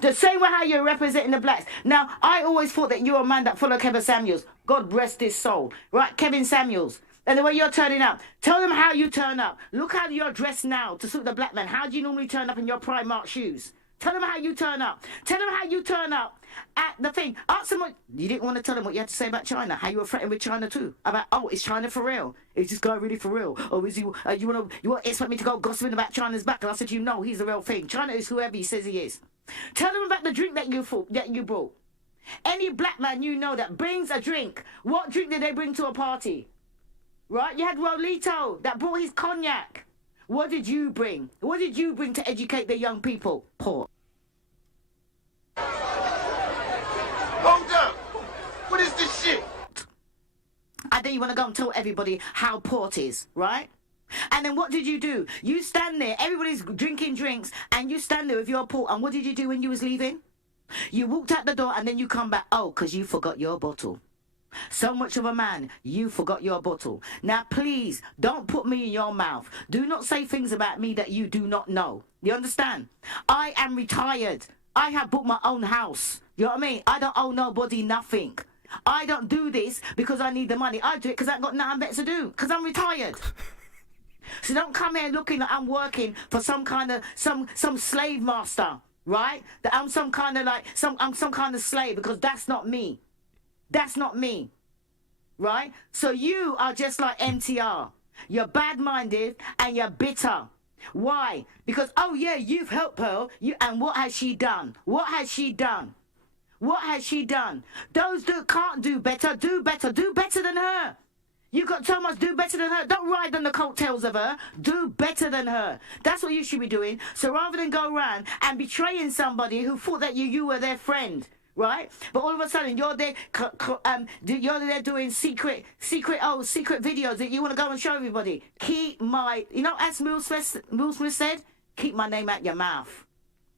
The same way how you're representing the blacks. Now, I always thought that you were a man that followed Kevin Samuels. God rest his soul. Right? Kevin Samuels. And the way you're turning up. Tell them how you turn up. Look how you're dressed now to suit the black man. How do you normally turn up in your Primark shoes? Tell them how you turn up. Tell them how you turn up at the thing. Ask someone. You didn't want to tell them what you had to say about China. How you were threatened with China too. About, oh, is China for real? Is this guy really for real? Or is he, you want to expect me to go gossiping about China's back? And I said, no, he's the real thing. China is whoever he says he is. Tell them about the drink that you brought. Any black man you know that brings a drink. What drink did they bring to a party? Right? You had Rolito that brought his cognac. What did you bring? What did you bring to educate the young people? Poor. Hold up! What is this shit? And then you want to go and tell everybody how poor it is, right? And then what did you do? You stand there, everybody's drinking drinks, and you stand there with your port. And what did you do when you was leaving? You walked out the door and then you come back. Oh, because you forgot your bottle. So much of a man, you forgot your bottle. Now, please, don't put me in your mouth. Do not say things about me that you do not know. You understand? I am retired. I have bought my own house. You know what I mean? I don't owe nobody nothing. I don't do this because I need the money. I do it because I ain't got nothing better to do. Because I'm retired. So don't come here looking like I'm working for some kind of, some slave master, right? That I'm some kind of like, I'm some kind of slave, because that's not me. That's not me, right? So you are just like MTR. You're bad-minded and you're bitter. Why? Because, oh yeah, you've helped her. And what has she done? What has she done? What has she done? Those that can't do better, do better. Do better than her. You got so much, do better than her. Don't ride on the coattails of her. Do better than her. That's what you should be doing. So rather than go around and betraying somebody who thought that you were their friend, right? But all of a sudden you're there doing secret videos that you want to go and show everybody. Keep my, as Will Smith said, keep my name out your mouth.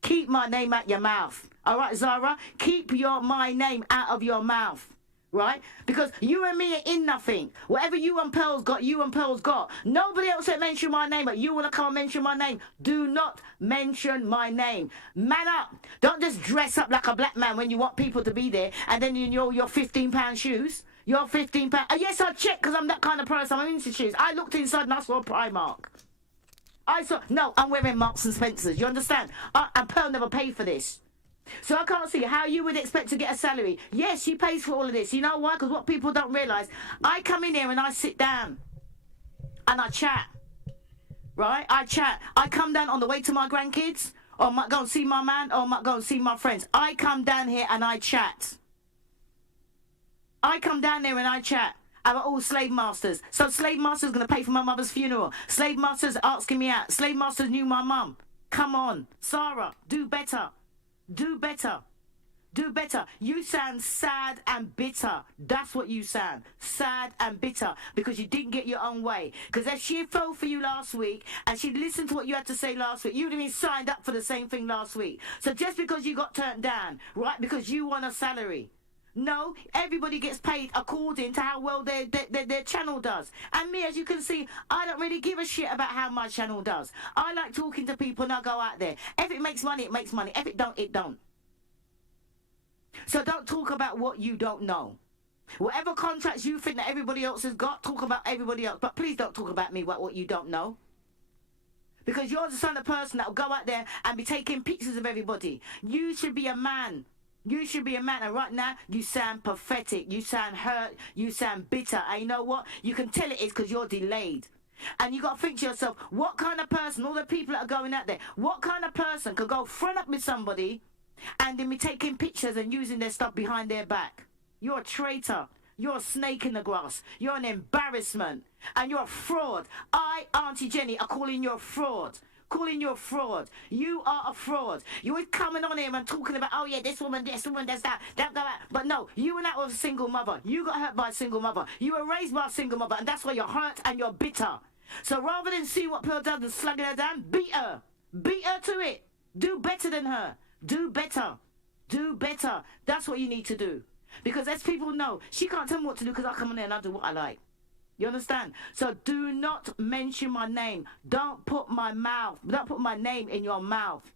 Keep my name out your mouth. All right, Zara? Keep my name out of your mouth. Right? Because you and me are in nothing. Whatever you and Pearl's got, you and Pearl's got. Nobody else will mention my name, but you want to come and mention my name. Do not mention my name. Man up. Don't just dress up like a black man when you want people to be there, and then in your £15 shoes. Your £15. Yes, I checked, because I'm that kind of person. I'm into shoes. I looked inside and I saw Primark. No, I'm wearing Marks and Spencers. You understand? And Pearl never paid for this. So I can't see how you would expect to get a salary. Yes, she pays for all of this. You know why? Because what people don't realise, I come in here and I sit down and I chat. Right? I chat. I come down on the way to my grandkids, or I might go and see my man, or I might go and see my friends. I come down here and I chat. I come down there and I chat about all slave masters. So slave masters going to pay for my mother's funeral. Slave masters asking me out. Slave masters knew my mum. Come on. Sarah, do better. Do better. Do better. You sound sad and bitter. That's what you sound. Sad and bitter. Because you didn't get your own way. Because if she fell for you last week and she listened to what you had to say last week, you would have been signed up for the same thing last week. So just because you got turned down, right, because you want a salary, No, everybody gets paid according to how well their channel does. And me, as you can see, I don't really give a shit about how my channel does. I like talking to people and I go out there. If it makes money, it makes money. If it don't, it don't. So don't talk about what you don't know. Whatever contracts you think that everybody else has got, talk about everybody else. But please don't talk about me about what you don't know. Because you're the kind of person that will go out there and be taking pictures of everybody. You should be a man. You should be a man, and right now, you sound pathetic, you sound hurt, you sound bitter, and you know what? You can tell it is because you're delayed. And you got to think to yourself, what kind of person, all the people that are going out there, what kind of person could go front up with somebody and then be taking pictures and using their stuff behind their back? You're a traitor. You're a snake in the grass. You're an embarrassment. And you're a fraud. I, Auntie Jenny, are calling you a fraud. Calling you a fraud. You are a fraud. You were coming on here and talking about, oh yeah, this woman, does that, that, that. But no, you were not a single mother. You got hurt by a single mother. You were raised by a single mother, and that's why you're hurt and you're bitter. So rather than see what Pearl does and slugging her down, beat her. Beat her to it. Do better than her. Do better. Do better. That's what you need to do. Because as people know, she can't tell me what to do because I come on there and I do what I like. You understand? So do not mention my name. Don't put my name in your mouth.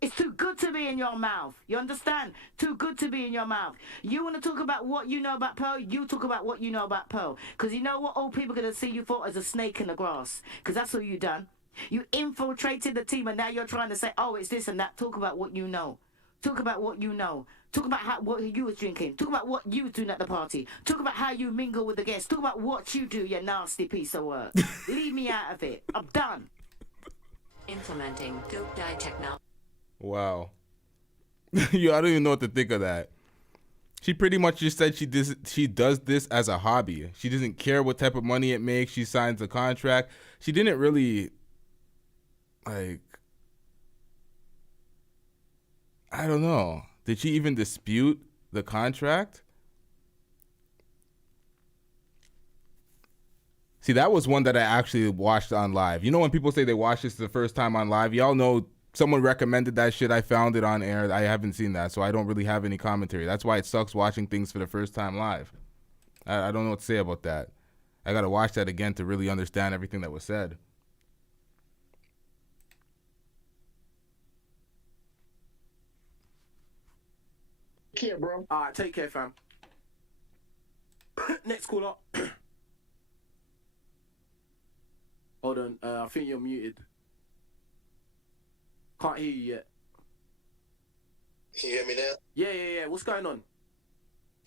It's too good to be in your mouth. You understand? Too good to be in your mouth. You want to talk about what you know about Pearl? You talk about what you know about Pearl. Because you know what old people are going to see you for as a snake in the grass. Because that's what you done. You infiltrated the team and now you're trying to say, oh, it's this and that. Talk about what you know. Talk about what you know. Talk about what you was drinking. Talk about what you was doing at the party. Talk about how you mingle with the guests. Talk about what you do, you nasty piece of work. Leave me out of it. I'm done. Implementing dope dye technology. Wow. Yo, I don't even know what to think of that. She pretty much just said she does this as a hobby. She doesn't care what type of money it makes. She signs a contract. She didn't really, like, I don't know. Did she even dispute the contract? See, that was one that I actually watched on live. You know when people say they watched this the first time on live? Y'all know someone recommended that shit. I found it on air. I haven't seen that, so I don't really have any commentary. That's why it sucks watching things for the first time live. I don't know what to say about that. I got to watch that again to really understand everything that was said. Take care, bro. All right, take care, fam. Next caller. Hold on, I think you're muted. Can't hear you yet. Can you hear me now? Yeah. What's going on?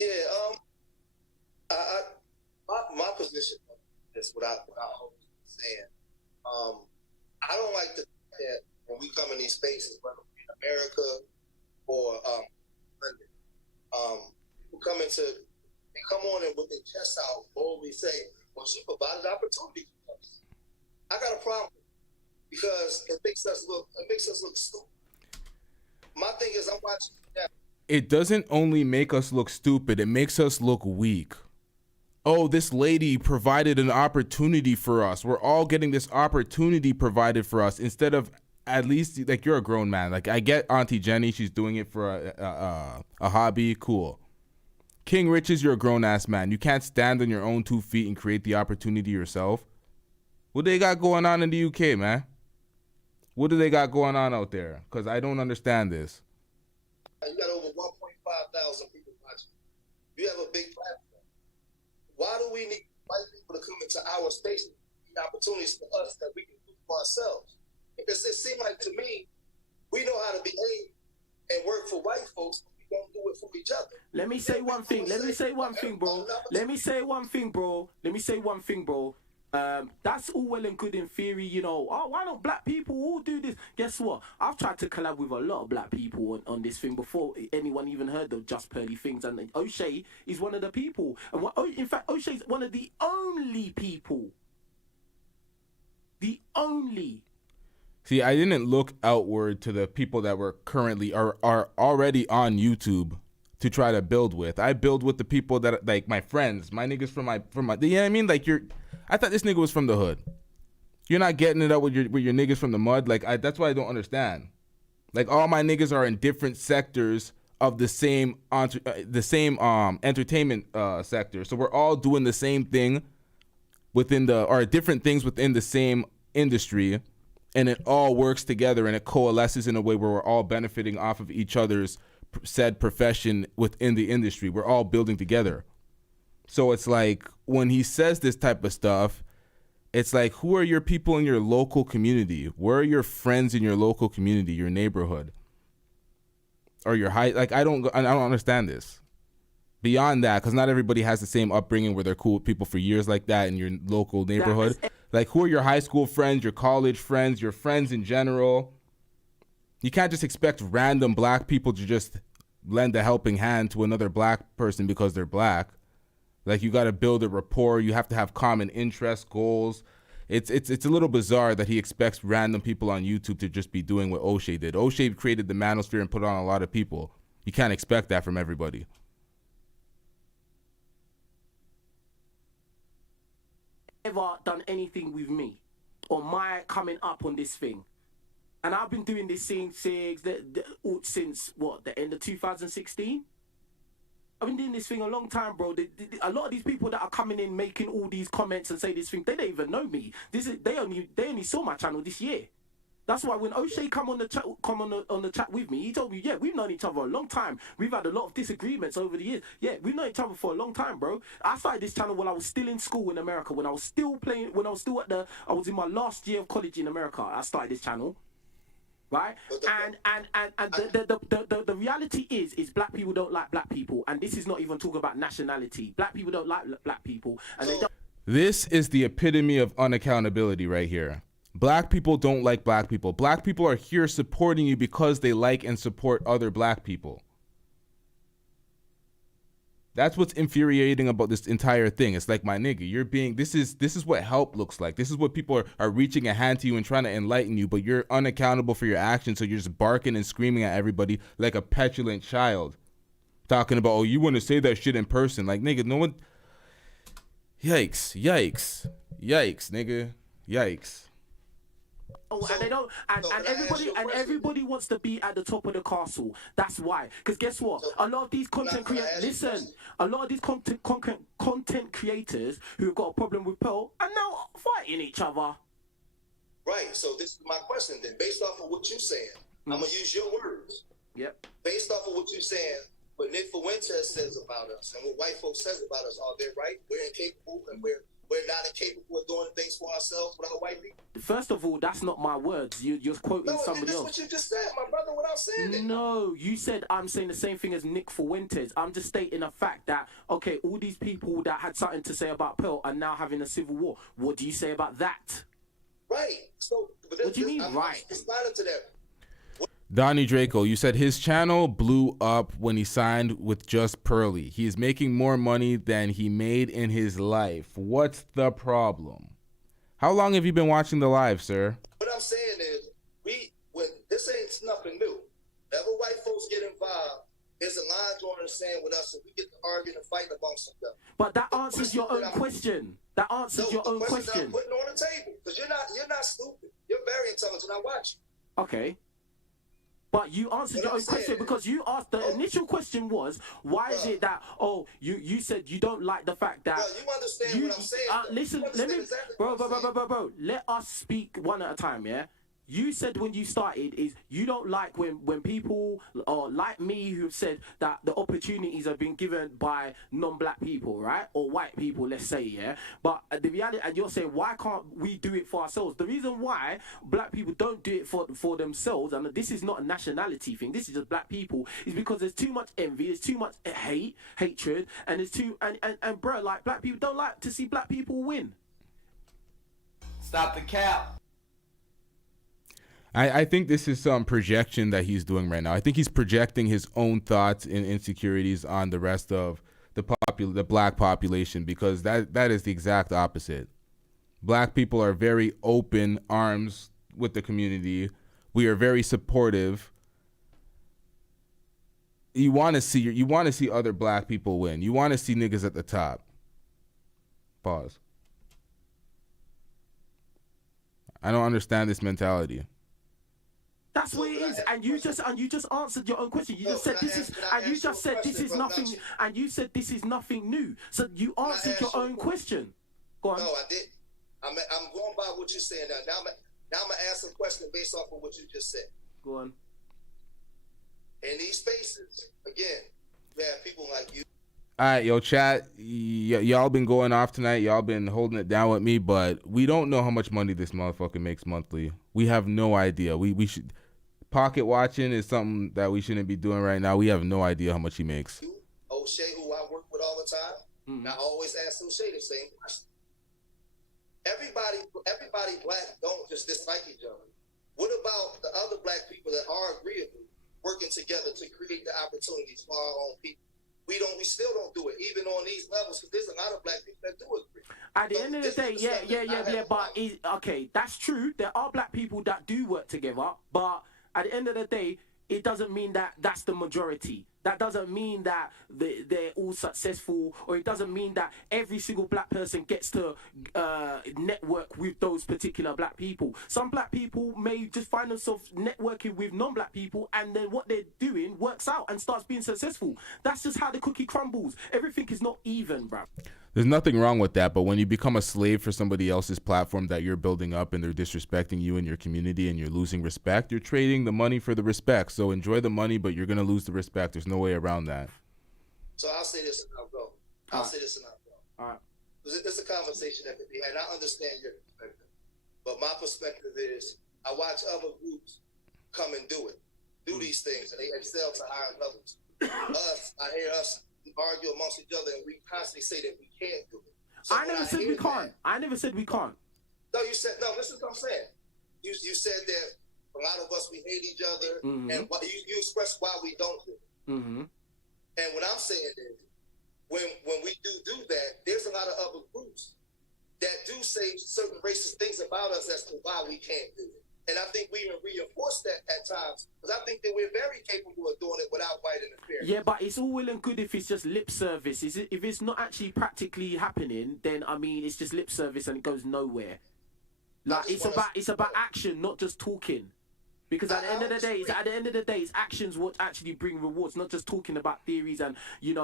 Yeah, my position is what I always saying. I don't like to think that when we come in these spaces, whether in America or London, people they come on and with their chest out boldly say, well, she provided opportunity for us. I got a problem because it makes us look stupid. My thing is, I'm watching that. It doesn't only make us look stupid, it makes us look weak. Oh, this lady provided an opportunity for us. We're all getting this opportunity provided for us instead of, at least, like, you're a grown man. Like, I get Auntie Jenny, she's doing it for a hobby, cool. King Richez, you're a grown-ass man. You can't stand on your own 2 feet and create the opportunity yourself. What they got going on in the UK, man? What do they got going on out there? Because I don't understand this. You got over 1.5 thousand people watching. You have a big platform. Why do we need white people to come into our space and need opportunities for us that we can do for ourselves? Because it seems like, to me, we know how to behave and work for white folks, but we don't do it for each other. Let me say one thing, bro. That's all well and good in theory, you know. Oh, why don't black people all do this? Guess what? I've tried to collab with a lot of black people on this thing before anyone even heard of JustPearlyThings, and O'Shea is one of the people. And in fact, O'Shea's one of the only people. The only. See, I didn't look outward to the people that were currently are already on YouTube to try to build with. I build with the people that, like, my friends, my niggas from my, you know what I mean? Like, I thought this nigga was from the hood. You're not getting it up with your niggas from the mud. Like, that's why I don't understand. Like, all my niggas are in different sectors of the same entertainment sector. So we're all doing the same thing or different things within the same industry, and it all works together and it coalesces in a way where we're all benefiting off of each other's said profession within the industry. We're all building together. So it's like when he says this type of stuff, it's like, who are your people in your local community? Where are your friends in your local community, your neighborhood, or your high? Like, I don't understand this. Beyond that, because not everybody has the same upbringing where they're cool with people for years like that in your local neighborhood. Like, who are your high school friends, your college friends, your friends in general? You can't just expect random black people to just lend a helping hand to another black person because they're black. Like, you got to build a rapport. You have to have common interests, goals. It's a little bizarre that he expects random people on YouTube to just be doing what O'Shea did. O'Shea created the manosphere and put on a lot of people. You can't expect that from everybody. Ever done anything with me or my coming up on this thing? And I've been doing this thing since what, the end of 2016? I've been doing this thing a long time, bro. A lot of these people that are coming in making all these comments and say this thing, they don't even know me. They only saw my channel this year. That's why when O'Shea come on the chat with me, he told me, yeah, we've known each other a long time. We've had a lot of disagreements over the years. Yeah, we've known each other for a long time, bro. I started this channel when I was still in school in America, when I was still I was in my last year of college in America. I started this channel. Right, and the reality is black people don't like black people, and this is not even talking about nationality. Black people don't like black people, and they don't. This is the epitome of unaccountability right here. Black people don't like black people. Black people are here supporting you because they like and support other black people. That's what's infuriating about this entire thing. It's like, my nigga, this is what help looks like. This is what people are reaching a hand to you and trying to enlighten you, but you're unaccountable for your actions, so you're just barking and screaming at everybody like a petulant child. Talking about, oh, you want to say that shit in person. Like, nigga, no one... Yikes, nigga. Yikes. And they don't, and everybody wants to be at the top of the castle. That's why. Because guess what? A lot of these content creators, a lot of these content creators who've got a problem with Pearl are now fighting each other. Right. So this is my question then. Based off of what you're saying, I'm gonna use your words. Yep. Based off of what you're saying, what Nick Fuentes says about us and what white folks says about us, are they right? We're incapable and we're not incapable of doing things for ourselves without white people. First of all, that's not my words. You're quoting somebody else. No, that's what you just said, my brother, without saying it. No, you said I'm saying the same thing as Nick Fuentes. I'm just stating a fact that, okay, all these people that had something to say about Pearl are now having a civil war. What do you say about that? Right. So, what do you mean, right? I'm responding to that. Donnie Draco, you said his channel blew up when he signed with Just Pearly. He is making more money than he made in his life. What's the problem? How long have you been watching the live, sir? What I'm saying is, this ain't nothing new. Whenever white folks get involved, there's a line drawn in the sand with us, and we get to arguing and fighting amongst them. But that answers your own question. That answers your own question. I'm putting on the table, because you're not stupid. You're very intelligent. I watch you. Okay. But you answered your own question because you asked, the initial question was, why is it that, you said you don't like the fact that... you understand what I'm saying. Listen, let me... Bro, let us speak one at a time, yeah? You said when you started is you don't like when people like me who've said that the opportunities have been given by non-black people, right? Or white people, let's say, yeah? But the reality, and you're saying, why can't we do it for ourselves? The reason why black people don't do it for themselves, and this is not a nationality thing, this is just black people, is because there's too much envy, there's too much hatred, and there's and bro, like, black people don't like to see black people win. Stop the cap. I think this is some projection that he's doing right now. I think he's projecting his own thoughts and insecurities on the rest of the black population, because that is the exact opposite. Black people are very open arms with the community. We are very supportive. You want to see other black people win. You want to see niggas at the top. Pause. I don't understand this mentality. That's what it is, and you just answered your own question. You just said this is, and you just said this is nothing, and you said this is nothing new. So you answered your own question. Go on. No, I didn't. I'm going by what you're saying now. Now I'm gonna ask a question based off of what you just said. Go on. In these spaces, again, you have people like you. All right, yo, chat. Y'all been going off tonight. Y'all been holding it down with me, but we don't know how much money this motherfucker makes monthly. We have no idea. We should. Pocket watching is something that we shouldn't be doing right now. We have no idea how much he makes. O'Shea, who I work with all the time, and I always ask O'Shea the same question. Everybody black don't just dislike each other. What about the other black people that are agreeable, working together to create the opportunities for our own people? We still don't do it, even on these levels, because there's a lot of black people that do agree. At the end of the day, but okay, that's true. There are black people that do work together, but at the end of the day, it doesn't mean that that's the majority. That doesn't mean that they're all successful, or it doesn't mean that every single black person gets to network with those particular black people. Some black people may just find themselves networking with non-black people, and then what they're doing works out and starts being successful. That's just how the cookie crumbles. Everything is not even, bruv. There's nothing wrong with that, but when you become a slave for somebody else's platform that you're building up and they're disrespecting you and your community and you're losing respect, you're trading the money for the respect. So enjoy the money, but you're going to lose the respect. There's no way around that. So I'll say this and I'll go. All right. It's a conversation that could be had. I understand your perspective, but my perspective is I watch other groups come and do these things, and they excel to higher levels. I hear us argue amongst each other, and we constantly say that we can't do it. So I never said we can't. I never said we can't. No, you said no. Listen to what I'm saying. You said that a lot of us we hate each other, and you express why we don't do it. And what I'm saying is, when we do that, there's a lot of other groups that do say certain racist things about us as to why we can't do it. And I think we even reinforce that at times, because I think that we're very capable of doing it without white interference. Yeah, but it's all well and good if it's just lip service. If it's not actually practically happening, then I mean it's just lip service and it goes nowhere. Like it's about action, not just talking. Because at the end of the day, it's actions what actually bring rewards, not just talking about theories and in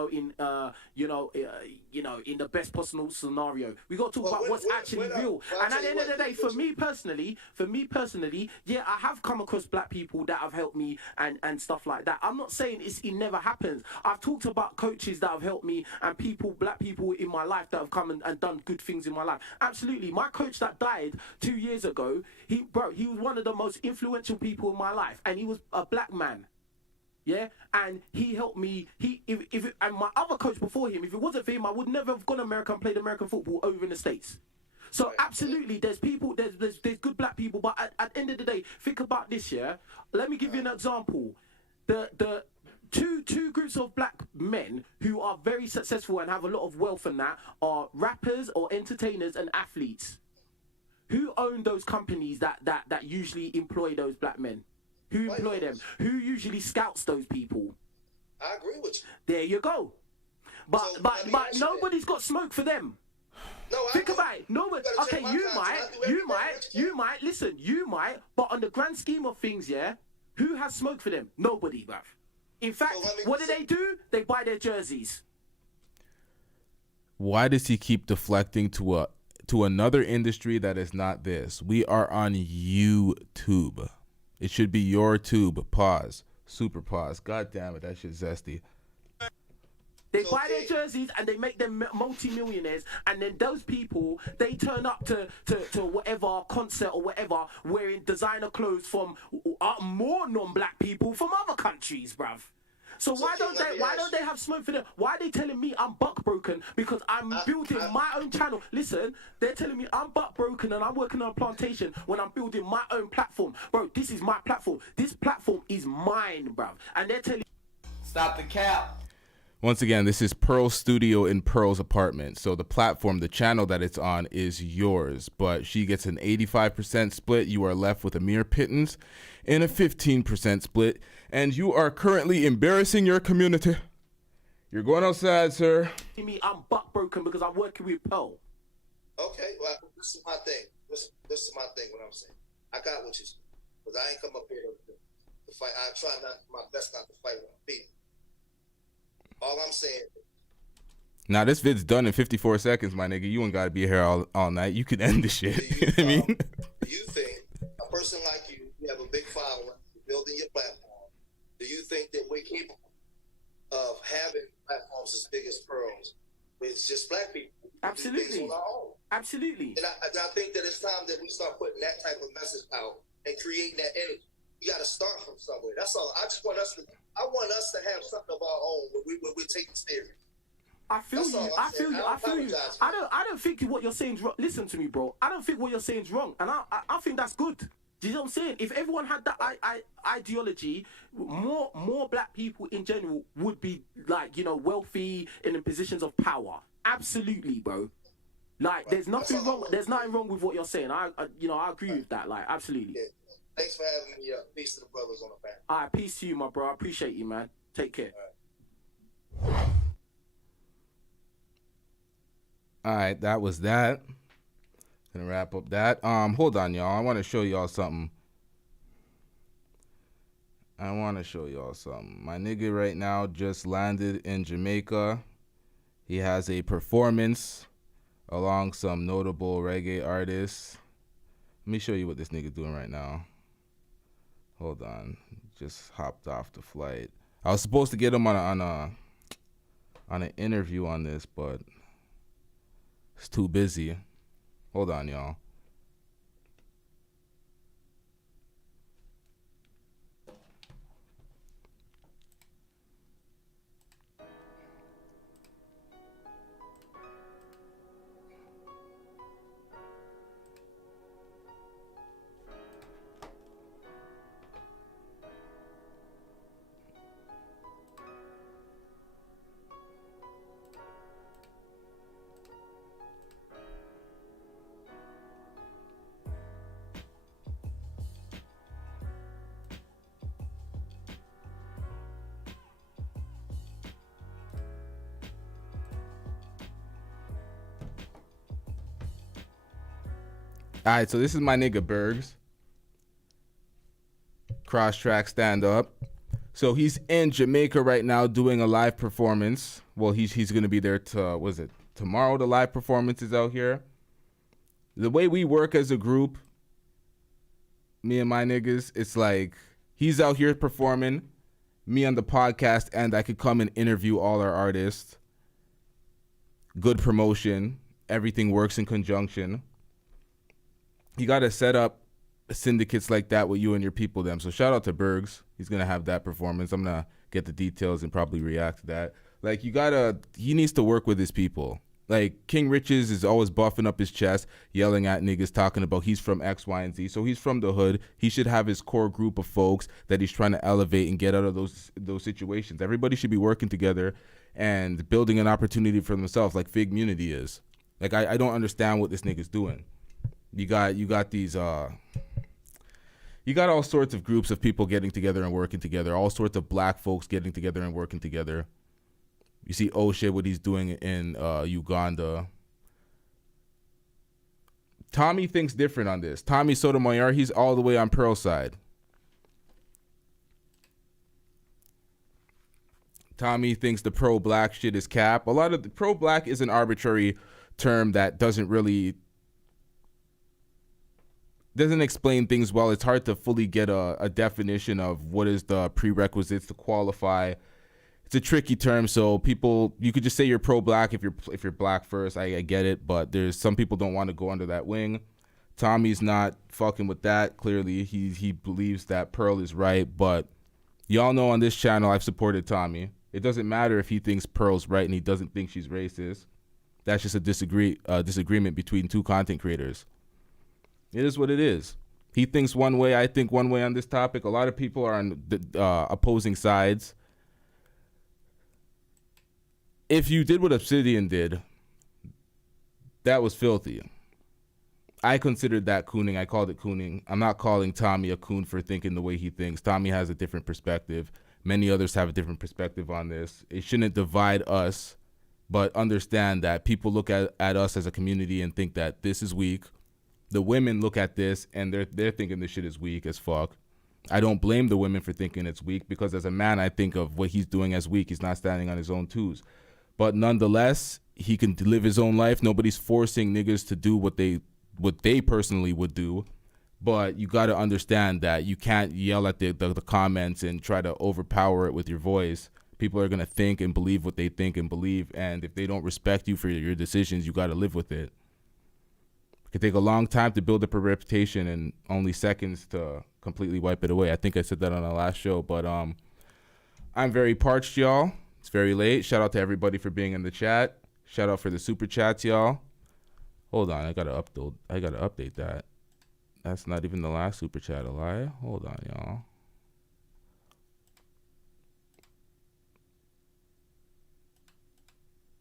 the best possible scenario. We got to talk about what's actually real. And at the end of the day, for me personally, yeah, I have come across black people that have helped me and stuff like that. I'm not saying it never happens. I've talked about coaches that have helped me and black people in my life that have come and done good things in my life. Absolutely. My coach that died 2 years ago, he was one of the most influential people in my life, and he was a black man, yeah, and he helped me. And my other coach before him, if it wasn't for him, I would never have gone to America and played American football over in the States. So absolutely, there's people, there's good black people, but at the end of the day, think about this, yeah. Let me give you an example. The two groups of black men who are very successful and have a lot of wealth and that are rappers or entertainers and athletes. Who own those companies that usually employ those black men? Who employ them? Who usually scouts those people? I agree with you. There you go. But nobody's got smoke for them. No, think about it. Nobody. Okay, you might. Listen, you might. But on the grand scheme of things, yeah, who has smoke for them? Nobody, bruv. In fact, what do? They buy their jerseys. Why does he keep deflecting to another industry that is not this? We are on YouTube. It should be your tube. Pause. Super pause. God damn it, that shit's zesty. They buy their jerseys and they make them multi-millionaires, and then those people, they turn up to whatever concert or whatever wearing designer clothes from more non-black people from other countries, bruv. So why don't they have smoke for them? Why are they telling me I'm buck broken because I'm building my own channel? Listen, they're telling me I'm buck broken and I'm working on a plantation when I'm building my own platform. Bro, this is my platform. This platform is mine, bruv. And they're telling stop the cap. Once again, this is Pearl's studio in Pearl's apartment. So the platform, the channel that it's on is yours, but she gets an 85% split. You are left with a mere pittance and a 15% split, and you are currently embarrassing your community. You're going outside, sir. me I'm butt broken because I'm working with Pearl. Okay, well, this is my thing. This is my thing, what I'm saying. I got what you said, because I ain't come up here to fight. I try my best not to fight with people. All I'm saying. Now this vid's done in 54 seconds, my nigga. You ain't gotta be here all night. You can end the shit. You know what I mean? Do you think a person like you have a big following, you're building your platform? Do you think that we're capable of having platforms as big as Pearl's? It's just black people. Absolutely. On our own. Absolutely. And I think that it's time that we start putting that type of message out and creating that energy. You got to start from somewhere. That's all. I want us to have something of our own where we're taking serious. I feel you. I feel you. I don't think what you're saying is wrong. Listen to me, bro. I don't think what you're saying is wrong, and I think that's good. Do you know what I'm saying? If everyone had that ideology, more black people in general would be like, you know, wealthy and in positions of power. Absolutely, bro. Like, there's nothing wrong. There's nothing wrong with what you're saying. I agree with that. Like, absolutely. Yeah. Thanks for having me. Peace to the brothers on the back. All right, peace to you, my bro. I appreciate you, man. Take care. All right, that was that. Gonna wrap up that. Hold on, y'all. I want to show y'all something. My nigga right now just landed in Jamaica. He has a performance along some notable reggae artists. Let me show you what this nigga doing right now. Hold on. Just hopped off the flight. I was supposed to get him on an interview on this, but it's too busy. Hold on, y'all. All right, so this is my nigga Bergs. Cross track stand up. So he's in Jamaica right now doing a live performance. Well, he's gonna be there tomorrow? The live performance is out here. The way we work as a group, me and my niggas, it's like he's out here performing, me on the podcast, and I could come and interview all our artists. Good promotion. Everything works in conjunction. You got to set up syndicates like that with you and your people them. So shout out to Bergs. He's going to have that performance. I'm going to get the details and probably react to that. Like, he needs to work with his people. Like, King Richez is always buffing up his chest, yelling at niggas, talking about he's from X, Y, and Z. So he's from the hood. He should have his core group of folks that he's trying to elevate and get out of those situations. Everybody should be working together and building an opportunity for themselves like Fig Munity is. Like, I don't understand what this nigga's doing. You got these you got all sorts of groups of people getting together and working together, all sorts of black folks getting together and working together. You see O'Shea, what he's doing in Uganda. Tommy thinks different on this. Tommy Sotomayor, he's all the way on Pearl's side. Tommy thinks the pro-black shit is cap. A lot of the pro-black is an arbitrary term that doesn't explain things well. It's hard to fully get a definition of what is the prerequisites to qualify. It's a tricky term, so you could just say you're pro-black if you're black first. I get it, but there's some people don't want to go under that wing. Tommy's not fucking with that. Clearly, he believes that Pearl is right, but y'all know on this channel I've supported Tommy. It doesn't matter if he thinks Pearl's right and he doesn't think she's racist. That's just a disagreement between two content creators. It is what it is. He thinks one way, I think one way on this topic. A lot of people are on the opposing sides. If you did what Obsidian did, that was filthy. I considered that cooning. I called it cooning. I'm not calling Tommy a coon for thinking the way he thinks. Tommy has a different perspective. Many others have a different perspective on this. It shouldn't divide us, but understand that people look at us as a community and think that this is weak. The women look at this and they're thinking this shit is weak as fuck. I don't blame the women for thinking it's weak, because as a man, I think of what he's doing as weak. He's not standing on his own twos. But nonetheless, he can live his own life. Nobody's forcing niggas to do what they personally would do. But you got to understand that you can't yell at the comments and try to overpower it with your voice. People are going to think and believe what they think and believe. And if they don't respect you for your decisions, you got to live with it. It can take a long time to build up a reputation and only seconds to completely wipe it away. I think I said that on the last show. But I'm very parched, y'all. It's very late. Shout out to everybody for being in the chat. Shout out for the super chats, y'all. Hold on. I got to update that. That's not even the last super chat, a lie. Hold on, y'all.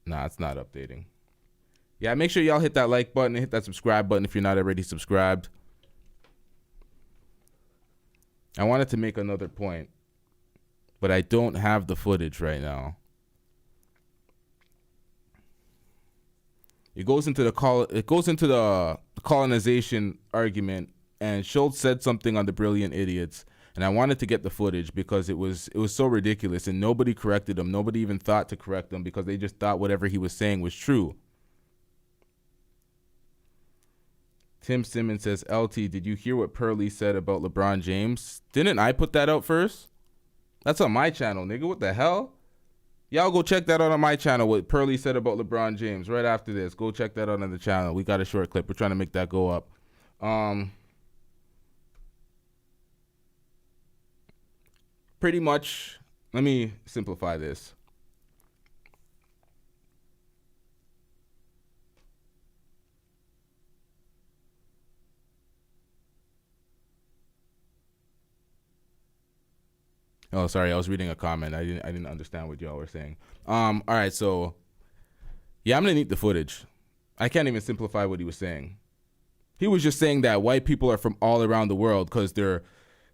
Nah, it's not updating. Yeah, make sure y'all hit that like button and hit that subscribe button if you're not already subscribed. I wanted to make another point, but I don't have the footage right now. It goes into the colonization argument, and Schultz said something on the Brilliant Idiots, and I wanted to get the footage because it was so ridiculous, and nobody corrected him. Nobody even thought to correct him because they just thought whatever he was saying was true. Tim Simmons says, LT, did you hear what Pearly said about LeBron James? Didn't I put that out first? That's on my channel, nigga. What the hell? Y'all go check that out on my channel, what Pearly said about LeBron James right after this. Go check that out on the channel. We got a short clip. We're trying to make that go up. Pretty much, let me simplify this. Oh, sorry, I was reading a comment. I didn't understand what y'all were saying. All right, so yeah, I'm gonna need the footage. I can't even simplify what he was saying. He was just saying that white people are from all around the world because they're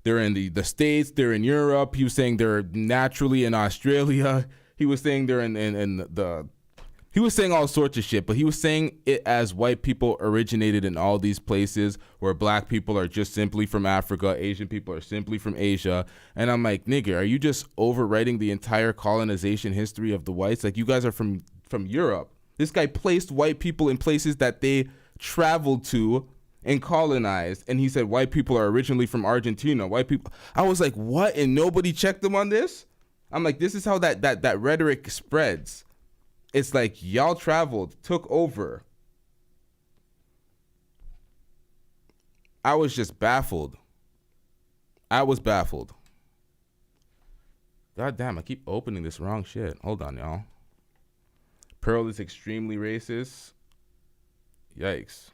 in the States, they're in Europe. He was saying they're naturally in Australia. He was saying they're he was saying all sorts of shit, but he was saying it as white people originated in all these places where black people are just simply from Africa, Asian people are simply from Asia. And I'm like, nigga, are you just overwriting the entire colonization history of the whites? Like, you guys are from Europe. This guy placed white people in places that they traveled to and colonized. And he said white people are originally from Argentina. White people. I was like, what? And nobody checked them on this? I'm like, this is how that rhetoric spreads. It's like y'all traveled, took over. I was just baffled. I was baffled. God damn, I keep opening this wrong shit. Hold on, y'all. Pearl is extremely racist. Yikes.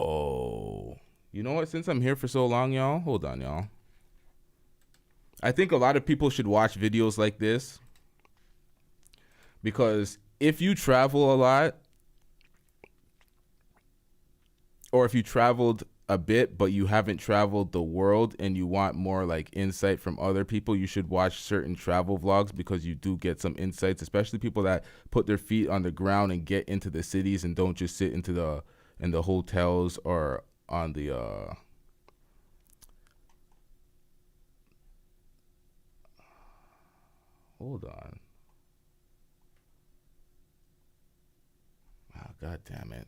Oh. You know what? Since I'm here for so long, y'all, hold on, y'all. I think a lot of people should watch videos like this because if you travel a lot or if you traveled a bit but you haven't traveled the world and you want more like insight from other people, you should watch certain travel vlogs because you do get some insights, especially people that put their feet on the ground and get into the cities and don't just sit in the hotels or on the hold on. Oh, God damn it.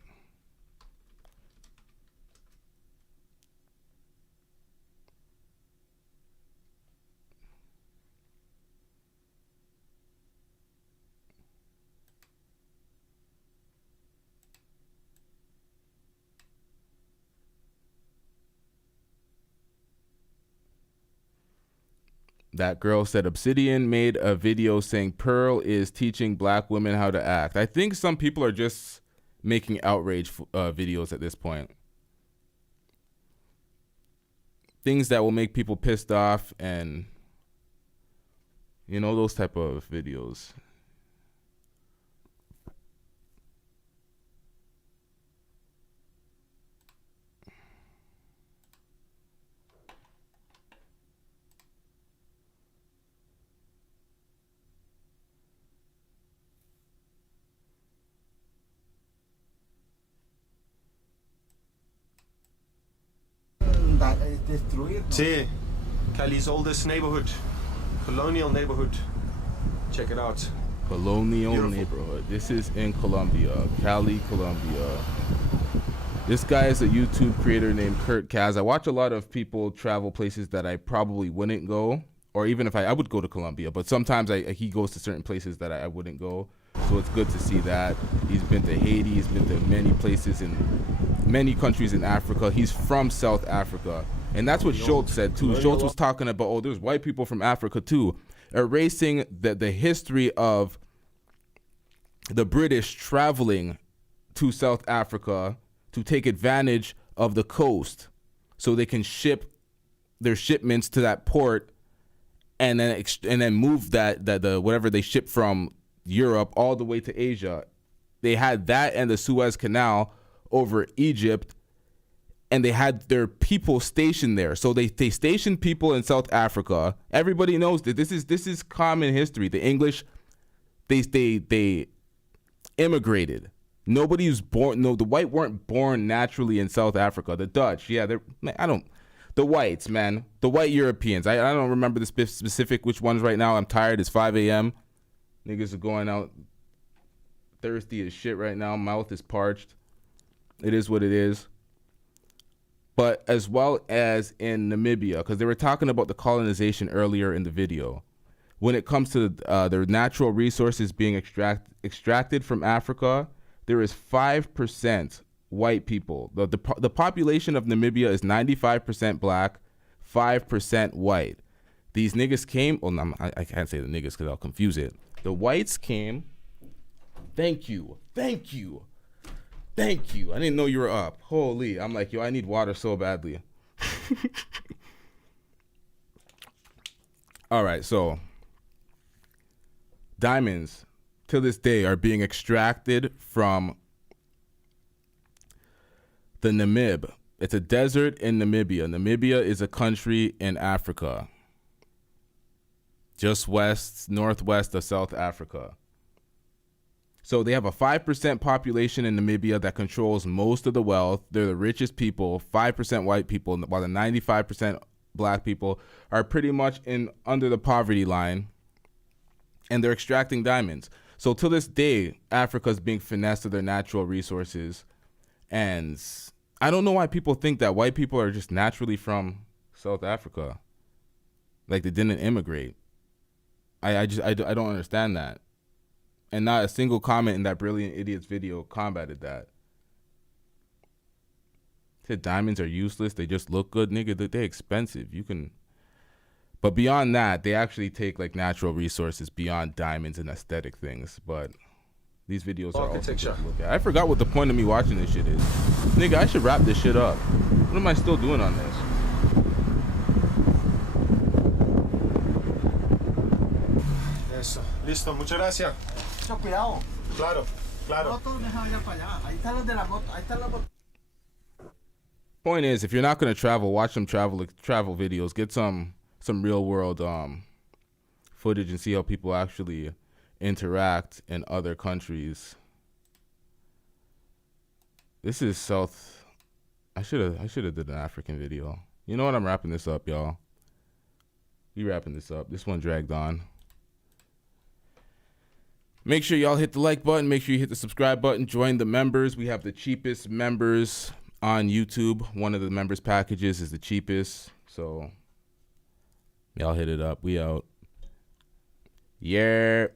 That girl said Obsidian made a video saying Pearl is teaching black women how to act. I think some people are just making outrage videos at this point. Things that will make people pissed off and, you know, those type of videos. Sí, Cali's oldest neighborhood, colonial neighborhood. Check it out. Colonial Beautiful. neighborhood. This is in Colombia, Cali, Colombia. This guy is a YouTube creator named Kurt Kaz. I watch a lot of people travel places that I probably wouldn't go, or even if I would go to Colombia, but sometimes he goes to certain places that I wouldn't go. So it's good to see that. He's been to Haiti. He's been to many places in many countries in Africa. He's from South Africa. And that's what Schultz said too. Schultz was talking about, oh, there's white people from Africa too, erasing the history of the British traveling to South Africa to take advantage of the coast so they can ship their shipments to that port and then move the whatever they ship from Europe all the way to Asia. They had that and the Suez Canal over Egypt, and they had their people stationed there. So they stationed people in South Africa. Everybody knows that this is common history. The English, they immigrated. Nobody was born. No, the white weren't born naturally in South Africa. The Dutch, yeah, the whites, man, the white Europeans. I don't remember the specific which ones right now. I'm tired. It's 5 a.m. Niggas are going out thirsty as shit right now. Mouth is parched. It is what it is. But as well as in Namibia, because they were talking about the colonization earlier in the video. When it comes to their natural resources being extracted from Africa, there is 5% white people. The population of Namibia is 95% black, 5% white. These niggas came, well, no, I can't say the niggas because I'll confuse it. The whites came. Thank you. I didn't know you were up. Holy, I'm like, yo, I need water so badly. All right, so diamonds to this day are being extracted from the Namib. It's a desert in Namibia. Namibia is a country in Africa, just northwest of South Africa. So they have a 5% population in Namibia that controls most of the wealth. They're the richest people, 5% white people, while the 95% black people are pretty much under the poverty line, and they're extracting diamonds. So to this day, Africa's being finessed of their natural resources. And I don't know why people think that white people are just naturally from South Africa. Like they didn't immigrate. I don't understand that. And not a single comment in that Brilliant Idiots video combated that. Said diamonds are useless. They just look good, nigga. They're expensive. But beyond that, they actually take like natural resources beyond diamonds and aesthetic things. But these videos are also good to look at. I forgot what the point of me watching this shit is. Nigga, I should wrap this shit up. What am I still doing on this? Eso. Listo. Muchas gracias. Cuidado. Claro. Point is, if you're not gonna travel, watch some travel videos. Get some real world footage and see how people actually interact in other countries. This is South. I should have did an African video. You know what? I'm wrapping this up, y'all. We wrapping this up. This one dragged on. Make sure y'all hit the like button. Make sure you hit the subscribe button. Join the members. We have the cheapest members on YouTube. One of the members packages is the cheapest. So y'all hit it up. We out. Yeah.